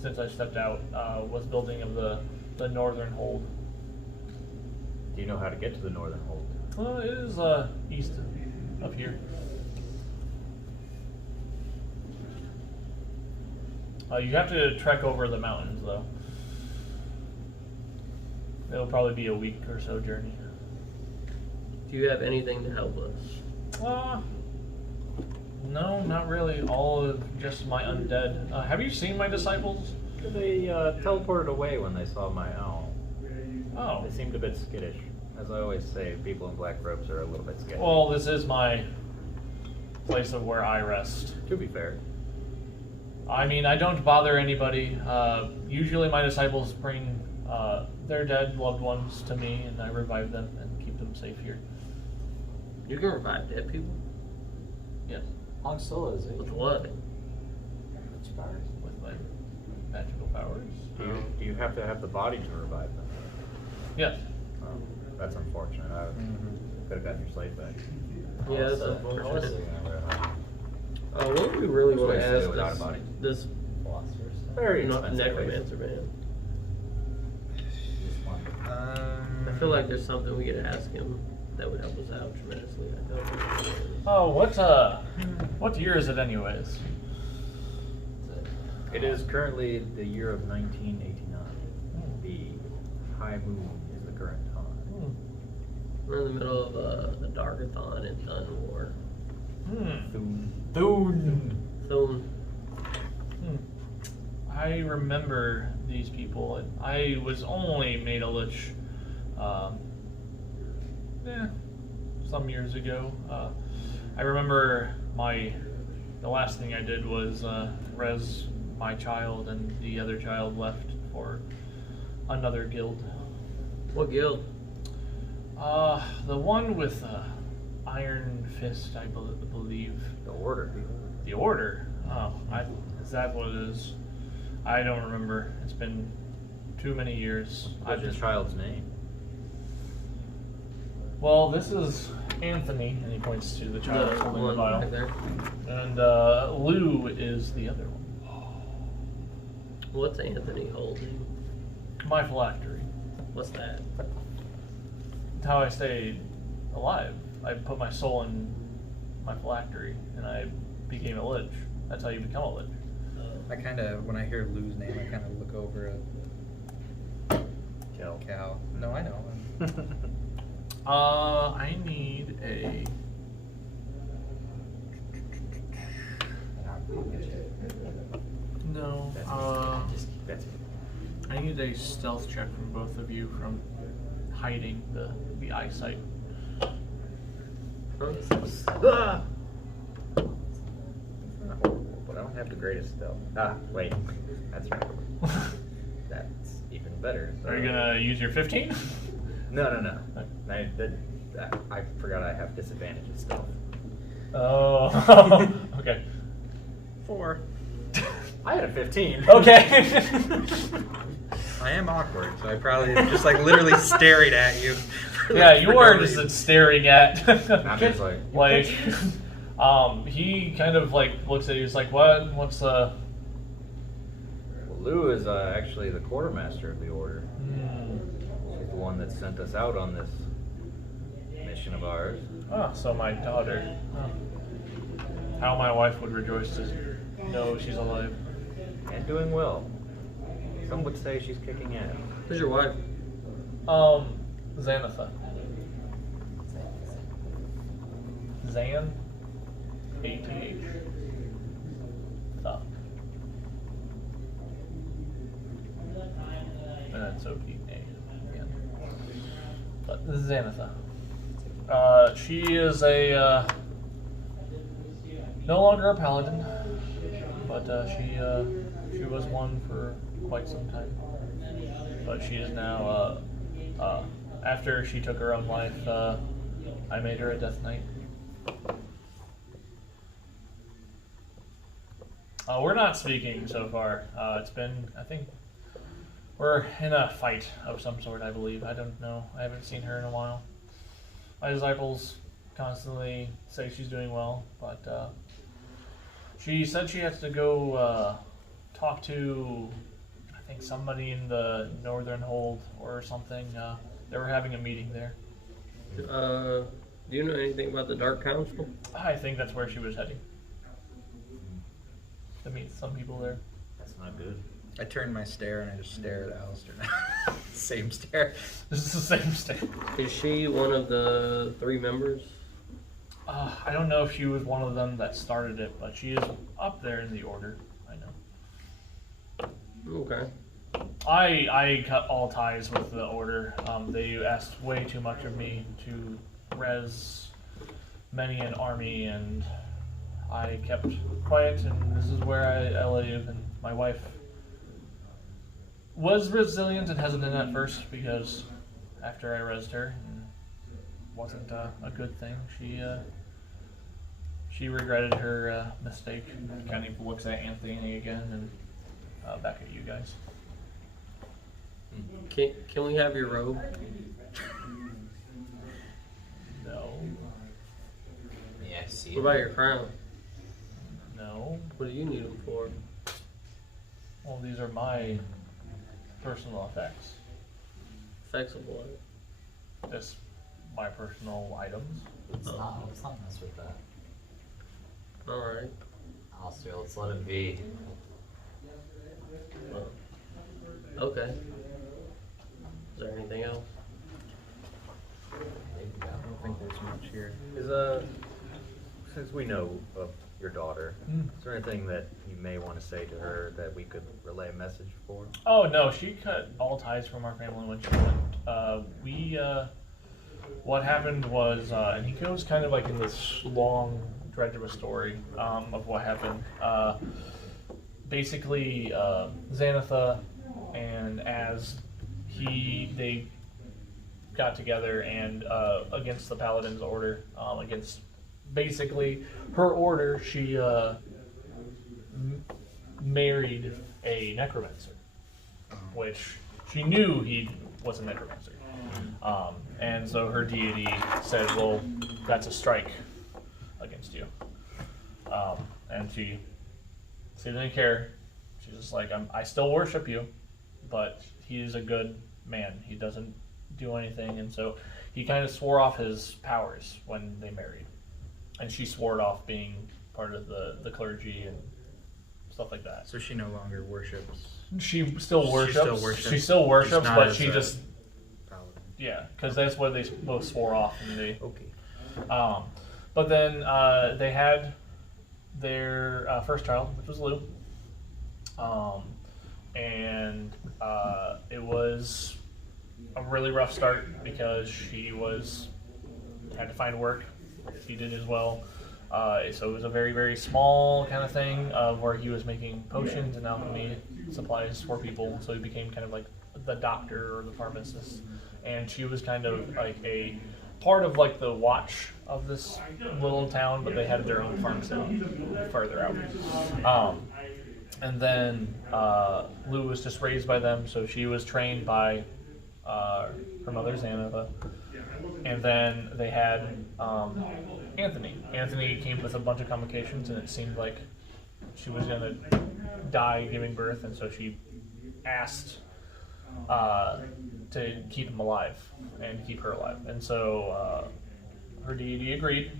since I stepped out, was building of the northern hold. Do you know how to get to the northern hold? Well, it is east of here. You have to trek over the mountains, though. It'll probably be a week or so journey. Do you have anything to help us? No, not really. All of just my undead. Have you seen my disciples? They teleported away when they saw my owl. Oh. They seemed a bit skittish. As I always say, people in black robes are a little bit skittish. Well, this is my place of where I rest. To be fair. I mean, I don't bother anybody. Usually my disciples bring their dead loved ones to me, and I revive them and keep them safe here. You can revive dead people? Yes, Long Solo is it? With what? Which powers? with my magical powers. Do you have to have the body to revive them? Yes. That's unfortunate. I could have gotten your slate back. Yeah, that's How else unfortunate. are they gonna revive? What we really There's want to ways to do it ask without a body. this Philosophers? Very expensive. necromancer man. Just one. I feel like there's something we could ask him that would help us out tremendously. I don't know. Oh, what year is it, anyways? It is currently the year of 1989. The high moon is the current time. We're in the middle of the Darkathon and Thun War. Thune. Thun. I remember these people. I was only made a lich, some years ago. I remember the last thing I did was res my child, and the other child left for another guild. What guild? The one with Iron Fist, I believe. The order. The Order. Oh, is that what it is? I don't remember. It's been too many years. What's your child's name? Well, this is Anthony, and he points to the child The holding the one vial. right there. And Lou is the other one. What's Anthony holding? My phylactery. What's that? It's how I stay alive. I put my soul in my phylactery, and I became a lich. That's how you become a lich. I kind of, when I hear Lou's name, I kind of look over at Cal. No, I know. I need a. No. That's it. I need a stealth check from both of you from hiding the eyesight. Ah! Not horrible, but I don't have the greatest stealth. Ah, wait. That's right. That's even better. Are you gonna use your 15? No. I forgot I have disadvantage at stealth. Oh. Okay. 4. I had a 15. Okay. I am awkward, so I probably just like literally staring at you. Yeah, you for were no just reason. staring at. I'm just like, he kind of like looks at you. He's like, "What? What's Well, Lou is actually the quartermaster of the order. She's the one that sent us out on this mission of ours. Oh, so my daughter. Oh. How my wife would rejoice to know she's alive. And doing well. Some would say she's kicking ass. Who's your wife? Xanatha. Zan. ATH. Tha. And that's OPA again. But this is Xanatha. She is a no longer a paladin, but she was one for quite some time. But she is now after she took her own life, I made her a death knight. We're not speaking so far. It's been, I think, we're in a fight of some sort, I believe. I don't know. I haven't seen her in a while. My disciples constantly say she's doing well, but she said she has to go talk to, I think, somebody in the Northern Hold or something. They were having a meeting there. Do you know anything about the Dark Council? I think that's where she was heading. To meet some people there. That's not good. I turn my stare and I just stare at Alistair. Same stare. This is the same state. Is she one of the 3 members? I don't know if she was one of them that started it, but she is up there in the order. I know. Okay. I cut all ties with the order. They asked way too much of me to res many an army, and I kept quiet, and this is where I live. And my wife was resilient and hesitant at first because after I resed her, and wasn't a good thing. She regretted her mistake. Kind of looks at Anthony again and back at you guys. Can we have your robe? No. Yeah, I see. What about your crown? No. What do you need them for? Well, these are my personal effects. Effects of what? Just my personal items. Let's not mess with that. Alright. Alistair, let's let it be. Well, okay. Is there anything else? There you go. I don't think there's much here. Is since we know of your daughter, is there anything that you may want to say to her that we could relay a message for? Oh no, she cut all ties from our family when she went. What happened was, and he goes kind of like in this long, dredge of a story of what happened. Basically, Xanatha and they got together and against the Paladin's order, against basically her order, she married a necromancer, which she knew he was a necromancer. And so her deity said, well, that's a strike against you. And she didn't care. She's just like, I still worship you, but he is a good man. He doesn't do anything. And so he kind of swore off his powers when they married. And she swore off being part of the clergy and stuff like that. So she no longer worships. She still worships. She Just still worships, not but as she a just paladin. yeah, because that's what they both swore off in the. Okay. But then they had their first child, which was Lou. And it was a really rough start because she had to find work. He did as well. So it was a very, very small kind of thing of where he was making potions and alchemy supplies for people. So he became kind of like the doctor or the pharmacist. And she was kind of like a part of like the watch of this little town, but they had their own pharmacy further out. And then Lou was just raised by them, so she was trained by her mother, Xanatha. And then they had Anthony. Anthony came with a bunch of complications, and it seemed like she was going to die giving birth, and so she asked to keep him alive and keep her alive. And so her deity agreed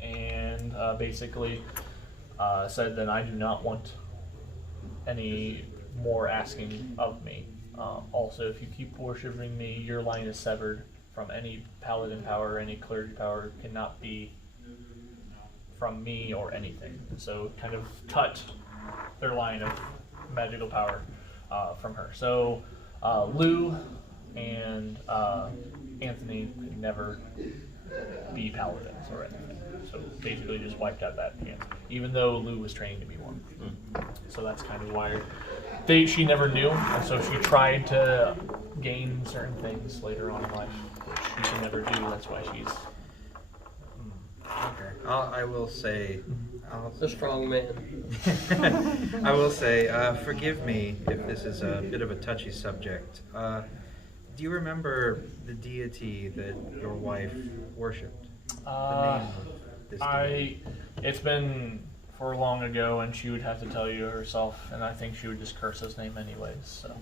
and basically said that I do not want any more asking of me. Also, if you keep worshiping me, your line is severed from any paladin power or any clergy power. Cannot be from me or anything. And so kind of cut their line of magical power from her. So Lou and Anthony could never be paladins or anything. So basically just wiped out that chance, even though Lou was training to be one. So that's kind of why she never knew, and so she tried to gain certain things later on in life, which she can never do. That's why she's... Okay. I will say... A strong man. I will say, forgive me if this is a bit of a touchy subject. Do you remember the deity that your wife worshipped? The name of this deity? It's been for long ago, and she would have to tell you herself, and I think she would just curse his name anyways. So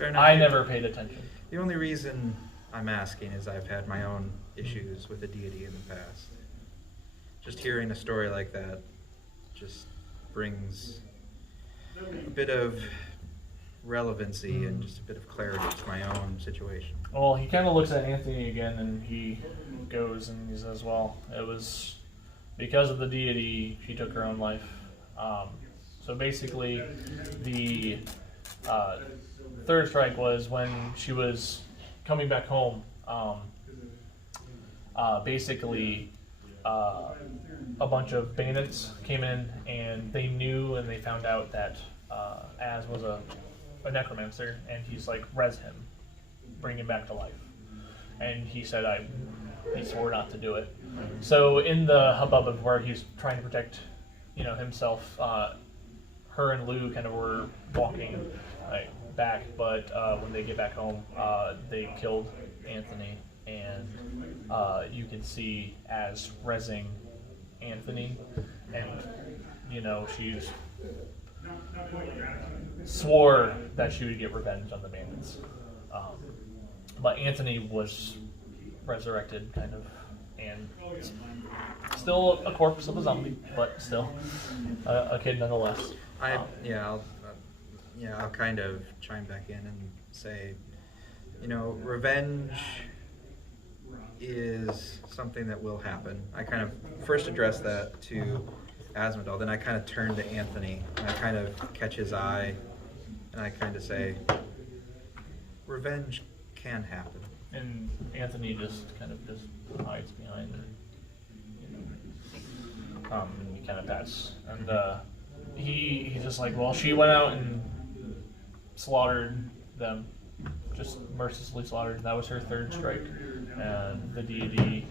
Fair enough. I never paid attention. The only reason I'm asking is I've had my own issues with a deity in the past. Just hearing a story like that just brings a bit of relevancy and just a bit of clarity to my own situation. Well, he kind of looks at Anthony again, and he goes and he says, well, it was because of the deity she took her own life. So basically, the third strike was when she was coming back home. Basically, a bunch of bandits came in, and they knew and they found out that Az was a necromancer, and he's like, res him, bring him back to life. And he said he swore not to do it. So in the hubbub of where he's trying to protect, himself, her and Lou kind of were walking back, but when they get back home, they killed Anthony, and you can see Az resing Anthony, and she's swore that she would get revenge on the bandits. But Anthony was resurrected, kind of, and still a corpse of a zombie, but still a kid nonetheless. I'll kind of chime back in and say, revenge is something that will happen. I kind of first addressed that to Asmodel, then I kind of turn to Anthony, and I kind of catch his eye, and I kind of say, revenge can happen. And Anthony just hides behind it. He kind of pats, and he's just like, well, she went out and slaughtered them, just mercilessly slaughtered. That was her third strike, and the deity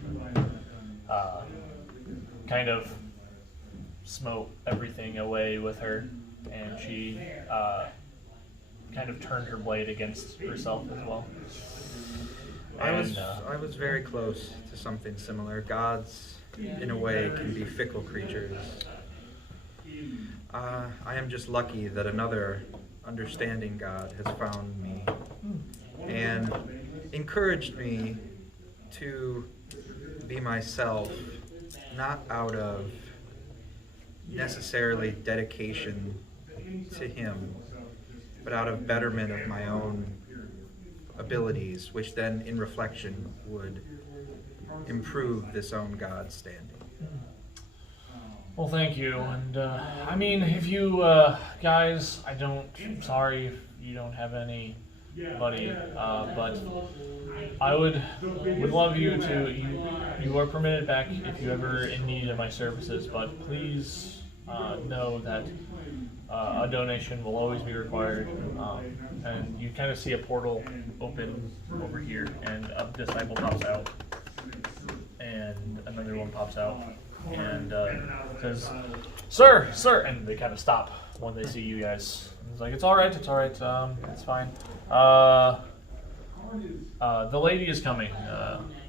kind of smote everything away with her, and she kind of turned her blade against herself as well. I was very close to something similar. Gods, in a way, can be fickle creatures. I am just lucky that another understanding God has found me and encouraged me to be myself, not out of necessarily dedication to him, but out of betterment of my own abilities, which then in reflection would improve this own God's standing. Well, thank you. And I mean, if you guys, I'm sorry if you don't have anybody, but I would love you to. You are permitted back if you ever in need of my services, but please know that a donation will always be required. And you kind of see a portal open over here, and a disciple pops out, and another one pops out, and says, "Sir," and they kind of stop when they see you guys. It's like, it's all right, it's fine. The lady is coming,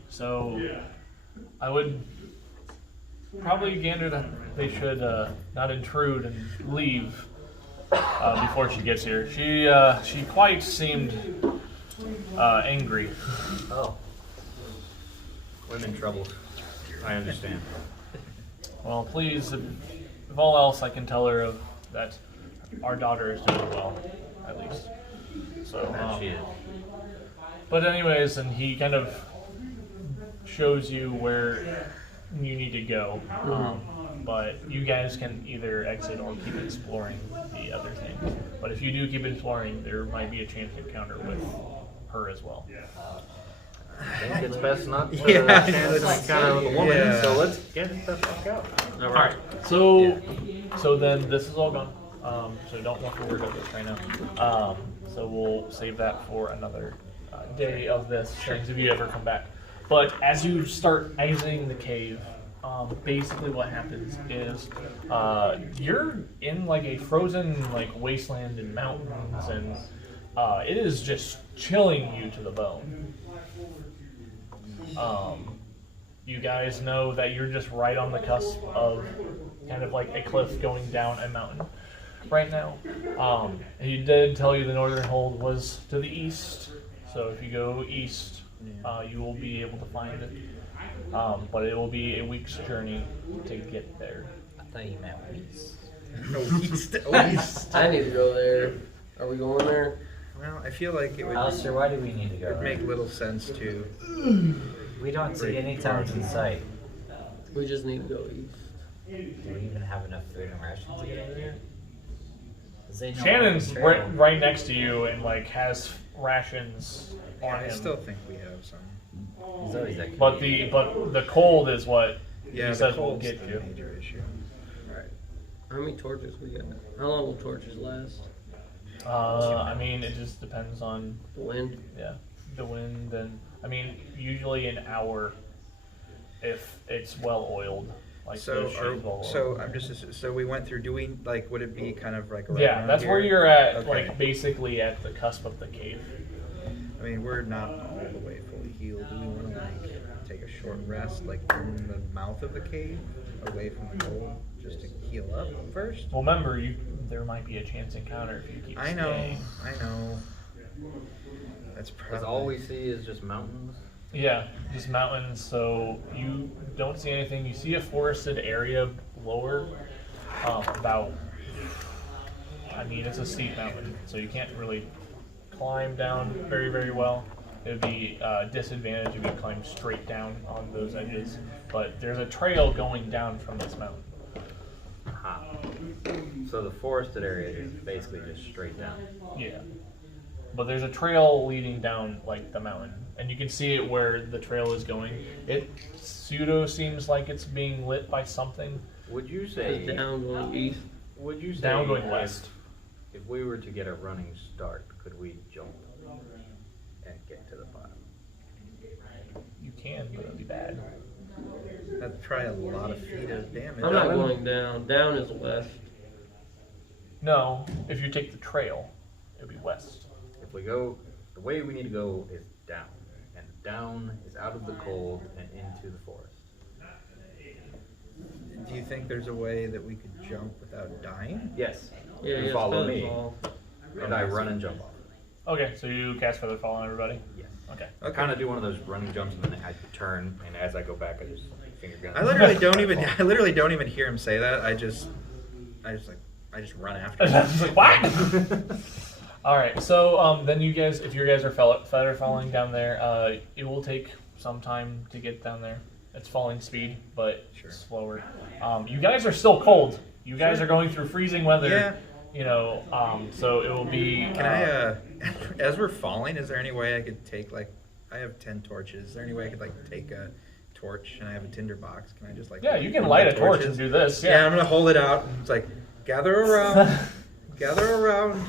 so I would probably gander that they should not intrude and leave before she gets here. She quite seemed angry. Oh. Women trouble. I understand. Well, please, if all else, I can tell her that our daughter is doing well, at least. So, She is. but anyways, and he kind of shows you where you need to go. But you guys can either exit or keep exploring the other thing. But if you do keep exploring, there might be a chance encounter with her as well. I think it's best not to Yeah, chance an encounter with a woman, yeah. so let's get the fuck out. All right. So then this is all gone. So don't have to worry about this right now. So we'll save that for another day of this things if you ever come back. But as you start exiting the cave, basically what happens is you're in like a frozen like wasteland and mountains, and it is just chilling you to the bone. You guys know that you're just right on the cusp of kind of like a cliff going down a mountain right now. He did tell you the northern hold was to the east, so if you go east, you will be able to find it. But it will be a week's journey to get there. I thought you meant Reese. East. I need to go there. Are we going there? Well, I feel like it would, Alistair, why do we need to go? would make little sense to. We don't see any towns in sight. We just need to go east. Do we even have enough food and rations to get over there? 'Cause they know Shannon's we're on the trail. right next to you and like has rations Yeah, on I him. still think we have some. There's always that But convenient- the cold is what Yeah, he the says will cold's get the you. major issue. Right. How many torches we got? How long will torches last? I mean, it just depends on The wind? the wind, and I mean usually an hour if it's well oiled. Like So, those shoes well oiled. so we went through. Do we like? Would it be kind of like? Right Yeah, around that's here? where you're at, Okay. like basically at the cusp of the cave. I mean, we're not all the way fully healed. Do we want to like take a short rest, like in the mouth of the cave, away from the cold, just to heal up first? Well, remember, there might be a chance encounter if you keep I know. staying. I know. That's Because probably all we see is just mountains. Yeah, just mountains, so you don't see anything. You see a forested area lower, about, I mean, it's a steep mountain, so you can't really climb down very, very well. It would be a disadvantage if you climb straight down on those edges, but there's a trail going down from this mountain. Aha. So the forested area is basically just straight down. Yeah. But there's a trail leading down, like, the mountain. And you can see it where the trail is going. It pseudo seems like it's being lit by something. Would you It's say? down going east. Would you say? Down going if- west. If we were to get a running start, could we jump and get to the bottom? You can, but it'd be bad. That's probably a lot of feet of damage. I'm not going down. Down is west. No, if you take the trail, it would be west. If we go, the way we need to go is down, and down is out of the cold and into the forest. Do you think there's a way that we could jump without dying? Yes. Yeah, You yeah, follow it's me, fall. and I run and jump off. Okay, so you cast Feather Fall on everybody? Yes. Okay. I kind of do one of those running jumps, and then I turn, and as I go back, I just finger gun. I literally don't even. I literally don't even hear him say that. I just I just run after I was like, what? All right, so then you guys, if you guys are feather falling down there, it will take some time to get down there. It's falling speed, but slower. You guys are still cold. You guys are going through freezing weather. Yeah. You know, so it will be. Can I, as we're falling, is there any way I could take, like, I have 10 torches. Is there any way I could, like, take a torch and I have a tinder box? Can I just, like... Yeah, you can light a torch and do this. Yeah, I'm going to hold it out and it's like, gather around, gather around.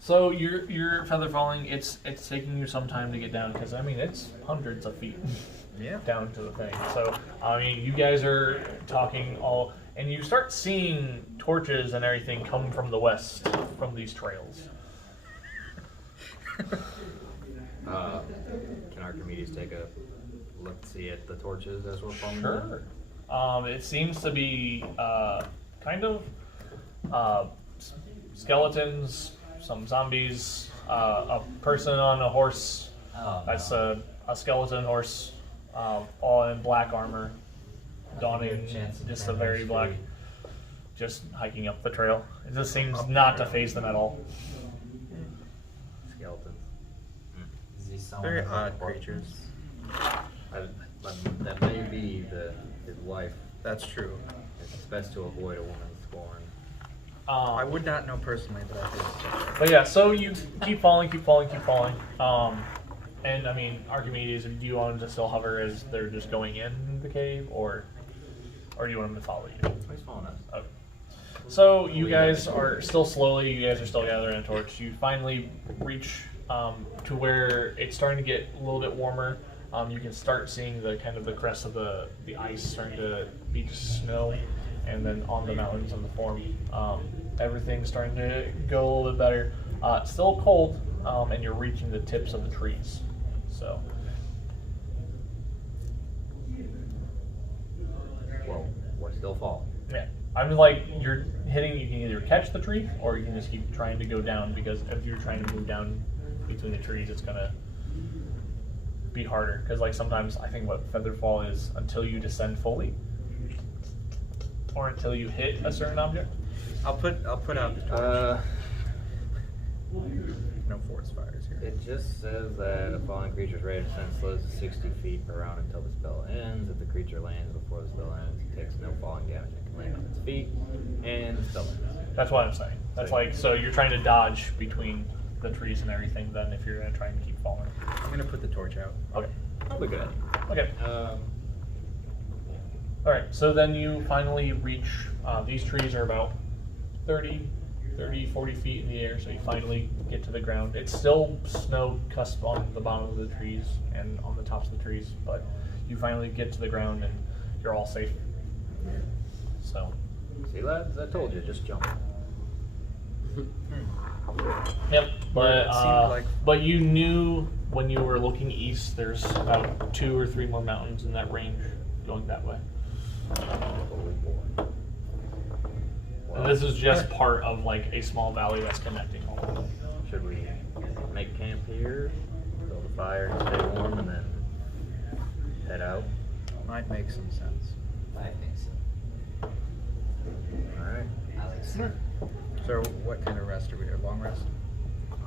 So you're feather falling. It's taking you some time to get down because, I mean, it's hundreds of feet down to the thing. So, I mean, you guys are talking all... And you start seeing torches and everything come from the west, from these trails. Can Archimedes take a look-see at the torches as we're falling? Sure. It seems to be kind of skeletons, some zombies, a person on a horse. Oh, That's no. a skeleton horse, all in black armor. Donning just a very black, just hiking up the trail. It just seems not to phase them at all. Skeletons. Is he someone Very with odd portraits? creatures. That may be his wife. That's true. It's best to avoid a woman's scorn. I would not know personally, but I do. But yeah, so you keep falling. And I mean, Archimedes, do you want them to still hover as they're just going in the cave, or do you want them to follow you? He's following us. Okay. So you guys are still gathering a torch. You finally reach to where it's starting to get a little bit warmer. You can start seeing the kind of the crest of the ice starting to be just snow, and then on the mountains on the form, everything's starting to go a little bit better. It's still cold, and you're reaching the tips of the trees. So. Well, we're still falling. Yeah. I mean, like, you're hitting, you can either catch the tree, or you can just keep trying to go down, because if you're trying to move down between the trees, it's going to be harder. Because, like, sometimes I think what feather fall is until you descend fully, or until you hit a certain object. I'll put out the torch. No forest fires here. It just says that a fallen creature's rate of descent slows to 60 feet per round until the spell ends. If the creature lands before the spell ends, it takes no falling damage and can land on its feet, and the spell ends. That's what I'm saying. That's like, so you're trying to dodge between the trees and everything, then if you're going to try and keep falling. I'm going to put the torch out. Okay. Probably good. Okay. Alright, so then you finally reach, these trees are about 30, 40 feet in the air, so you finally get to the ground. It's still snow cusp on the bottom of the trees and on the tops of the trees, but you finally get to the ground and you're all safe. So. See, lads, I told you, just jump. Yep, but It seemed like- but you knew when you were looking east, there's about 2 or 3 more mountains in that range going that way. Holy boy. And this is just part of like a small valley that's connecting all of them. Should we make camp here, build a fire and stay warm, and then head out? Might make some sense. I think so. Alright. Alex. So what kind of rest are we doing? Long rest?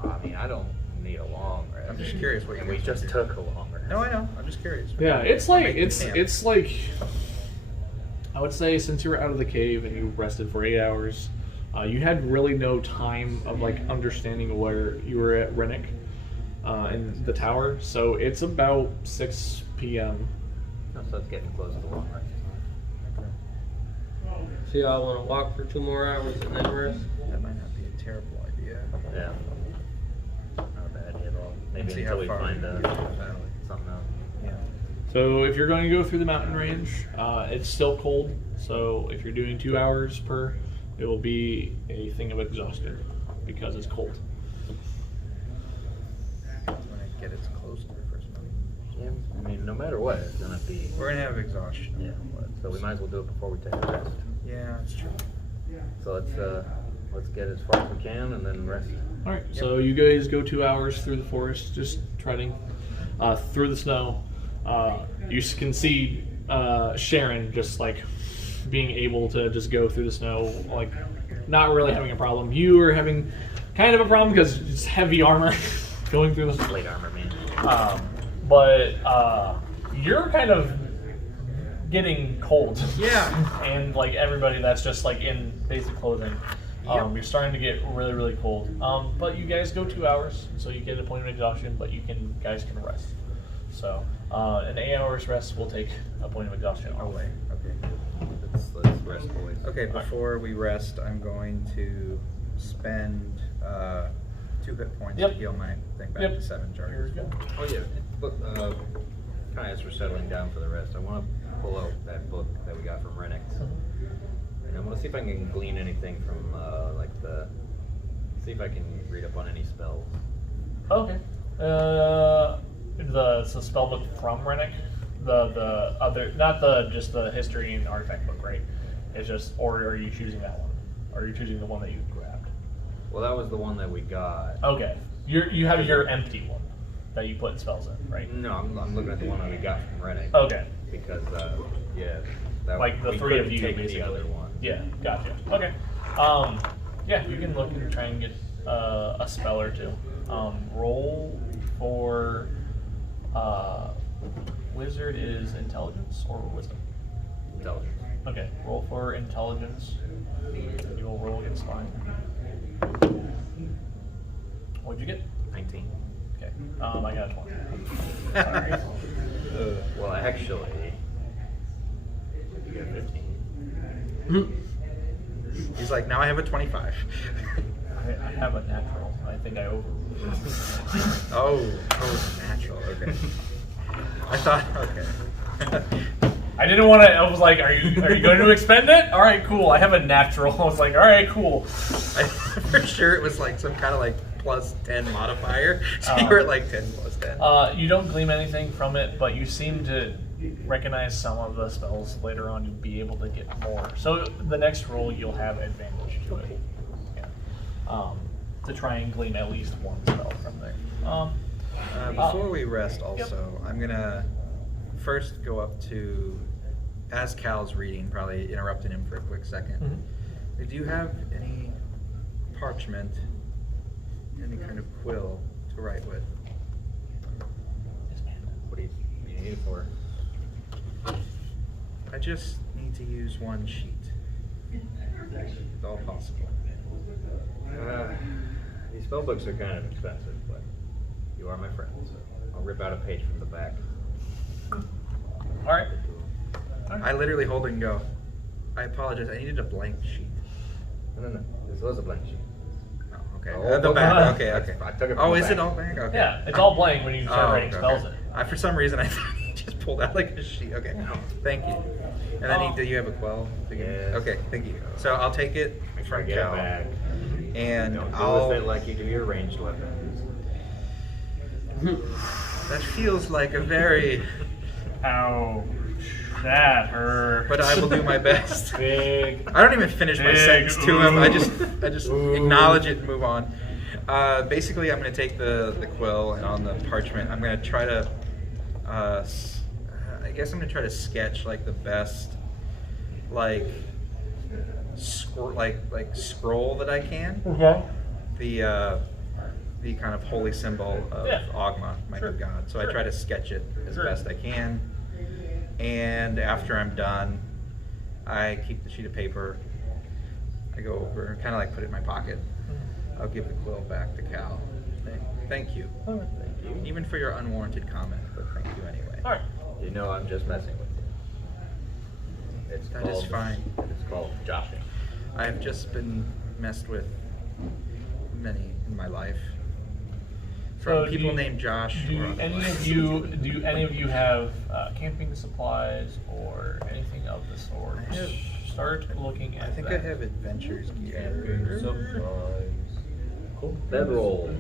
I mean, I don't need a long rest. I'm just curious what you And we guys just do. took a long rest. No, I know. I'm just curious. Yeah, it's We're like making it's camp. it's like I would say since you were out of the cave and you rested for 8 hours, you had really no time of like understanding where you were at Rennick in the tower. So it's about 6 p.m. No, so it's getting close to the long rest. So y'all want to walk for 2 more hours and then rest? That might not be a terrible idea. Yeah. Not a bad idea at all. Maybe See until how we far find we get in the valley. something else. Yeah. So if you're going to go through the mountain range, it's still cold. So if you're doing 2 hours per, it will be a thing of exhaustion because it's cold. When I get as close to the first one. Yeah. I mean, no matter what, it's gonna be. We're gonna have exhaustion. Yeah. So we might as well do it before we take a rest. Yeah, that's true. So let's get as far as we can and then rest. All right, so you guys go 2 hours through the forest, just treading through the snow. You can see Sharon just like being able to just go through the snow, like not really having a problem. You are having kind of a problem because it's heavy armor going through the Plate armor, man. but you're kind of getting cold. Yeah. And like everybody that's just like in basic clothing. You're starting to get really, really cold. But you guys go 2 hours, so you get a point of exhaustion, but guys can rest. So an 8 hours rest will take a point of exhaustion away. Okay. Let's rest, boys. Okay, before we rest, I'm going to spend 2 hit points to heal my thing back to 7 charges. Here we go. Oh yeah. Look, kind of as we're settling down for the rest, I want to pull out that book that we got from Rennick. And I want to see if I can glean anything from see if I can read up on any spells. Okay. The spell book from Rennick, the other, not just the history and artifact book, right? It's just, or are you choosing that one? Or are you choosing the one that you grabbed? Well, that was the one that we got. Okay. You have your empty one that you put spells in, right? No, I'm looking at the one that we got from Rennick. Okay. Because that Like the we 3 of couldn't you, take basically. the other one. Yeah, gotcha. Okay. Yeah, you can look and try and get a spell or two. Roll for wizard is intelligence or wisdom? Intelligence. Okay, roll for intelligence. You will roll against mine. What'd you get? 19. Okay, I got a 20. Sorry. Well, actually, you got 15. He's like, now I have a 25. I have a natural. I think I overruled it. Oh, natural. Okay. I thought, okay. I didn't want to. I was like, "Are you going to expend it?" All right, cool. I have a natural. I was like, "All right, cool." For sure, it was like some kind of like plus 10 modifier. So you were at like 10 plus 10. You don't glean anything from it, but you seem to recognize some of the spells later on. You'll be able to get more. So the next roll, you'll have advantage to it. Yeah. To try and glean at least one spell from there. Before we rest, also, I'm gonna first go up to, as Cal's reading, probably interrupting him for a quick second. Do you have any parchment, any kind of quill to write with? What do you need it for? I just need to use one sheet. It's all possible. These spell books are kind of expensive, but you are my friend, so I'll rip out a page from the back. All right. I literally hold it and go, I apologize, I needed a blank sheet. No. This was a blank sheet. Oh, okay. Oh, The back, okay. okay. I took it from Oh, the is back. it all blank? Okay. Yeah, it's all blank when you start writing okay. spells in it. For some reason, I thought he just pulled out like a sheet. Okay, thank you. And then do you have a quill? Yes. Okay, thank you. So I'll take it Make sure I from get Cal, it back. and Don't I'll. do with it like you do your ranged weapons. That feels like a very. Ouch. That hurt. But I will do my best. Big. I don't even finish my Big sentence to him. I just ooh. acknowledge it and move on. Basically, I'm going to take the quill, and on the parchment, I'm going to try to. I guess I'm going to try to sketch like the best, like scroll that I can. Okay. The kind of holy symbol of Ogma, my Sure. new god. So Sure. I try to sketch it as Sure. best I can. And after I'm done, I keep the sheet of paper. I go over, kind of like put it in my pocket. I'll give the quill back to Cal. Thank you. All right. Thank you. Even for your unwarranted comment, but thank you anyway. All right. You know I'm just messing with you. That is fine. It's called joshing. I've just been messed with many in my life. From people named Josh. Do or any of you have camping supplies or anything of the sort? I have- Start looking at I think that. I have adventures gear. Cool. Bedroll,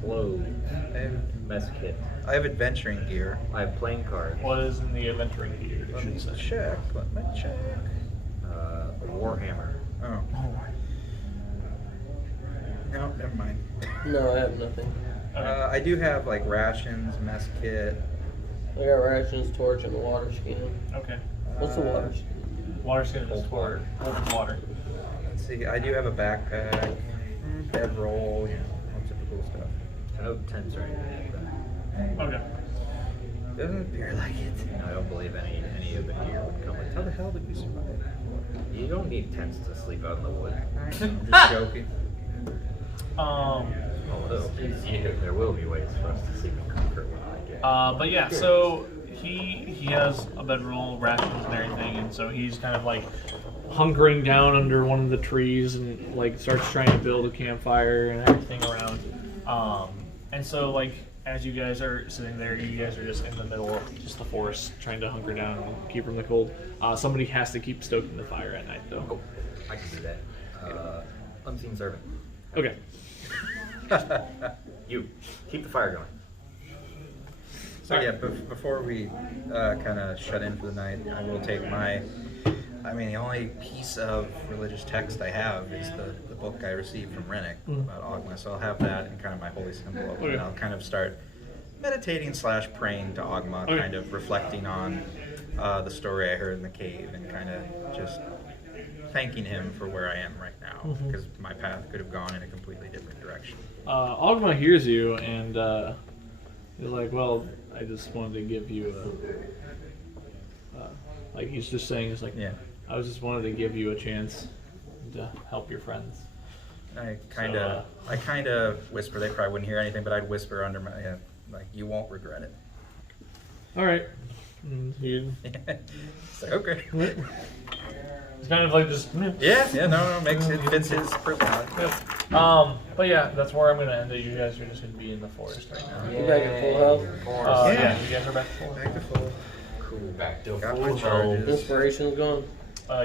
clothes, I have, mess kit. I have adventuring gear. I have playing cards. What is in the adventuring gear? Let me Should say. check. Let me check. A warhammer. Oh. No, never mind. No, I have nothing. I do have like rations, mess kit. I got rations, torch, and a water skin. Okay. What's the water skin? Water's gonna just pour open water. Let's see. I do have a backpack, bedroll, all typical stuff. No tents or anything like that. Okay. Doesn't appear like it. I don't believe any of the gear would come with How the tents. hell did we survive? You don't need tents to sleep out in the woods. I'm just joking. Although, there will be ways for us to sleep in comfort when I get. But yeah, so he has a bedroll, rations and everything, and so he's kind of like hunkering down under one of the trees and like starts trying to build a campfire and everything around. And so like as you guys are sitting there, you guys are just in the middle of just the forest trying to hunker down and keep from the cold. Somebody has to keep stoking the fire at night though. Oh, I can do that. Unseen servant. Okay. You keep the fire going. So yeah, before we kind of shut in for the night, I will take the only piece of religious text I have is the book I received from Rennick about Ogma. So I'll have that in kind of my holy symbol, Okay. and I'll kind of start meditating / praying to Ogma, Okay. kind of reflecting on the story I heard in the cave, and kind of just thanking him for where I am right now, because my path could have gone in a completely different direction. Ogma hears you and he's like, well, I just wanted to give you like he's just saying, it's like, Yeah. I was just wanted to give you a chance to help your friends. I kind of whisper. They probably wouldn't hear anything, but I'd whisper under my like, "You won't regret it." All right. And he, It's like, okay. it's kind of like just. Yeah, no, makes it fits his personality. But yeah, that's where I'm gonna end it. You guys are just gonna be in the forest right now. You back at full health? Yeah, you guys are back to full. Back to full. Cool. Back to Got full my health. charges. Inspiration's gone.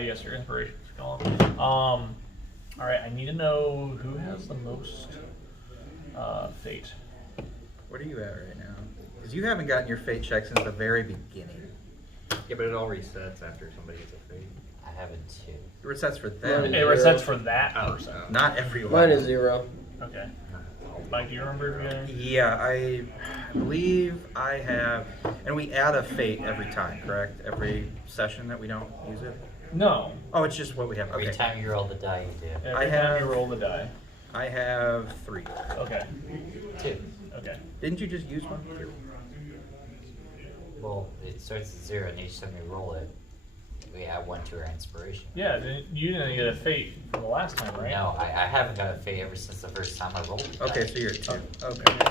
Yes, your inspiration's gone. All right, I need to know who has the most fate. What are you at right now? Because you haven't gotten your fate check since the very beginning. Yeah, but it all resets after somebody gets a fate. I have a 2. It resets for them, It resets for that person. not everyone. Mine is 0. Okay. Mike, do you remember? Yeah, I believe I have, and we add a fate every time, correct? Every session that we don't use it. No. Oh, it's just what we have. Every Okay. time you roll the die, you do. Every time you roll the die. I have 3. Okay. 2. Okay. Didn't you just use one? Well, it starts at 0, and each time we roll it, we add 1 to our inspiration. Yeah, you didn't get a fate from the last time, right? No, I haven't got a fate ever since the first time I rolled it. Okay, so you're at 2. Okay. So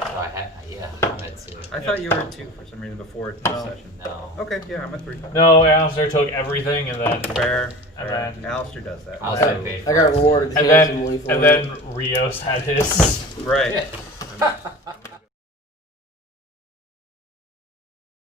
I'm at 2. I thought you were at 2 for some reason before this No. session. No. Okay, yeah, I'm at 3. No, Alistair took everything and then Fair. And fair. then- Alistair does that. I'll say paid for I got it. rewarded and handsomely then for and it. then Rios had his. Right.